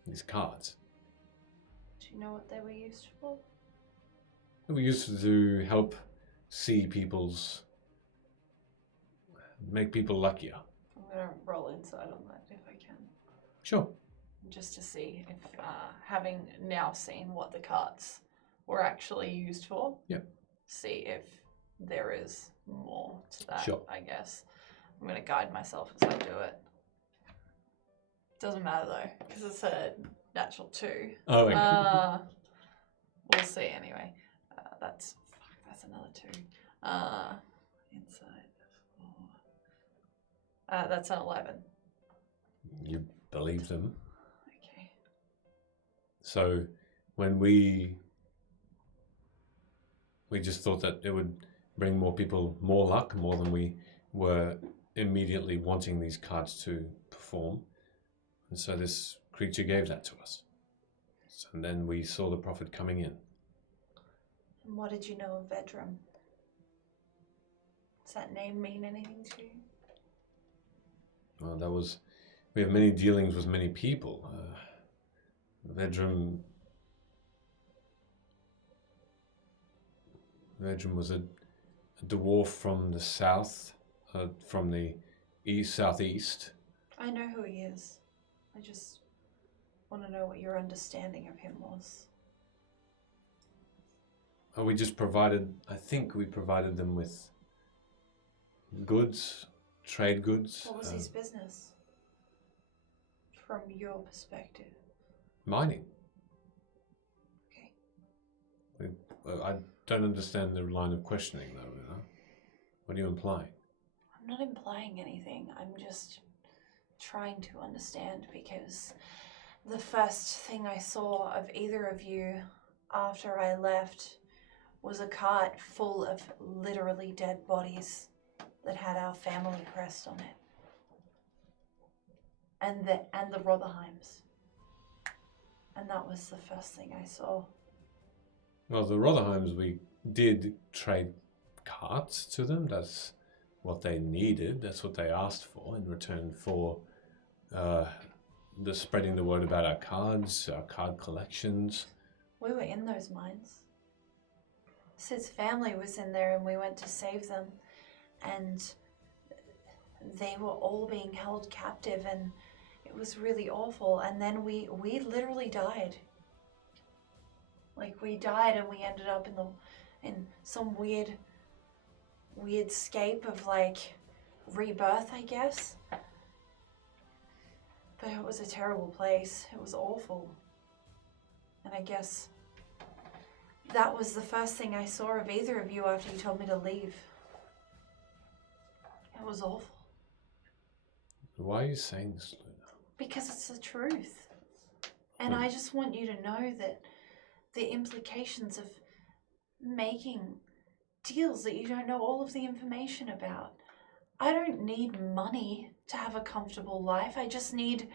These cards. Do you know what they were used for? We used to help see make people luckier. I'm gonna roll inside on that if I can. Sure. Just to see if, having now seen what the cards were actually used for, Yep. see if there is more to that, Sure. I guess. I'm going to guide myself as I do it. Doesn't matter though, because it's a natural 2. Oh, okay. We'll see anyway. That's another 2. Inside 4. That's an 11. You believe them. Okay. So when we just thought that it would bring more people more luck, more than we were immediately wanting these cards to perform. And so this creature gave that to us. And then we saw the profit coming in. And what did you know of Vedrum? Does that name mean anything to you? Well, we have many dealings with many people. Vedrum was a dwarf from the south, from the southeast. I know who he is. I just want to know what your understanding of him was. I think we provided them with goods, trade goods. What was his business? From your perspective. Mining. Okay. I don't understand the line of questioning, though. You know? What are you implying? I'm not implying anything. I'm just trying to understand, because the first thing I saw of either of you after I left was a cart full of literally dead bodies that had our family crest on it. And the Rotherheims. And that was the first thing I saw. Well, the Rotherheims, we did trade carts to them. That's what they needed. That's what they asked for in return for the spreading the word about our cards, our card collections. We were in those mines. Sid's family was in there and we went to save them. And they were all being held captive and it was really awful. And then we literally died. Like, we died and we ended up in some weird scape of, like, rebirth, I guess. But it was a terrible place. It was awful. And I guess that was the first thing I saw of either of you after you told me to leave. It was awful. Why are you saying this, Luna? Because it's the truth. And I just want you to know that the implications of making deals that you don't know all of the information about. I don't need money to have a comfortable life. I just need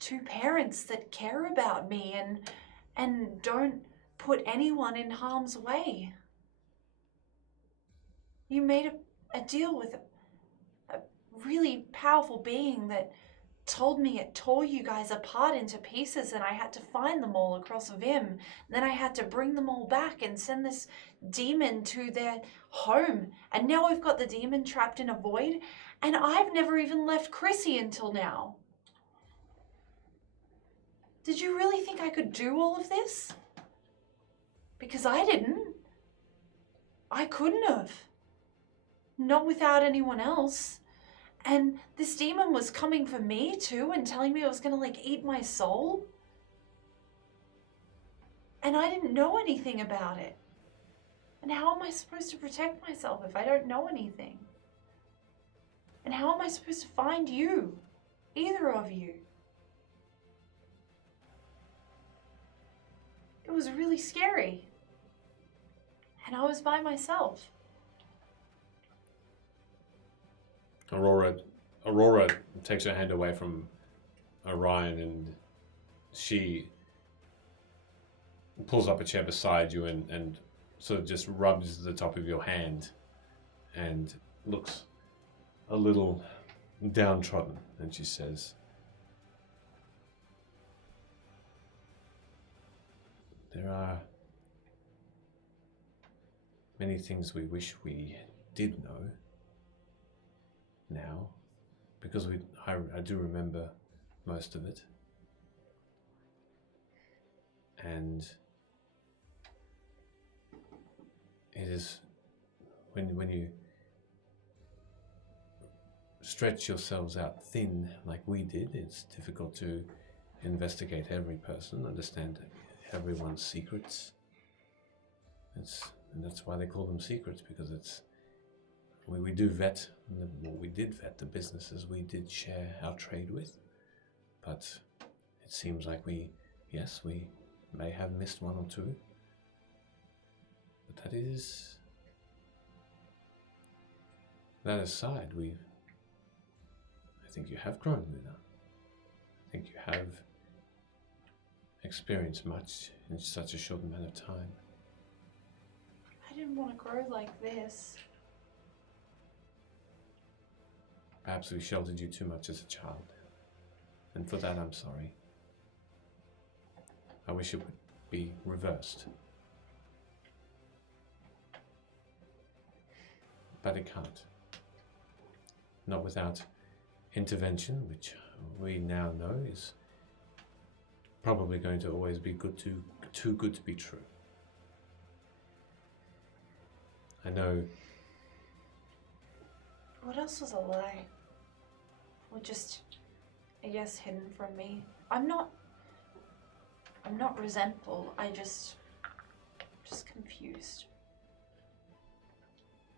2 parents that care about me and don't put anyone in harm's way. You made a deal with a really powerful being that told me it tore you guys apart into pieces and I had to find them all across Vim. Then I had to bring them all back and send this demon to their home. And now we've got the demon trapped in a void and I've never even left Chrissy until now. Did you really think I could do all of this? Because I didn't. I couldn't have. Not without anyone else. And this demon was coming for me too and telling me it was gonna like eat my soul. And I didn't know anything about it. And how am I supposed to protect myself if I don't know anything? And how am I supposed to find you? Either of you. It was really scary. And I was by myself. Aurora takes her hand away from Orion and she pulls up a chair beside you and sort of just rubs the top of your hand and looks a little downtrodden, and she says, "There are many things we wish we did know now, because I do remember most of it. And it is when you stretch yourselves out thin like we did, it's difficult to investigate every person, understand everyone's secrets. And that's why they call them secrets, because we do vet, we did vet the businesses we did share our trade with, but it seems like we may have missed one or two. But that aside, I think you have grown, Luna. I think you have experienced much in such a short amount of time. I didn't want to grow like this. Perhaps we sheltered you too much as a child, and for that I'm sorry. I wish it would be reversed. But it can't. Not without intervention, which we now know is probably going to always be too good to be true. I know. What else was a lie? Or just, I guess, hidden from me? I'm not resentful. I just confused.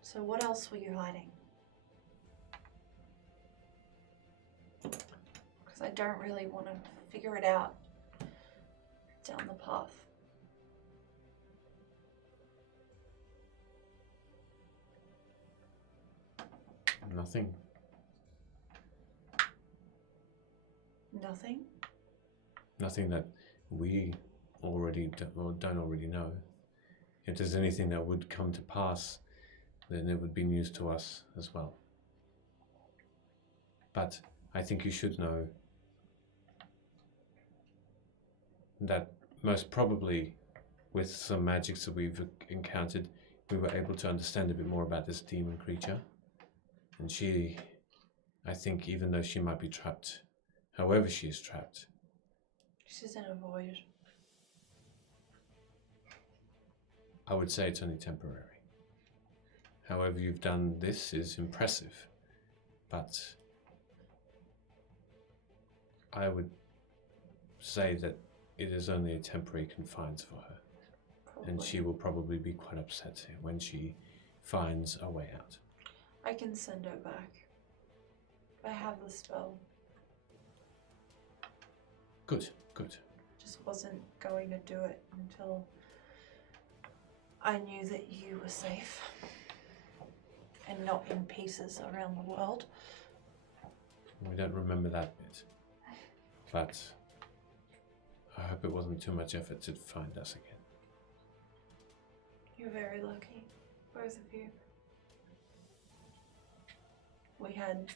So what else were you hiding? Because I don't really want to figure it out down the path. Nothing. Nothing? Nothing that we already don't already know. If there's anything that would come to pass, then it would be news to us as well. But I think you should know that most probably with some magics that we've encountered, we were able to understand a bit more about this demon creature. And she, I think, even though she might be trapped, however she is trapped. She's in a void. I would say it's only temporary. However you've done this is impressive, but I would say that it is only a temporary confines for her. Probably. And she will probably be quite upset when she finds a way out. I can send her back. I have the spell. Good, good. Just wasn't going to do it until I knew that you were safe and not in pieces around the world. We don't remember that bit. But I hope it wasn't too much effort to find us again. You're very lucky, both of you. We had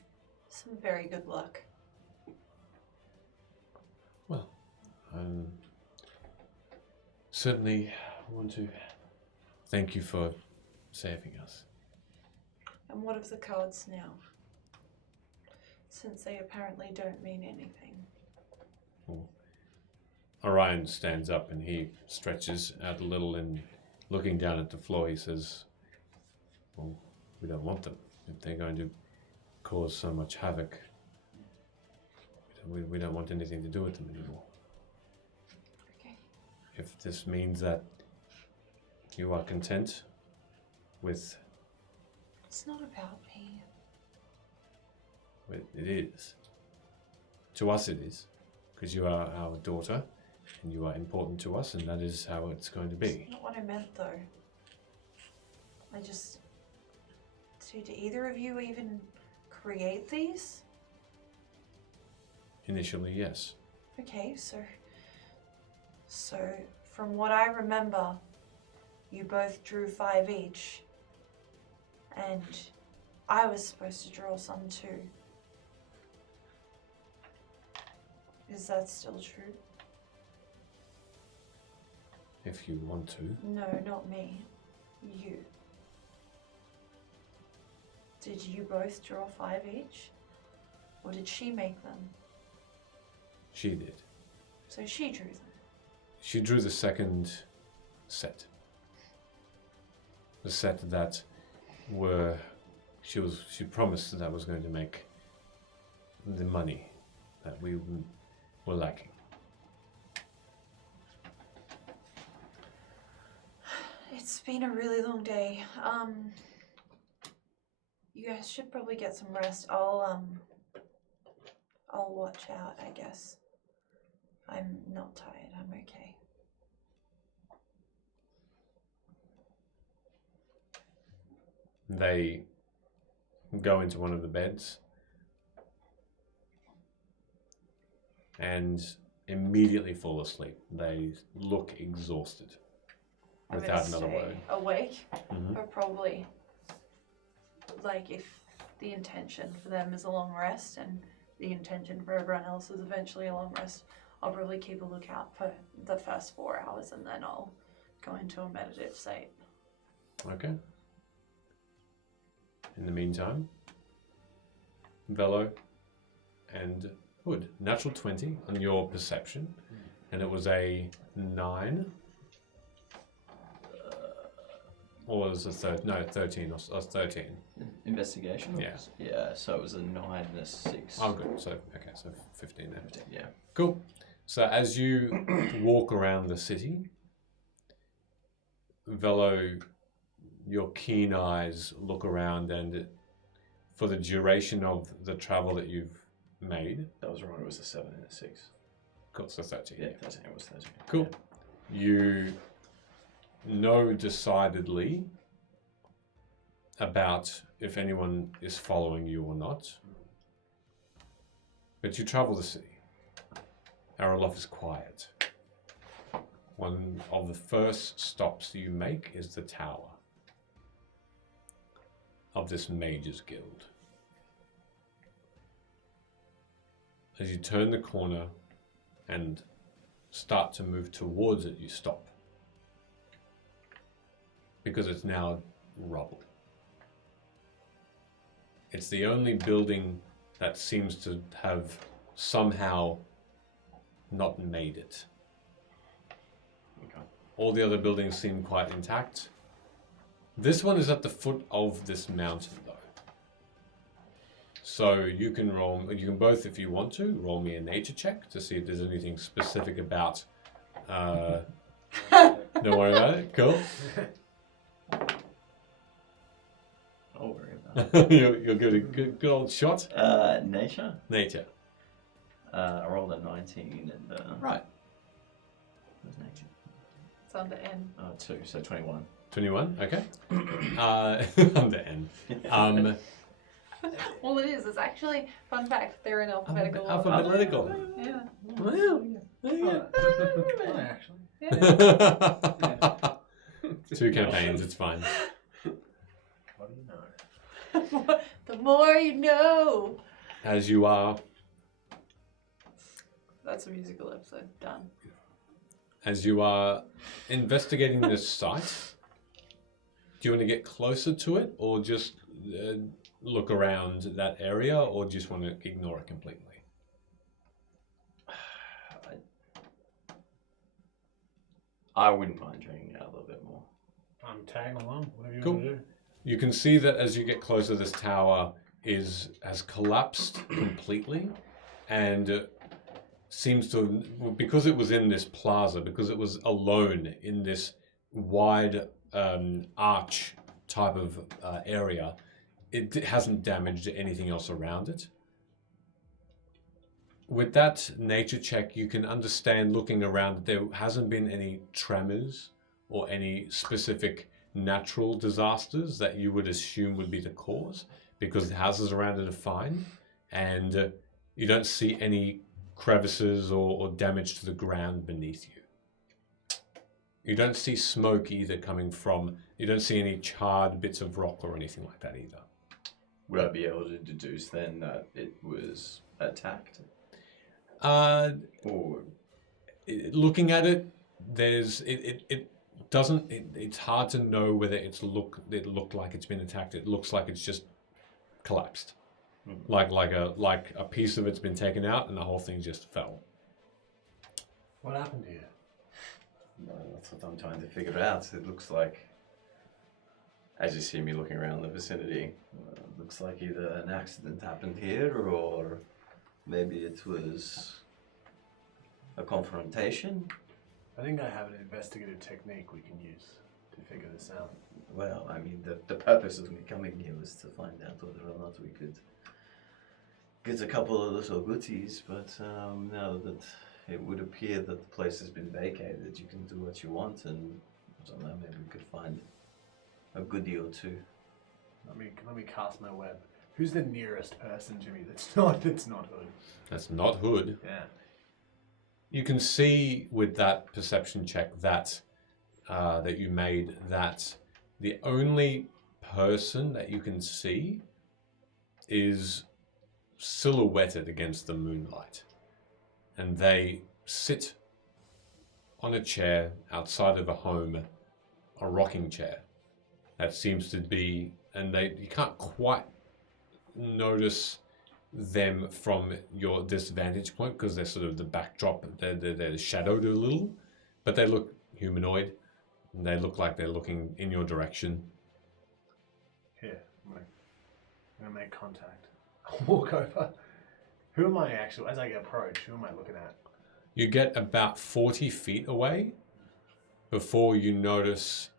some very good luck. Well, certainly want to thank you for saving us. And what of the cards now? Since they apparently don't mean anything. Well, Orion stands up and he stretches out a little, and looking down at the floor he says, well, we don't want them. If they're going to cause so much havoc, we don't want anything to do with them anymore. Okay. If this means that you are content with It's not about me. it is. To us it is. Because you are our daughter and you are important to us, and that is how it's going to be. That's not what I meant, though. I just... Did either of you even create these? Initially, yes. Okay, so from what I remember, you both drew 5 each, and I was supposed to draw some too. Is that still true? If you want to. No, not me. You. Did you both draw 5 each? Or did she make them? She did. So she drew them. She drew the second set. The set that she promised that was going to make the money that we were lacking. It's been a really long day. You guys should probably get some rest. I'll watch out, I guess. I'm not tired. I'm okay. They go into one of the beds and immediately fall asleep. They look exhausted. I'm Without gonna another stay word. awake, Mhm. but probably, like, if the intention for them is a long rest and the intention for everyone else is eventually a long rest, I'll probably keep a lookout for the first 4 hours and then I'll go into a meditative state. Okay. In the meantime, Velo and Hood. Natural 20 on your perception, and it was a 9. Or was it 13 or 13? Investigation? Yeah. Yeah, so it was a 9 and a 6. Oh, good. So, okay, so 15 there. Yeah. Cool. So as you walk around the city, Velo, your keen eyes look around, and for the duration of the travel that you've made... That was right, it was a 7 and a 6. Cool, so 13. Yeah, 13, it was 13. Cool. Yeah. You know decidedly about if anyone is following you or not. But you travel the city. Araloth is quiet. One of the first stops you make is the tower of this Mages Guild. As you turn the corner and start to move towards it, you stop. Because it's now rubble. It's the only building that seems to have somehow not made it. Okay. All the other buildings seem quite intact. This one is at the foot of this mountain, though. So you can both, if you want to, roll me a nature check to see if there's anything specific about. Don't worry about it. Cool. I'll worry about it. You'll give it a good old shot. Nature? Nature. I rolled a 19 and... Right. What's nature? It's under N. 2, so 21. 21, okay. Under N. All it is actually, fun fact, they're in alphabetical order. Alphabetical. Yeah. Well, Actually. Yeah. 2 campaigns, it's fine. What do you know? The more you know. As you are, That's a musical episode. Done. as you are investigating this site, do you want to get closer to it, or just look around that area, or just want to ignore it completely? I wouldn't mind dragging it out a little bit more. I'm tagging along. Whatever you Cool. want to do. You can see that as you get closer, this tower has collapsed completely, and seems to, because it was in this plaza, because it was alone in this wide arch type of area, it hasn't damaged anything else around it. With that nature check, you can understand, looking around, that there hasn't been any tremors or any specific natural disasters that you would assume would be the cause, because the houses around it are fine, and you don't see any crevices or damage to the ground beneath you. You don't see smoke either coming from, you don't see any charred bits of rock or anything like that either. Would I be able to deduce then that it was attacked? Or Looking at it, it's hard to know whether it looked like it's been attacked. It looks like it's just collapsed. Like a piece of it's been taken out and the whole thing just fell. What happened here? Well, that's what I'm trying to figure out. It looks like, as you see me looking around the vicinity, looks like either an accident happened here, or maybe it was a confrontation. I think I have an investigative technique we can use to figure this out. Well, I mean, the purpose of me coming here was to find out whether or not we could get a couple of little goodies, but now that it would appear that the place has been vacated, you can do what you want, and I don't know, maybe we could find a goodie or two. Let me cast my web. Who's the nearest person to me that's not Hood? That's not Hood. Yeah. You can see with that perception check that that you made, that the only person that you can see is silhouetted against the moonlight, and they sit on a chair outside of a home, a rocking chair that seems to be, and you can't quite notice them from this vantage point because they're sort of the backdrop, they're shadowed a little, but they look humanoid, and they look like they're looking in your direction. Here, I'm gonna make contact. I'll walk over. Who am I actually, as I approach, who am I looking at? You get about 40 feet away before you notice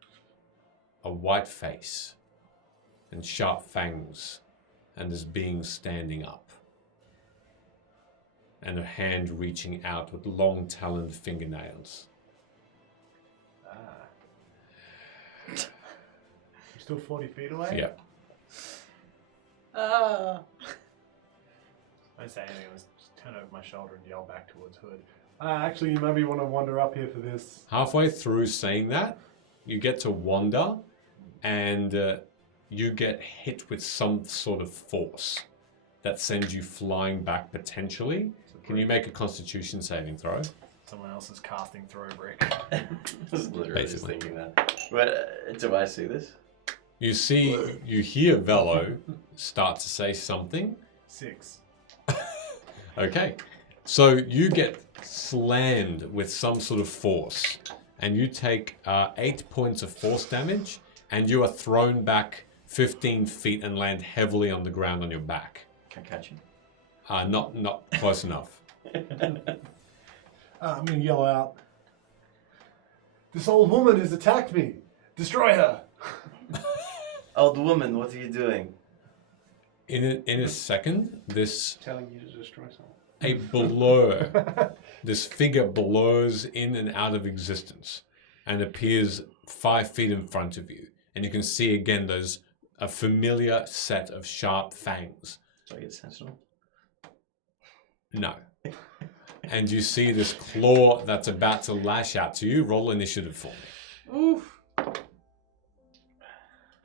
a white face and sharp fangs, and this being standing up, and a hand reaching out with long taloned fingernails. You're still 40 feet away? Yeah. I don't say anything, I just turn over my shoulder and yell back towards Hood. Actually, you maybe want to wander up here for this. Halfway through saying that, you get to wander, and you get hit with some sort of force that sends you flying back potentially. Can you make a Constitution saving throw? Someone else is casting throw brick. I was literally just Basically. thinking that. But do I see this? You hear Velo start to say something. 6. Okay, so you get slammed with some sort of force, and you take 8 points of force damage, and you are thrown back 15 feet and land heavily on the ground on your back. can I catch him? Not close enough. I'm going to yell out, "This old woman has attacked me! Destroy her!" Old woman, what are you doing? In a second, this Telling you to destroy someone. a blur, this figure blurs in and out of existence, and appears 5 feet in front of you, and you can see again a familiar set of sharp fangs. Do I get sentinel? No. And you see this claw that's about to lash out to you. Roll initiative for me. Oof.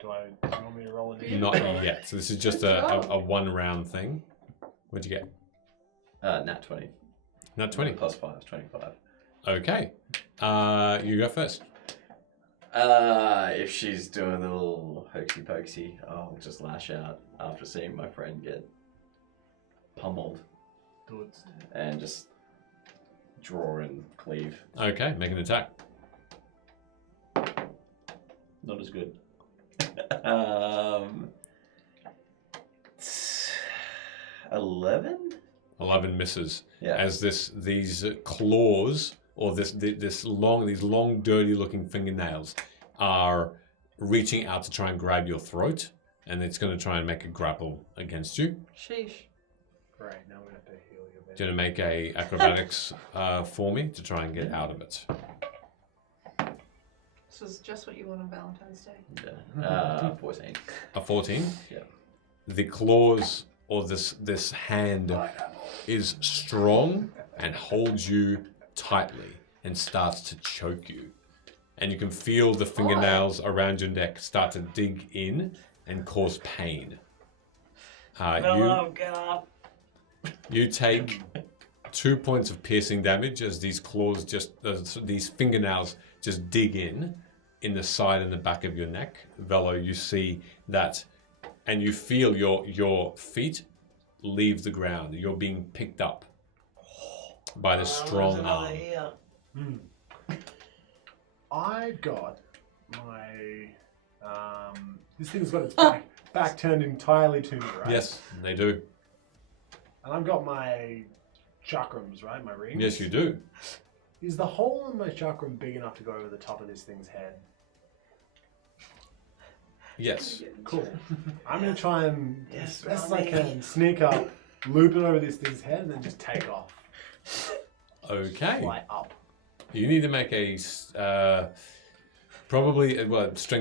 Do you want me to roll it? Not yet. So this is just a one round thing. What'd you get? Nat 20. Nat 20. Plus 5, 25. Okay. You go first. If she's doing a little hokey pokey, I'll just lash out after seeing my friend get pummeled Do it. and just draw and cleave. Okay, make an attack. Not as good. $11? 11 misses. Yeah. As these claws or these long dirty looking fingernails are reaching out to try and grab your throat, and it's going to try and make a grapple against you. Sheesh. Great, now we have to heal you a bit. Do you want to make a acrobatics for me to try and get out of it? This was just what you want on Valentine's Day. Yeah. 14. A 14? Yeah. The claws or this hand is strong and holds you tightly and starts to choke you. And you can feel the fingernails around your neck start to dig in and cause pain. You take 2 points of piercing damage as these claws these fingernails just dig in the side and the back of your neck. Velo, you see that, and you feel your feet leave the ground. You're being picked up by this strong arm. I've got my this thing's got its back turned entirely to me, right? Yes, they do. And I've got my chakrams, right? My rings. Yes, you do. Is the hole in my chakram big enough to go over the top of this thing's head? Yes. Cool. I'm gonna try and as best as I can sneak up, loop it over this thing's head, and then just take off. Okay. Fly up. You need to make a strength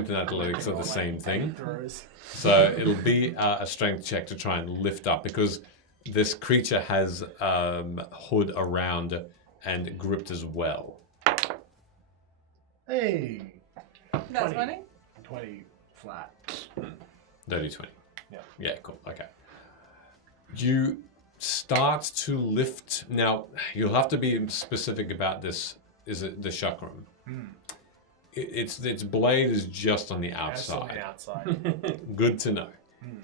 and athletics are the same thing. So it'll be a strength check to try and lift up, because this creature has hood around and gripped as well. Hey. That's funny. 20 flat. Dirty 20. Yeah. Yeah, cool. Okay. You start to lift. Now, you'll have to be specific about this. Is it the chakram? Its blade is just on the outside. Just on the outside. Good to know.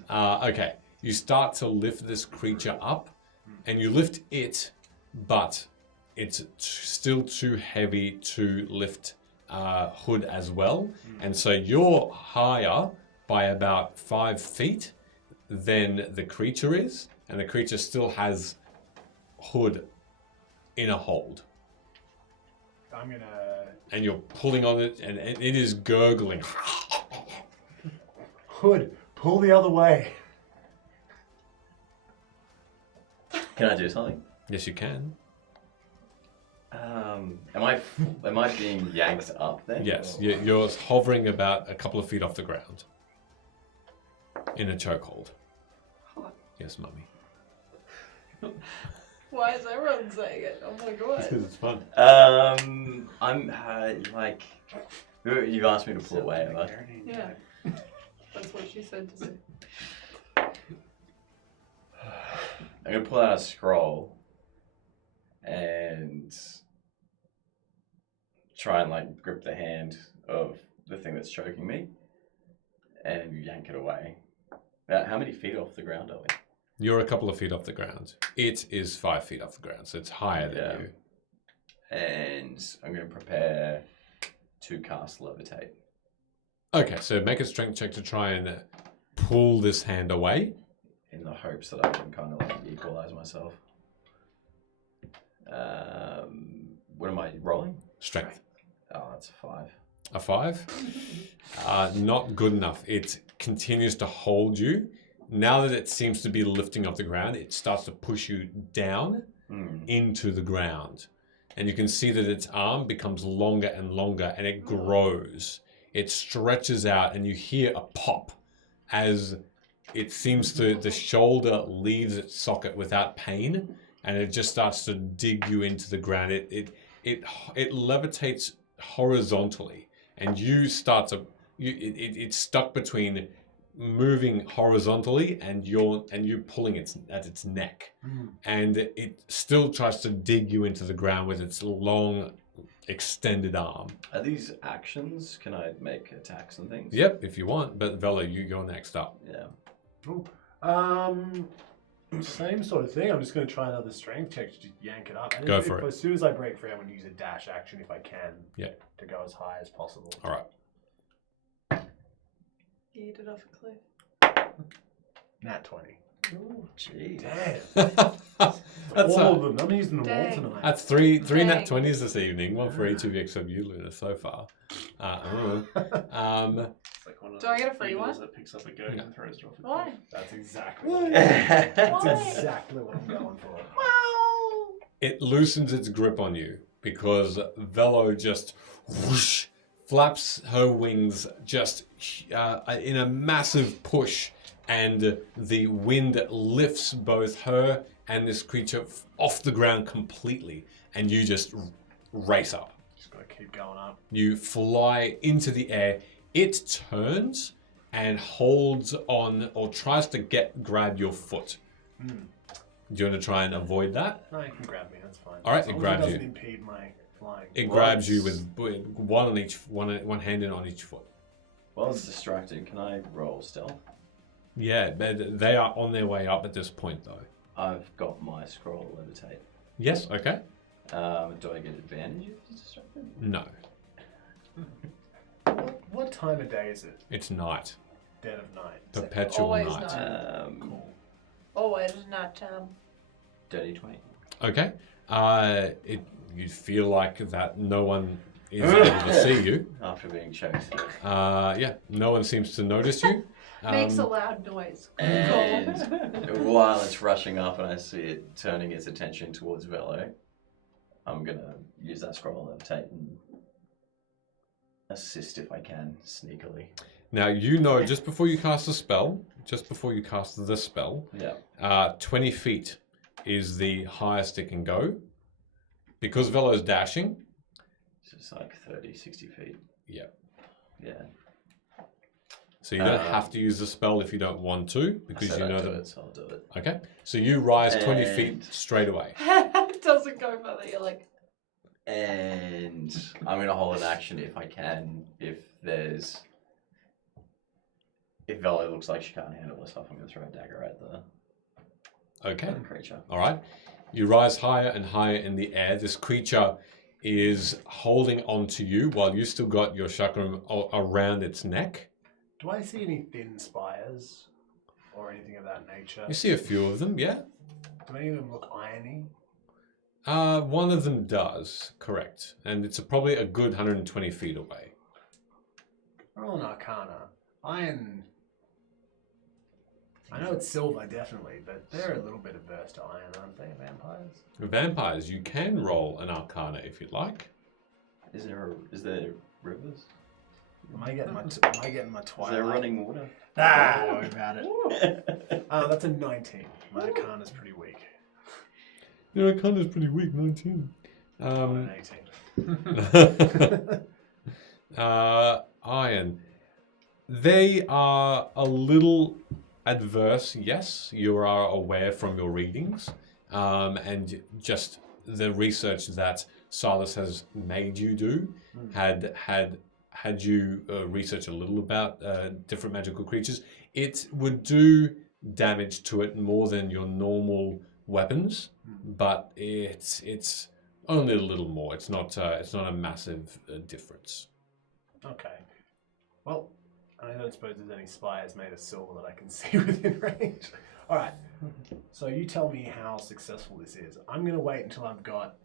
Okay. You start to lift this creature up, and you lift it, but it's still too heavy to lift Hood as well. And so you're higher by about 5 feet than the creature is, and the creature still has Hood in a hold. I'm gonna... And you're pulling on it, and it is gurgling. Hood, pull the other way. Can I do something? Yes, you can. Am I being yanked up then? Yes, you're hovering about a couple of feet off the ground in a chokehold. Yes, mummy. Why is everyone saying it? Oh my god. Because it's fun. I'm like, you've asked me to pull away, have I? Yeah. That's what she said to say. I'm gonna pull out a scroll and try and like grip the hand of the thing that's choking me and yank it away. How many feet off the ground are we? You're a couple of feet off the ground. It is 5 feet off the ground, so it's higher than you. And I'm going to prepare to cast Levitate. Okay, so make a strength check to try and pull this hand away. In the hopes that I can kind of like equalize myself. What am I rolling? Strength. Oh, that's a 5. A 5? Not good enough. It continues to hold you. Now that it seems to be lifting off the ground, it starts to push you down into the ground. And you can see that its arm becomes longer and longer, and it grows. It stretches out, and you hear a pop as it seems to, the shoulder leaves its socket without pain, and it just starts to dig you into the ground. It levitates horizontally, and you start to, it's stuck between moving horizontally and you pulling it at its neck, and it still tries to dig you into the ground with its long extended arm. Are these actions? Can I make attacks and things? Yep, if you want, but Vela, you're next up. Yeah. Ooh. Same sort of thing. I'm just going to try another strength check to just yank it up. And Go for it. As soon as I break free, I'm going to use a dash action if I can. Yeah. To go as high as possible. All right. Yeeted off a cliff. Nat 20. Oh, jeez. Damn. That's all of them. I'm using them all Dang. tonight. That's three Dang. nat 20s this evening, one for each of you except you, Luna, so far. It's like one of Do I those get a free eagles one? that picks up a goat No. and throws it off a Why? cliff. That's exactly what That's Why? exactly what I'm going for. Wow. It loosens its grip on you because Velo just whoosh, flaps her wings just in a massive push, and the wind lifts both her and this creature off the ground completely, and you just race up. Just gotta keep going up. You fly into the air. It turns and holds on or tries to grab your foot. Do you want to try and avoid that? No, you can grab me. That's fine. All right, As it long grabs as it you. doesn't impede my flying. It grabs you with one hand in on each foot. Well, it's distracted. Can I roll stealth? Yeah, they are on their way up at this point, though. I've got my scroll levitate. Yes, okay. Do I get advantage if it's distracted? No, What time of day is it? it's night. Dead of night. Perpetual Always night. night. Cool. Always not. Dirty 20. Okay. You feel like that no one is able to see you. After being choked. Yeah, no one seems to notice you. Makes a loud noise. And while it's rushing up and I see it turning its attention towards Velo, I'm going to use that scroll levitate and assist if I can, sneakily. Now, you know, just before you cast the spell, 20 feet is the highest it can go. Because Velo's dashing. It's just like 30, 60 feet. Yeah. Yeah. So you don't have to use the spell if you don't want to, because you know I'd do that. it, so I'll do it. Okay. So you rise 20 And- feet straight away. It doesn't go further. You're like, And I'm going to hold an action if I can. If Velo looks like she can't handle herself, I'm going to throw a dagger at the Okay. creature. All right. You rise higher and higher in the air. This creature is holding on to you while you still got your chakram around its neck. Do I see any thin spires or anything of that nature? You see a few of them, yeah? Do any of them look irony? One of them does, correct. And it's probably a good 120 feet away. Roll an Arcana. Iron. I know it's silver, definitely, but they're a little bit averse to iron, aren't they, vampires? Vampires, you can roll an Arcana if you'd like. Is there rivers? Am I getting my twilight? Is there running water? Ah, don't worry about it. That's a 19. My Arcana's pretty weak. Your Arcana's pretty weak, 19. An 18. Iron. They are a little adverse, yes. You are aware from your readings, and just the research that Silas has made you do. Had you research a little about different magical creatures, it would do damage to it more than your normal weapons, but it's only a little more. It's not a massive difference. Okay. Well, I don't suppose there's any spires made of silver that I can see within range. All right. So you tell me how successful this is. I'm going to wait until I've got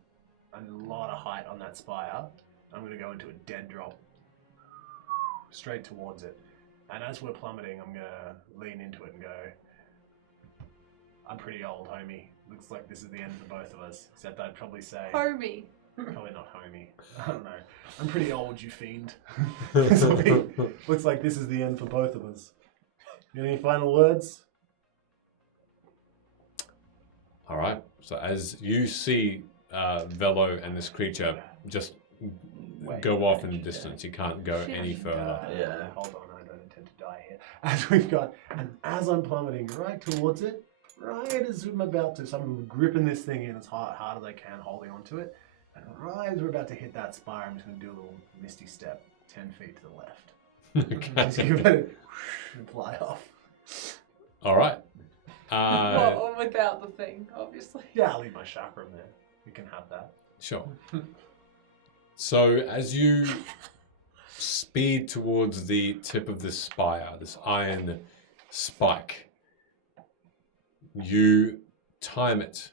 a lot of height on that spire. I'm going to go into a dead drop straight towards it. And as we're plummeting, I'm going to lean into it and go, I'm pretty old, homie. Looks like this is the end for both of us. Except I'd probably say... homie. Probably not homie. I don't know. I'm pretty old, you fiend. Looks like this is the end for both of us. You got any final words? All right. So as you see Velo and this creature just go off in the distance, you can't go any further. Yeah. Hold on, I don't intend to die here. As we've got, and as I'm plummeting right towards it, right as I'm about to, so I'm gripping this thing in as hard as I can, holding onto it. And right as we're about to hit that spire, I'm just going to do a little misty step 10 feet to the left. Just give it and fly off. All right. Well, without the thing, obviously. Yeah, I'll leave my chakra there. You can have that. Sure. So as you speed towards the tip of this spire, this iron spike. You time it.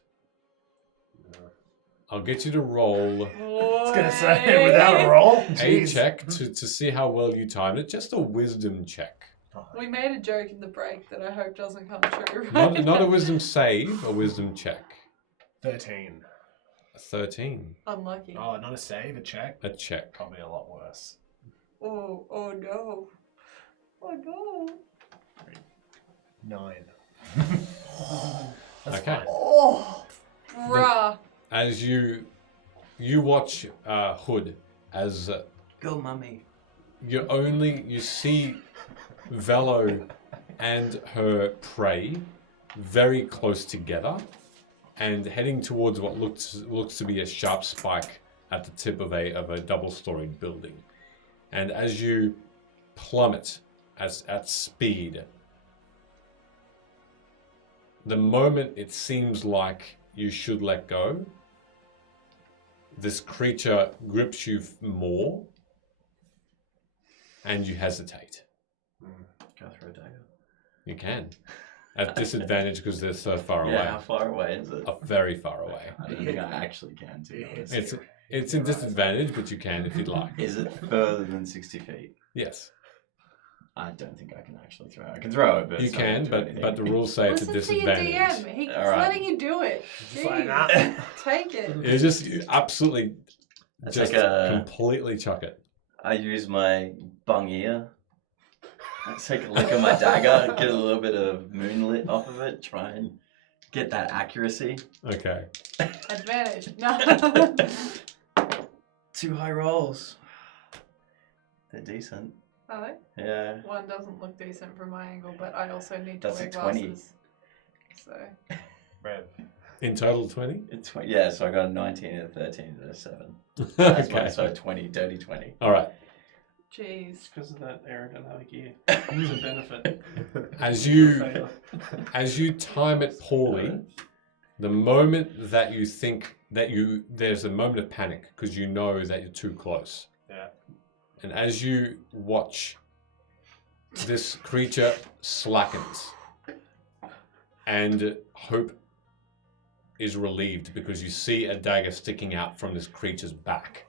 I'll get you to roll I was gonna say without a roll. a Jeez. check to see how well you timed it. Just a wisdom check. We made a joke in the break that I hope doesn't come true. Not a wisdom save, a wisdom check. 13. A 13. Unlucky. Oh, not a save, a check. A check. Probably a lot worse. Oh no. Oh no. 9. That's Okay. fine. Oh, bruh. As you watch Hood as Go, mummy. you see Velo and her prey very close together and heading towards what looks to be a sharp spike at the tip of a double-storied building. And as you plummet at speed, the moment it seems like you should let go, this creature grips you more, and you hesitate. Go through a dagger. You can. At disadvantage because they're so far away. Yeah, how far away is it? Very far away. I don't think I actually can, to be honest. It's in disadvantage, but you can if you'd like. Is it further than 60 feet? Yes. I don't think I can actually throw. I can throw it, but You it's not can, gonna do anything. but the rules say it's a Listen to your disadvantage. DM. He's All right. letting you do it. Just like Jeez. that. Take it. You absolutely That's just like a- completely chuck it. I use my bung ear. I take a look at my dagger, get a little bit of moonlit off of it, try and get that accuracy. Okay. Advantage. No. 2 high rolls. They're decent. Are they? Yeah. One doesn't look decent from my angle, but I also need to That's wear a 20. glasses. So. Red. In total, 20? Yeah, so I got a 19 and a 13 and a 7. That's Okay. why, so 20, dirty 20. All right. Jeez. It's because of that aerodynamic gear. It's a benefit. As you time it poorly, the moment that you think that there's a moment of panic because you know that you're too close. Yeah. And as you watch, this creature slackens, and hope is relieved because you see a dagger sticking out from this creature's back,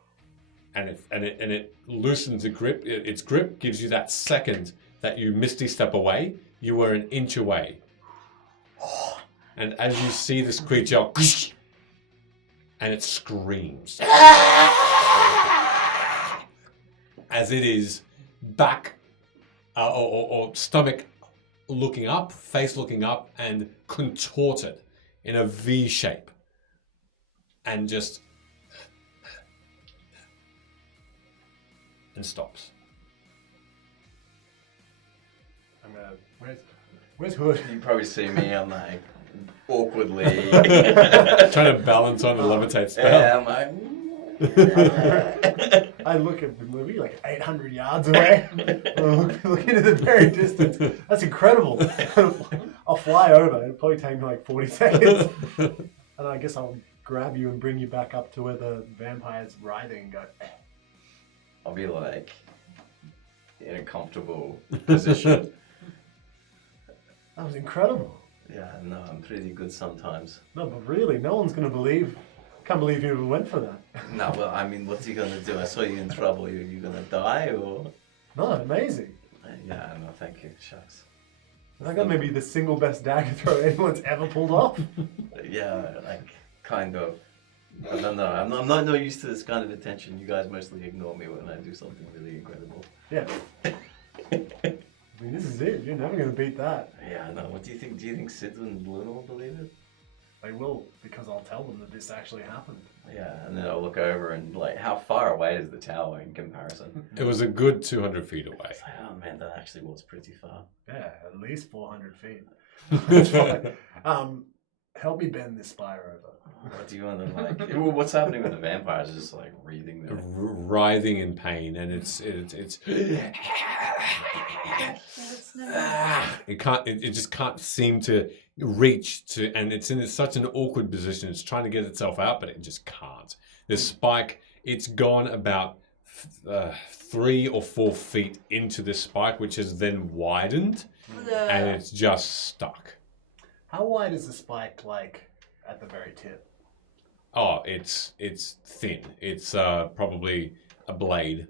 and it loosens the grip. Its grip gives you that second that you misty step away. You were an inch away, and as you see this creature, and it screams as it is back or stomach looking up, face looking up, and contorted in a V shape, and just and stops. I'm gonna. Where's Hood? You probably see me, I'm like awkwardly Trying to balance on a levitate spell. Yeah, I'm like. I look at the movie like 800 yards away. Looking at the very distance. That's incredible. I'll fly over. It'll probably take me like 40 seconds. And I guess I'll grab you and bring you back up to where the vampire's writhing and go, I'll be like in a comfortable position. that was incredible. Yeah, no, I'm pretty good sometimes. No, but really, no one's going to believe. Can't believe you even went for that. No, well, I mean, what's he gonna do? I saw you in trouble. You gonna die or? No, amazing. Yeah, no, thank you. Shucks. I got maybe the single best dagger throw anyone's ever pulled off. Yeah, like kind of. But no, I'm not no used to this kind of attention. You guys mostly ignore me when I do something really incredible. Yeah. I mean, this is it. You're never going to beat that. Yeah, no. What do you think? Do you think Sid and Luna will believe it? They will, because I'll tell them that this actually happened. Yeah, and then I'll look over and like, how far away is the tower in comparison? It was a good 200 feet away. It's like, oh man, that actually was pretty far. Yeah, at least 400 feet. Help me bend this spire over. What do you want to like? What's happening with the vampires? Is just like breathing there. Writhing in pain, and it's it just can't seem to reach to, and it's in such an awkward position. It's trying to get itself out, but it just can't. The spike, it's gone about 3 or 4 feet into this spike, which has then widened, and it's just stuck. How wide is the spike, like, at the very tip? Oh, it's thin. It's probably a blade.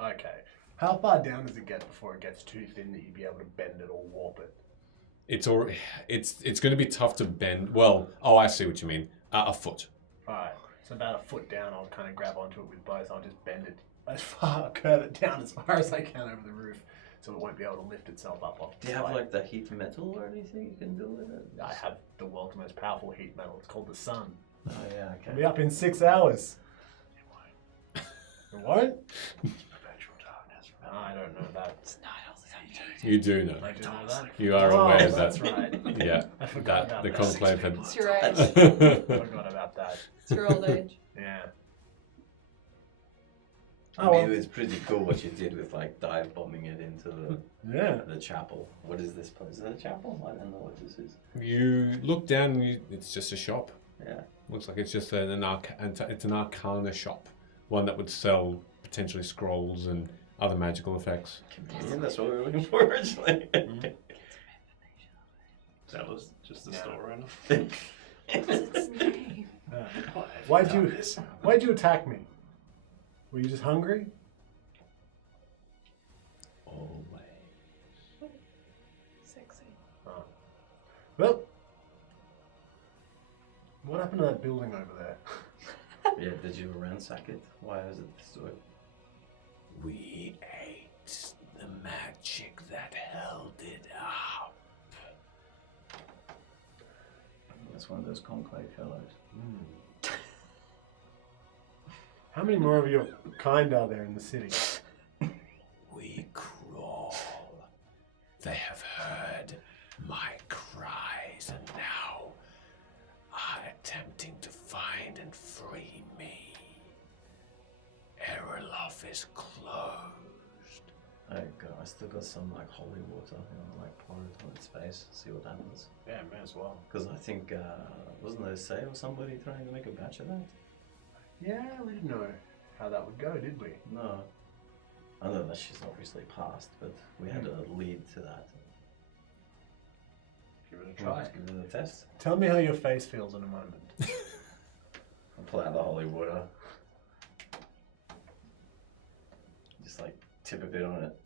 Okay. How far down does it get before it gets too thin that you'd be able to bend it or warp it? It's going to be tough to bend. Well, I see what you mean. A foot. Alright, so about a foot down, I'll kind of grab onto it with both. I'll just bend it as far, curve it down as far as I can over the roof, so it won't be able to lift itself up off the Do you have spike. like the heat metal or anything you can do with it? I have the world's most powerful heat metal. It's called the sun. Oh yeah, It'll okay. be up in 6 hours. It won't? I don't know that. You do know. I do know that. You are Oh, aware of that's that. right. Yeah. I forgot That about the that. conclave had. It's your age. I forgot about that. It's your old age. Yeah. I mean, it's pretty cool what you did with like dive bombing it into Yeah. the chapel. What is this place? Is it a chapel? I don't know what this is. You look down, and it's just a shop. Yeah. Looks like it's just it's an arcana shop, one that would sell potentially scrolls and other magical effects. Convenient, that's what we were looking for originally. That was just the Yeah. store owner. Why'd you attack me? Were you just hungry? Sexy. Oh. Well, what happened to that building over there? Yeah, did you ransack it? Why is it destroyed? We ate the magic that held it up. That's one of those conclave fellows. How many more of your kind are there in the city? We crawl. They have heard my cries and now are attempting to find and free me. Erlof is closed. I still got some like holy water, like pour it on its face, see what happens. Yeah, may as well. Because I think, wasn't there Say or somebody trying to make a batch of that? Yeah, we didn't know how that would go, did we? No. I know that she's obviously passed, but we had a lead to that. Give it a Well, try. let's give it a test. Tell me how your face feels in a moment. I'll pull out the holy water. Just like tip a bit on it.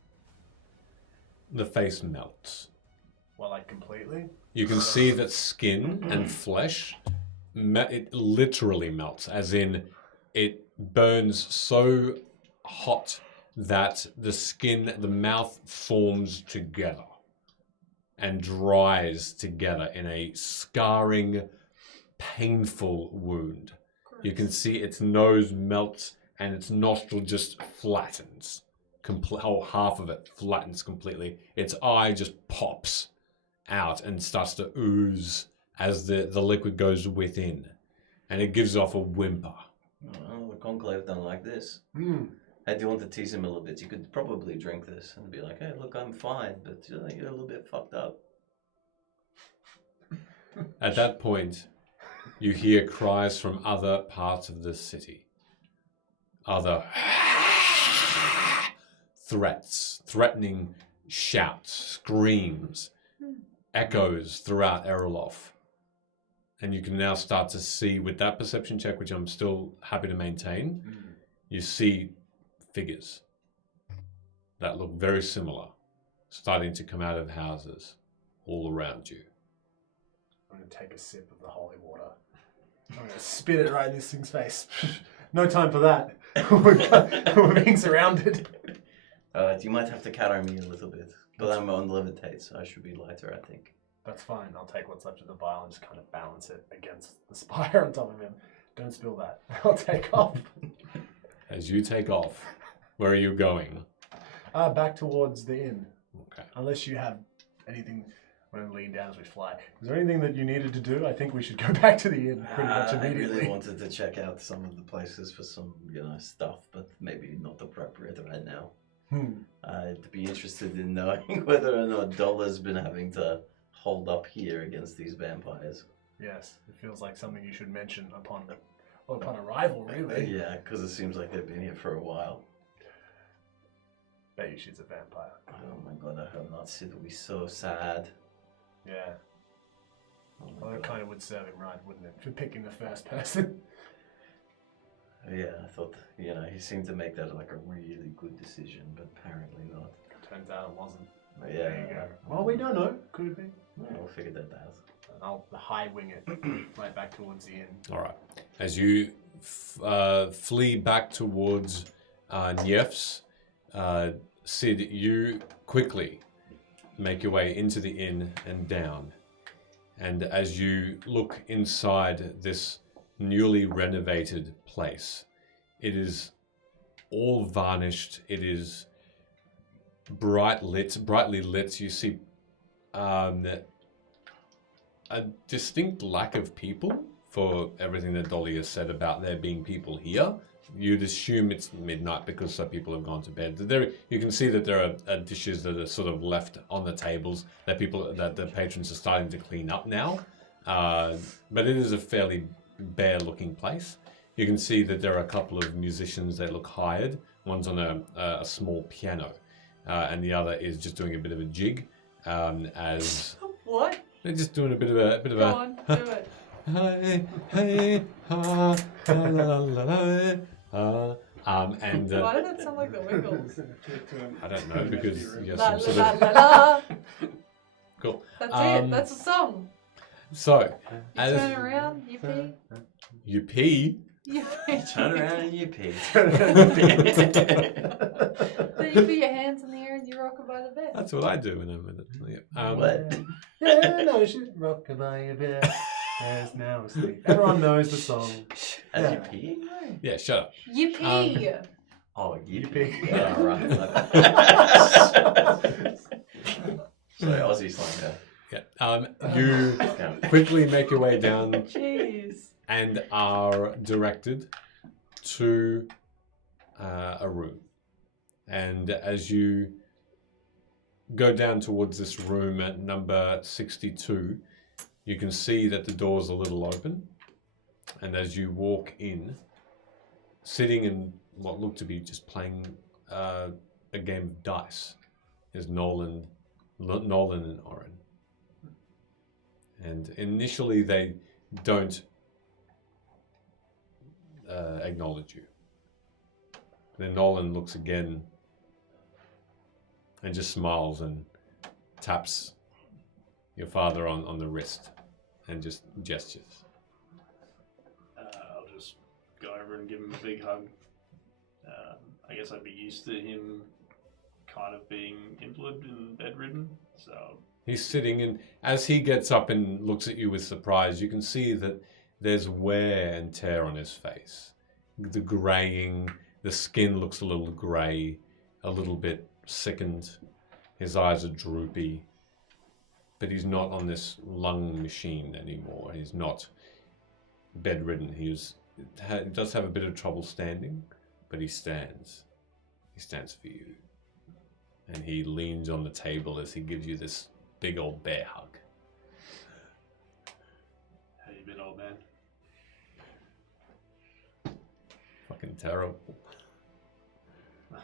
The face melts. Well, like completely? You can see that skin and flesh, it literally melts, as in it burns so hot that the skin, the mouth forms together and dries together in a scarring, painful wound. You can see its nose melts and its nostril just flattens. Half of it flattens completely. Its eye just pops out and starts to ooze as the liquid goes within. And it gives off a whimper. Oh, the conclave done like this. Hmm. Hey, do you want to tease him a little bit? You could probably drink this and be like, hey, look, I'm fine, but you're a little bit fucked up. At that point, you hear cries from other parts of the city. Other threats, threatening shouts, screams, echoes throughout Erlof. And you can now start to see, with that perception check, which I'm still happy to maintain, you see figures that look very similar starting to come out of houses all around you. I'm going to take a sip of the holy water. I'm going to spit it right in this thing's face. No time for that. We're being surrounded. You might have to carry me a little bit, but I'm on levitate, so I should be lighter, I think. That's fine. I'll take what's left of the vial and just kind of balance it against the spire on top of him. Don't spill that. I'll take off. As you take off, where are you going? Back towards the inn. Okay. Unless you have anything. I'm going to lean down as we fly. Is there anything that you needed to do? I think we should go back to the inn pretty much I immediately. really wanted to check out some of the places for some, stuff, but maybe not appropriate right now. I'd be interested in knowing whether or not Dollar's been having to hold up here against these vampires. Yes, it feels like something you should mention upon arrival, really. Yeah, because it seems like they've been here for a while. Bet you she's a vampire. Oh my god, I hope not. Sid will be so sad. Yeah. Oh my Well, that god. kind of would serve him right, wouldn't it? For picking the first person. Yeah, I thought, he seemed to make that like a really good decision, but apparently not. Turns out it wasn't. But yeah. There you go. Well, we don't know. Could have been. We'll figure that out. I'll high wing it right back towards the inn. All right. As you flee back towards Nief's, Sid, you quickly make your way into the inn and down. And as you look inside this newly renovated place, it is all varnished. It is brightly lit. You see a distinct lack of people for everything that Dolly has said about there being people here. You'd assume it's midnight because some people have gone to bed. You can see that there are dishes that are sort of left on the tables that the patrons are starting to clean up now. But it is a fairly bare-looking place. You can see that there are a couple of musicians that look hired. One's on a small piano, and the other is just doing a bit of a jig. As What? they're just doing a bit of a Go on, do it. Hey, hey, ha, la, la, la, la, and Why did that sound like the Wiggles? I don't know because you're La some la sort la of la la. cool. That's it. That's a song. So, You as turn around, you pee. you pee, You pee. Turn around and you pee. So you put your hands in the air and you rock by the bed. that's what I do when I'm in it. Yeah. What? Yeah, no, she's rocking by a bit. There's now asleep. Everyone knows the song. As Yeah. you pee? Yeah, shut up. You pee. Oh, you pee. pee. Yeah, right. Sorry, Aussie slang Yeah. You there. quickly make your way down Jeez. and are directed to a room. And as you go down towards this room at number 62, you can see that the door's a little open. And as you walk in, sitting in what looked to be just playing a game of dice, is Nolan and Oren. And initially they don't acknowledge you. Then Nolan looks again and just smiles and taps your father on the wrist and just gestures. I'll just go over and give him a big hug. I guess I'd be used to him kind of being invalid and bedridden, so... He's sitting, and as he gets up and looks at you with surprise, you can see that there's wear and tear on his face. The graying, the skin looks a little grey, a little bit sickened. His eyes are droopy. But he's not on this lung machine anymore. He's not bedridden. He does have a bit of trouble standing, but he stands. He stands for you. And he leans on the table as he gives you this big old bear hug. How you been, old man? Fucking terrible. I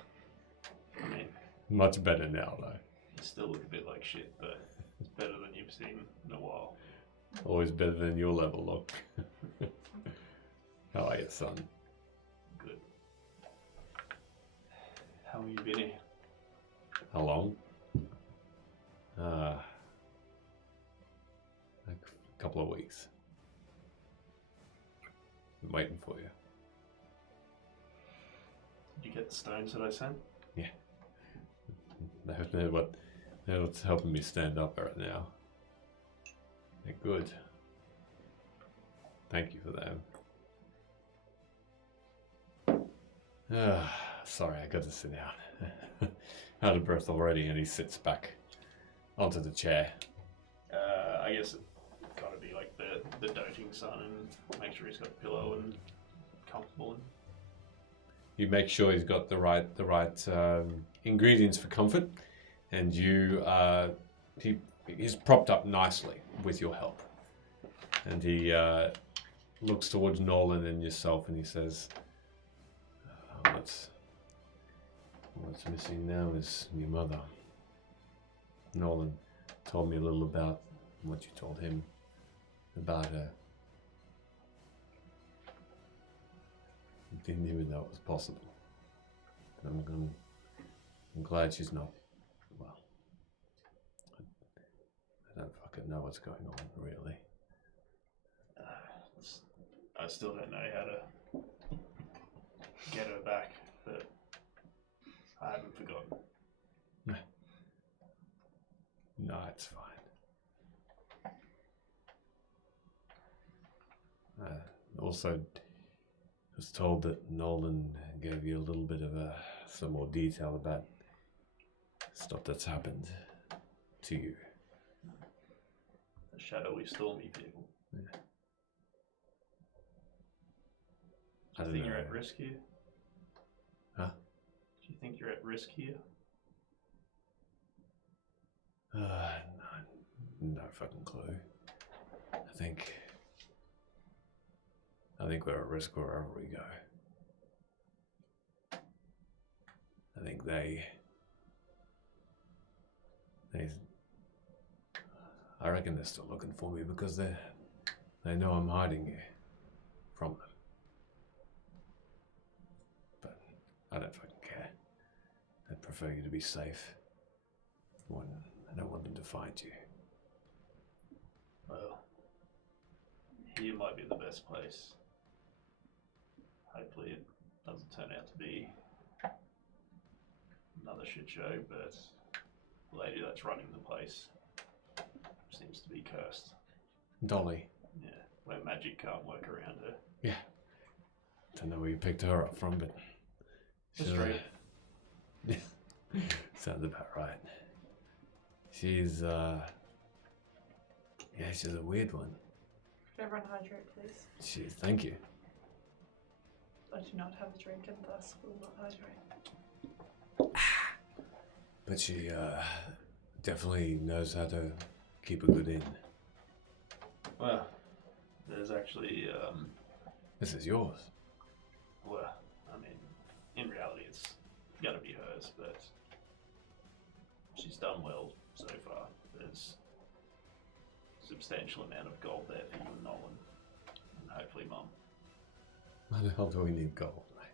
mean, Much better now, though. you still look a bit like shit, but it's better than you've seen in a while. Always better than your level, look. How are you, son? Good. How have you been here? How long? Like a couple of weeks. I'm waiting for you. Did you get the stones that I sent? They're what's helping me stand up right now. They're good. Thank you for them. Sorry, I got to sit down. Out of breath already, and he sits back onto the chair. I guess it's got to be like the doting son and make sure he's got a pillow and comfortable. And You make sure he's got the right ingredients for comfort, and he's propped up nicely with your help. And he looks towards Nolan and yourself, and he says, What's missing now is your mother. Nolan told me a little about what you told him about her. Didn't even know it was possible. I'm glad she's not. Well, I don't fucking know what's going on, really. I still don't know how to get her back, but I haven't forgotten. No, it's fine. Also, was told that Nolan gave you a little bit of some more detail about stuff that's happened to you. The shadowy, stormy people. Yeah. Do you think you're at risk here? Huh? Do you think you're at risk here? No fucking clue. I think we're at risk wherever we go. I think I reckon they're still looking for me because they know I'm hiding here from them. But I don't fucking care. I'd prefer you to be safe. I don't want them to find you. Well, here might be the best place. Hopefully it doesn't turn out to be another shit show, but the lady that's running the place seems to be cursed. Dolly. Yeah, where magic can't work around her. Yeah. Don't know where you picked her up from, but That's right. Yeah. Sounds about right. She's she's a weird one. Could everyone hydrate, please? Thank you. I do not have a drink and thus will not hydrate. But she definitely knows how to keep a good inn. Well, there's actually, This is yours. well, I mean, in reality it's gotta be hers, but she's done well so far. There's a substantial amount of gold there for you and Nolan, and hopefully Mum. Why the hell do we need gold, mate?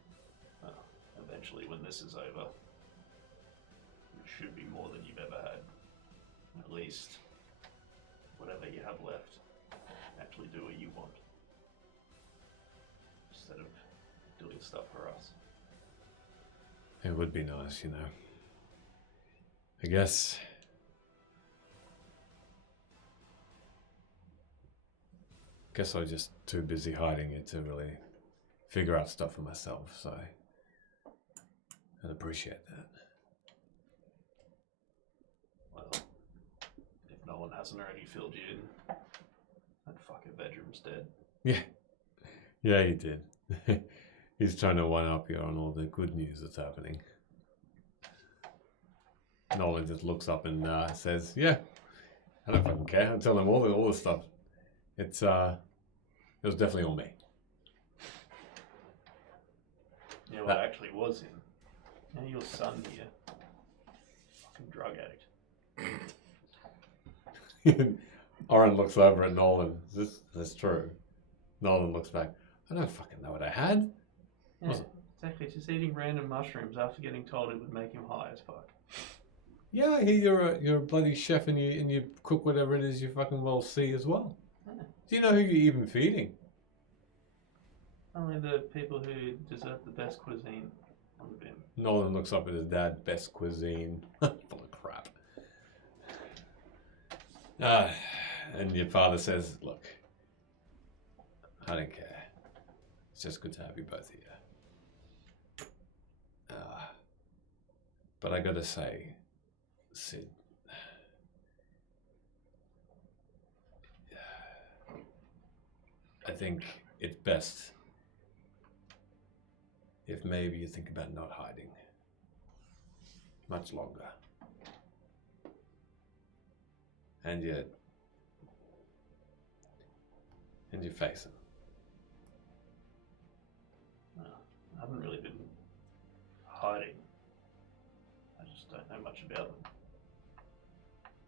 Well, eventually when this is over, it should be more than you've ever had. At least, whatever you have left, actually do what you want. Instead of doing stuff for us. It would be nice, you know. I guess I was just too busy hiding it to really figure out stuff for myself, so I'd appreciate that. Well, if no one hasn't already filled you in, that fucking bedroom's dead. Yeah, he did. He's trying to one-up you on all the good news that's happening. Nolan just looks up and says, "Yeah, I don't fucking care. I tell him all the stuff. It was definitely on me." Yeah, well, it actually was him. And your son here, fucking drug addict. Oren looks over at Nolan. Is this true? Nolan looks back. I don't fucking know what I had. Yeah, exactly. Just eating random mushrooms after getting told it would make him high as fuck. Yeah, I hear you're a bloody chef and you cook whatever it is you fucking well see as well. Yeah. Do you know who you're even feeding? Only the people who deserve the best cuisine on the bin. Nolan looks up at his dad. Best cuisine. Full of crap. And your father says, "Look, I don't care. It's just good to have you both here. But I gotta say, Sid, I think it's best if maybe you think about not hiding much longer. And you face him." I haven't really been hiding. don't know much about them. I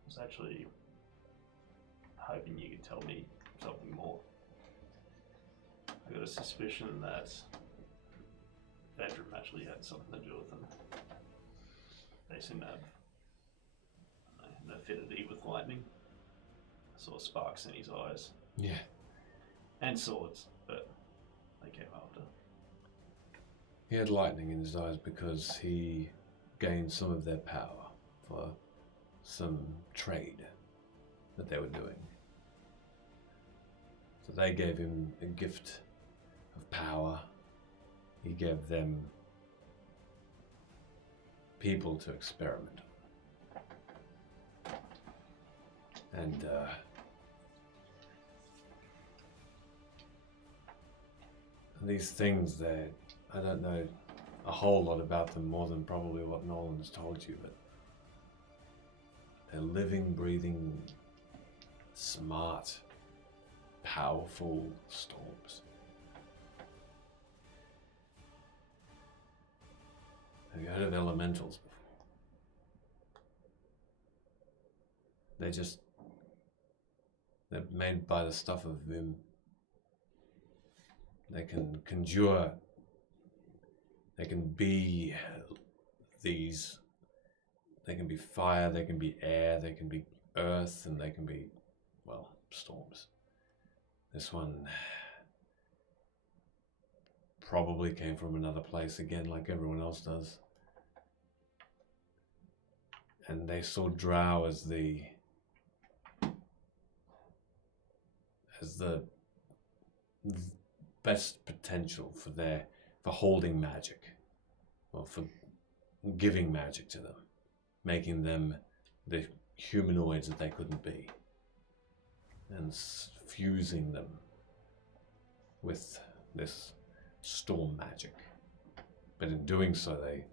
was actually hoping you could tell me something more. I got a suspicion that Vedrum actually had something to do with them. They seem to have an affinity with lightning. I saw sparks in his eyes. Yeah. And swords, but they came after. He had lightning in his eyes because he gained some of their power for some trade that they were doing. So they gave him a gift of power. He gave them people to experiment on. And these things, I don't know a whole lot about them more than probably what Nolan has told you, but they're living, breathing, smart, powerful storms. Have you heard of elementals before? They're made by the stuff of Vim. They can conjure, they can be these, they can be fire, they can be air, they can be earth, and they can be, well, storms. This one probably came from another place again, like everyone else does. And they saw Drow as the best potential for holding magic, or for giving magic to them, making them the humanoids that they couldn't be, and fusing them with this storm magic. But in doing so, they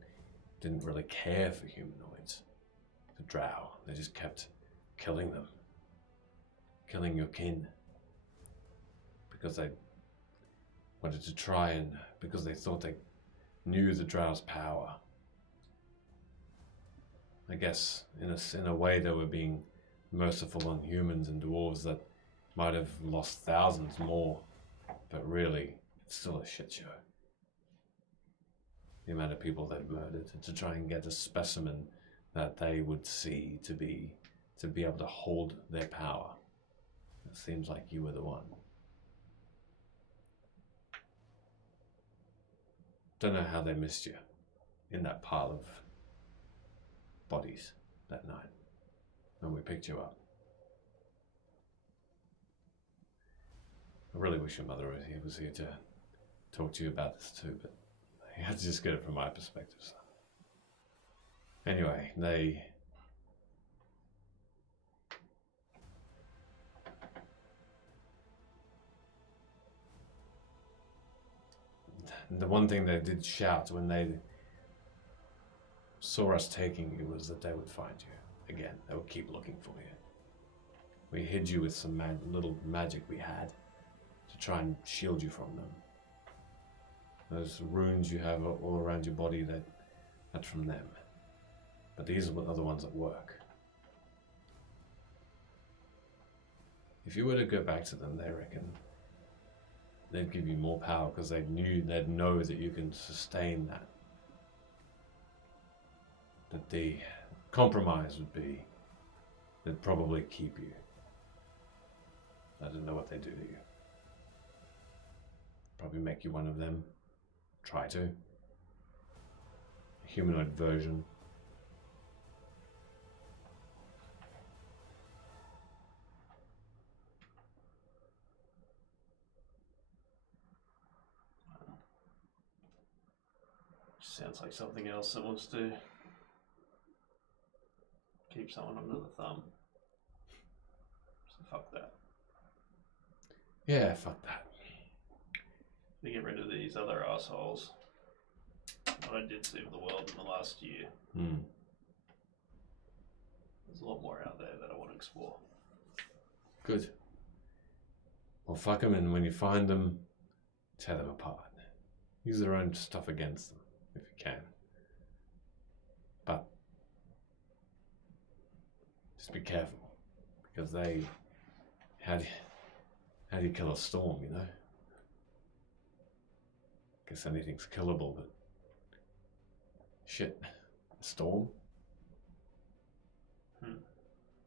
didn't really care for humanoids, for Drow. They just kept killing them, killing your kin, because they wanted to try and, because they thought they knew the Drow's power. I guess in a way they were being merciful on humans and dwarves that might have lost thousands more, but really it's still a shit show. The amount of people they've murdered to try and get a specimen that they would see to be able to hold their power. It seems like you were the one. Don't know how they missed you in that pile of bodies that night when we picked you up. I really wish your mother was here to talk to you about this too, but I had to just get it from my perspective. So. Anyway, the one thing they did shout when they saw us taking you was that they would find you again. They would keep looking for you. We hid you with some little magic we had to try and shield you from them. Those runes you have all around your body, that's from them. But these are the ones that work. If you were to go back to them, they reckon they'd give you more power because they'd know that you can sustain that. That the compromise would be, they'd probably keep you. I don't know what they do to you. Probably make you one of them. Try to. A humanoid version. Sounds like something else that wants to keep someone under the thumb. So fuck that. Yeah, fuck that. To get rid of these other assholes. What I did see of the world in the last year. There's a lot more out there that I want to explore. Good. Well, fuck them, and when you find them, tear them apart. Use their own stuff against them, if you can. But just be careful, because they, how do you kill a storm, you know? Guess anything's killable, but shit, a storm?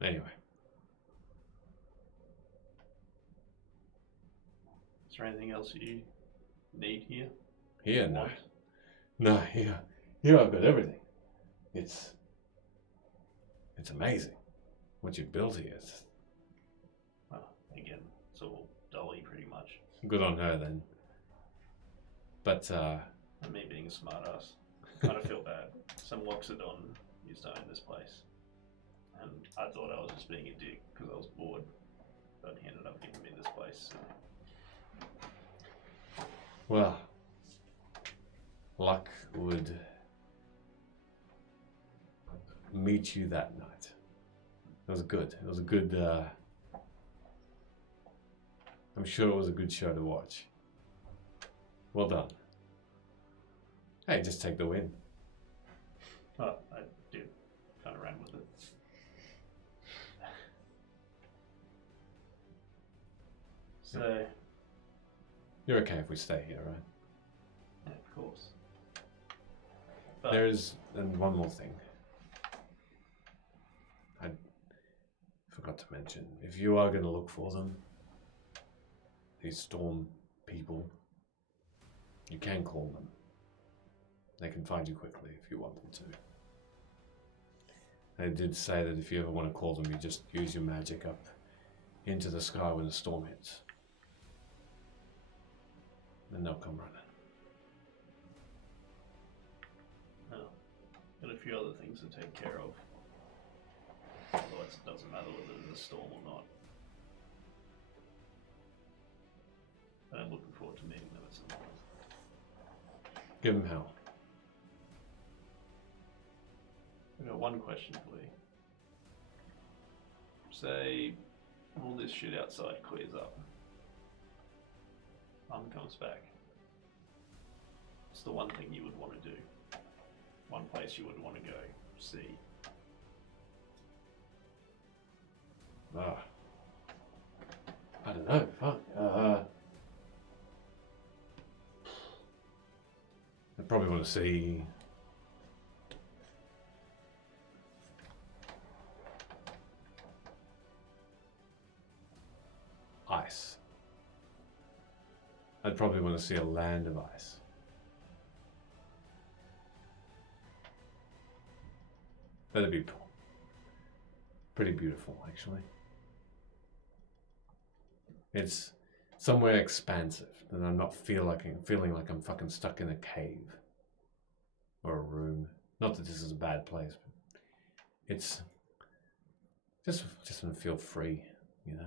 Anyway. Is there anything else you need here? Here, no. Want? No, here I've got everything. It's amazing what you've built here. It's Well, again, it's all Dolly pretty much. good on her then. But And me being a smartass. Kind of feel bad. Some Loxodon used to own this place. And I thought I was just being a dick because I was bored. But he ended up giving me this place. So. well, luck would meet you that night. It was good. It was a good. I'm sure it was a good show to watch. Well done. Hey, just take the win. Well, I did kind of ran with it. So, You're okay if we stay here, right? yeah, of course. But There's and one more thing. I forgot to mention. If you are going to look for them, these storm people, you can call them. They can find you quickly if you want them to. They did say that if you ever want to call them, you just use your magic up into the sky when the storm hits. Then they'll come running. well, got a few other things to take care of. Otherwise, it doesn't matter whether there's a storm or not. But I'm looking forward to meeting them at some point. Give them hell. I got one question for you. Say all this shit outside clears up. Mum comes back. What's the one thing you would want to do? One place you would want to go, see. Ah. I don't know. Fuck. I probably want to see. Ice. I'd probably want to see a land of ice. That'd be pretty beautiful, actually. It's somewhere expansive, and I'm not feeling like I'm fucking stuck in a cave or a room. Not that this is a bad place, but it's just want to feel free, you know.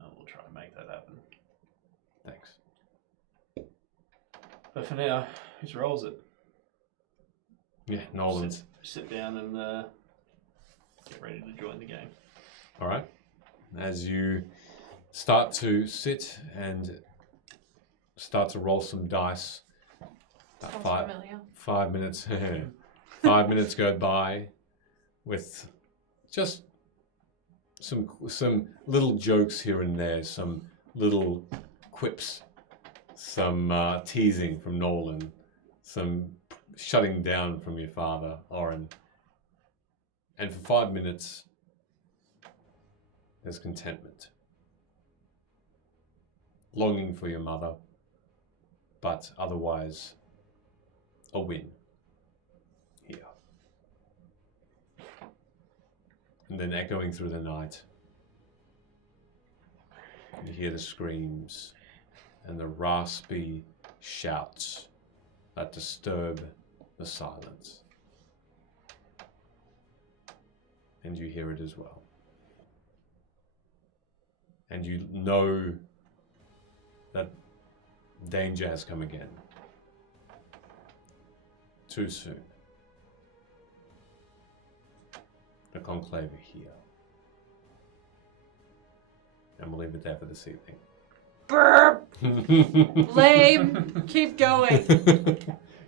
And we'll try and make that happen. Thanks. But for now, whose role is it? Yeah, Nolan's. Sit down and get ready to join the game. All right. As you start to sit and start to roll some dice, Sounds about familiar. 5 minutes. 5 minutes go by with just some little jokes here and there, some little quips, some teasing from Nolan, some shutting down from your father, Oren. And for 5 minutes, there's contentment. Longing for your mother, but otherwise a win here. And then echoing through the night, you hear the screams and the raspy shouts that disturb the silence. And you hear it as well. And you know that danger has come again. Too soon. The conclave are here. And we'll leave it there for this evening. Burp! Lame. Keep going.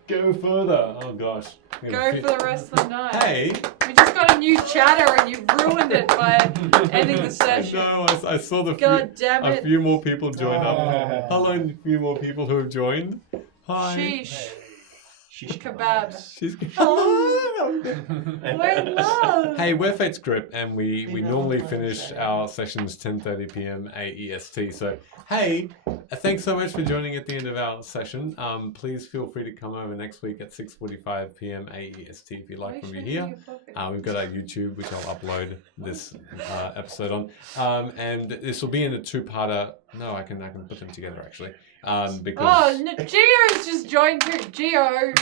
Go further. Oh gosh. Go for the rest of the night. Hey. We just got a new chatter and you've ruined it by ending the session. No, I saw God damn a it. few more people join up. Oh. Hello, a few more people who have joined. Hi. Sheesh. Shish Kebab. She's We're in love. Hey, we're Fate's Grip, and we normally finish our sessions 10:30 p.m. AEST. So, hey, thanks so much for joining at the end of our session. Please feel free to come over next week at 6:45 p.m. AEST if you'd like when we're here. We've got our YouTube, which I'll upload this episode on, and this will be in a two-parter. No, I can put them together actually. Because Gio's just joined too. Gio.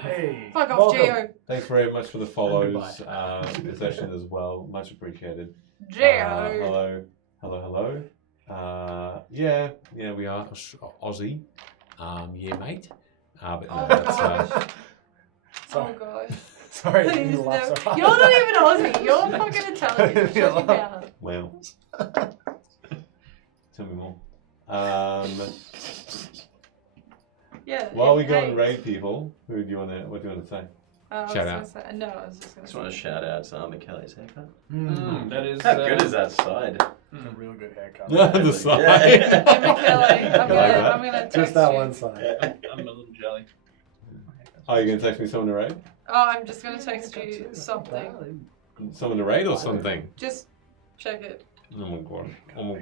Hey. Fuck off, welcome. Gio. thanks very much for the follows, the session as well. Much appreciated. Gio. Hello. Yeah, we are Aussie. Yeah, mate. But no, that's Oh gosh. Sorry, Please you laugh no. so hard. You're not even Aussie. You're fucking Italian. Shut your mouth. well. Tell me more. Yeah. While we go hey. and raid people, what do you want to say? Shout out. No, I was just gonna Just want to shout out to Kelly's haircut. That is. How good is that side? It's a real good haircut. The side. Hey, McKelly, I'm gonna text Just that you. one side. I'm a little jelly. Oh, you gonna text me someone to raid? Oh, I'm just gonna text you something. Someone to raid or something? Just check it. Oh my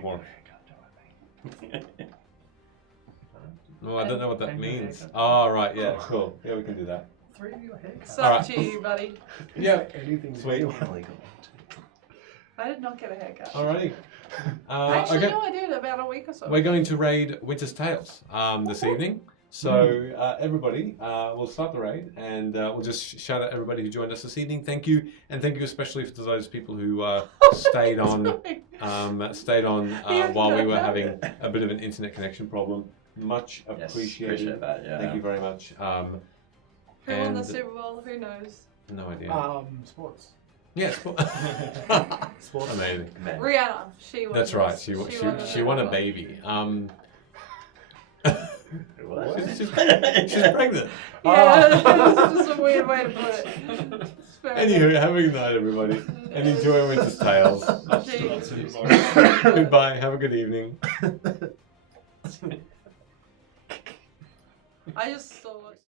god. No, I don't know what that means. Oh, right, yeah, cool. Yeah, we can do that. 3 of your haircuts. It's up to you, buddy. Yeah. Anything Sweet. you want. I did not get a haircut. Alrighty. Actually, Okay. no, I did about a week or so. We're going to raid Winter's Tales this evening. So everybody, we'll start the raid, and we'll just shout out everybody who joined us this evening. Thank you, and thank you especially to those people who stayed on, while we were having a bit of an internet connection problem. Much Yes, appreciated. appreciate that, yeah. Thank you very much. Who won the and- Super Bowl? Who knows? No idea. Sports. Yeah, Sports. amazing. Rihanna. She won. That's right. She won the she won a Super Bowl. baby. What? She's pregnant. Yeah, it's just a weird way to put it. Anywho, have a good night, everybody, and enjoy Winter's Tales. Jeez. Goodbye. Have a good evening. I just saw it.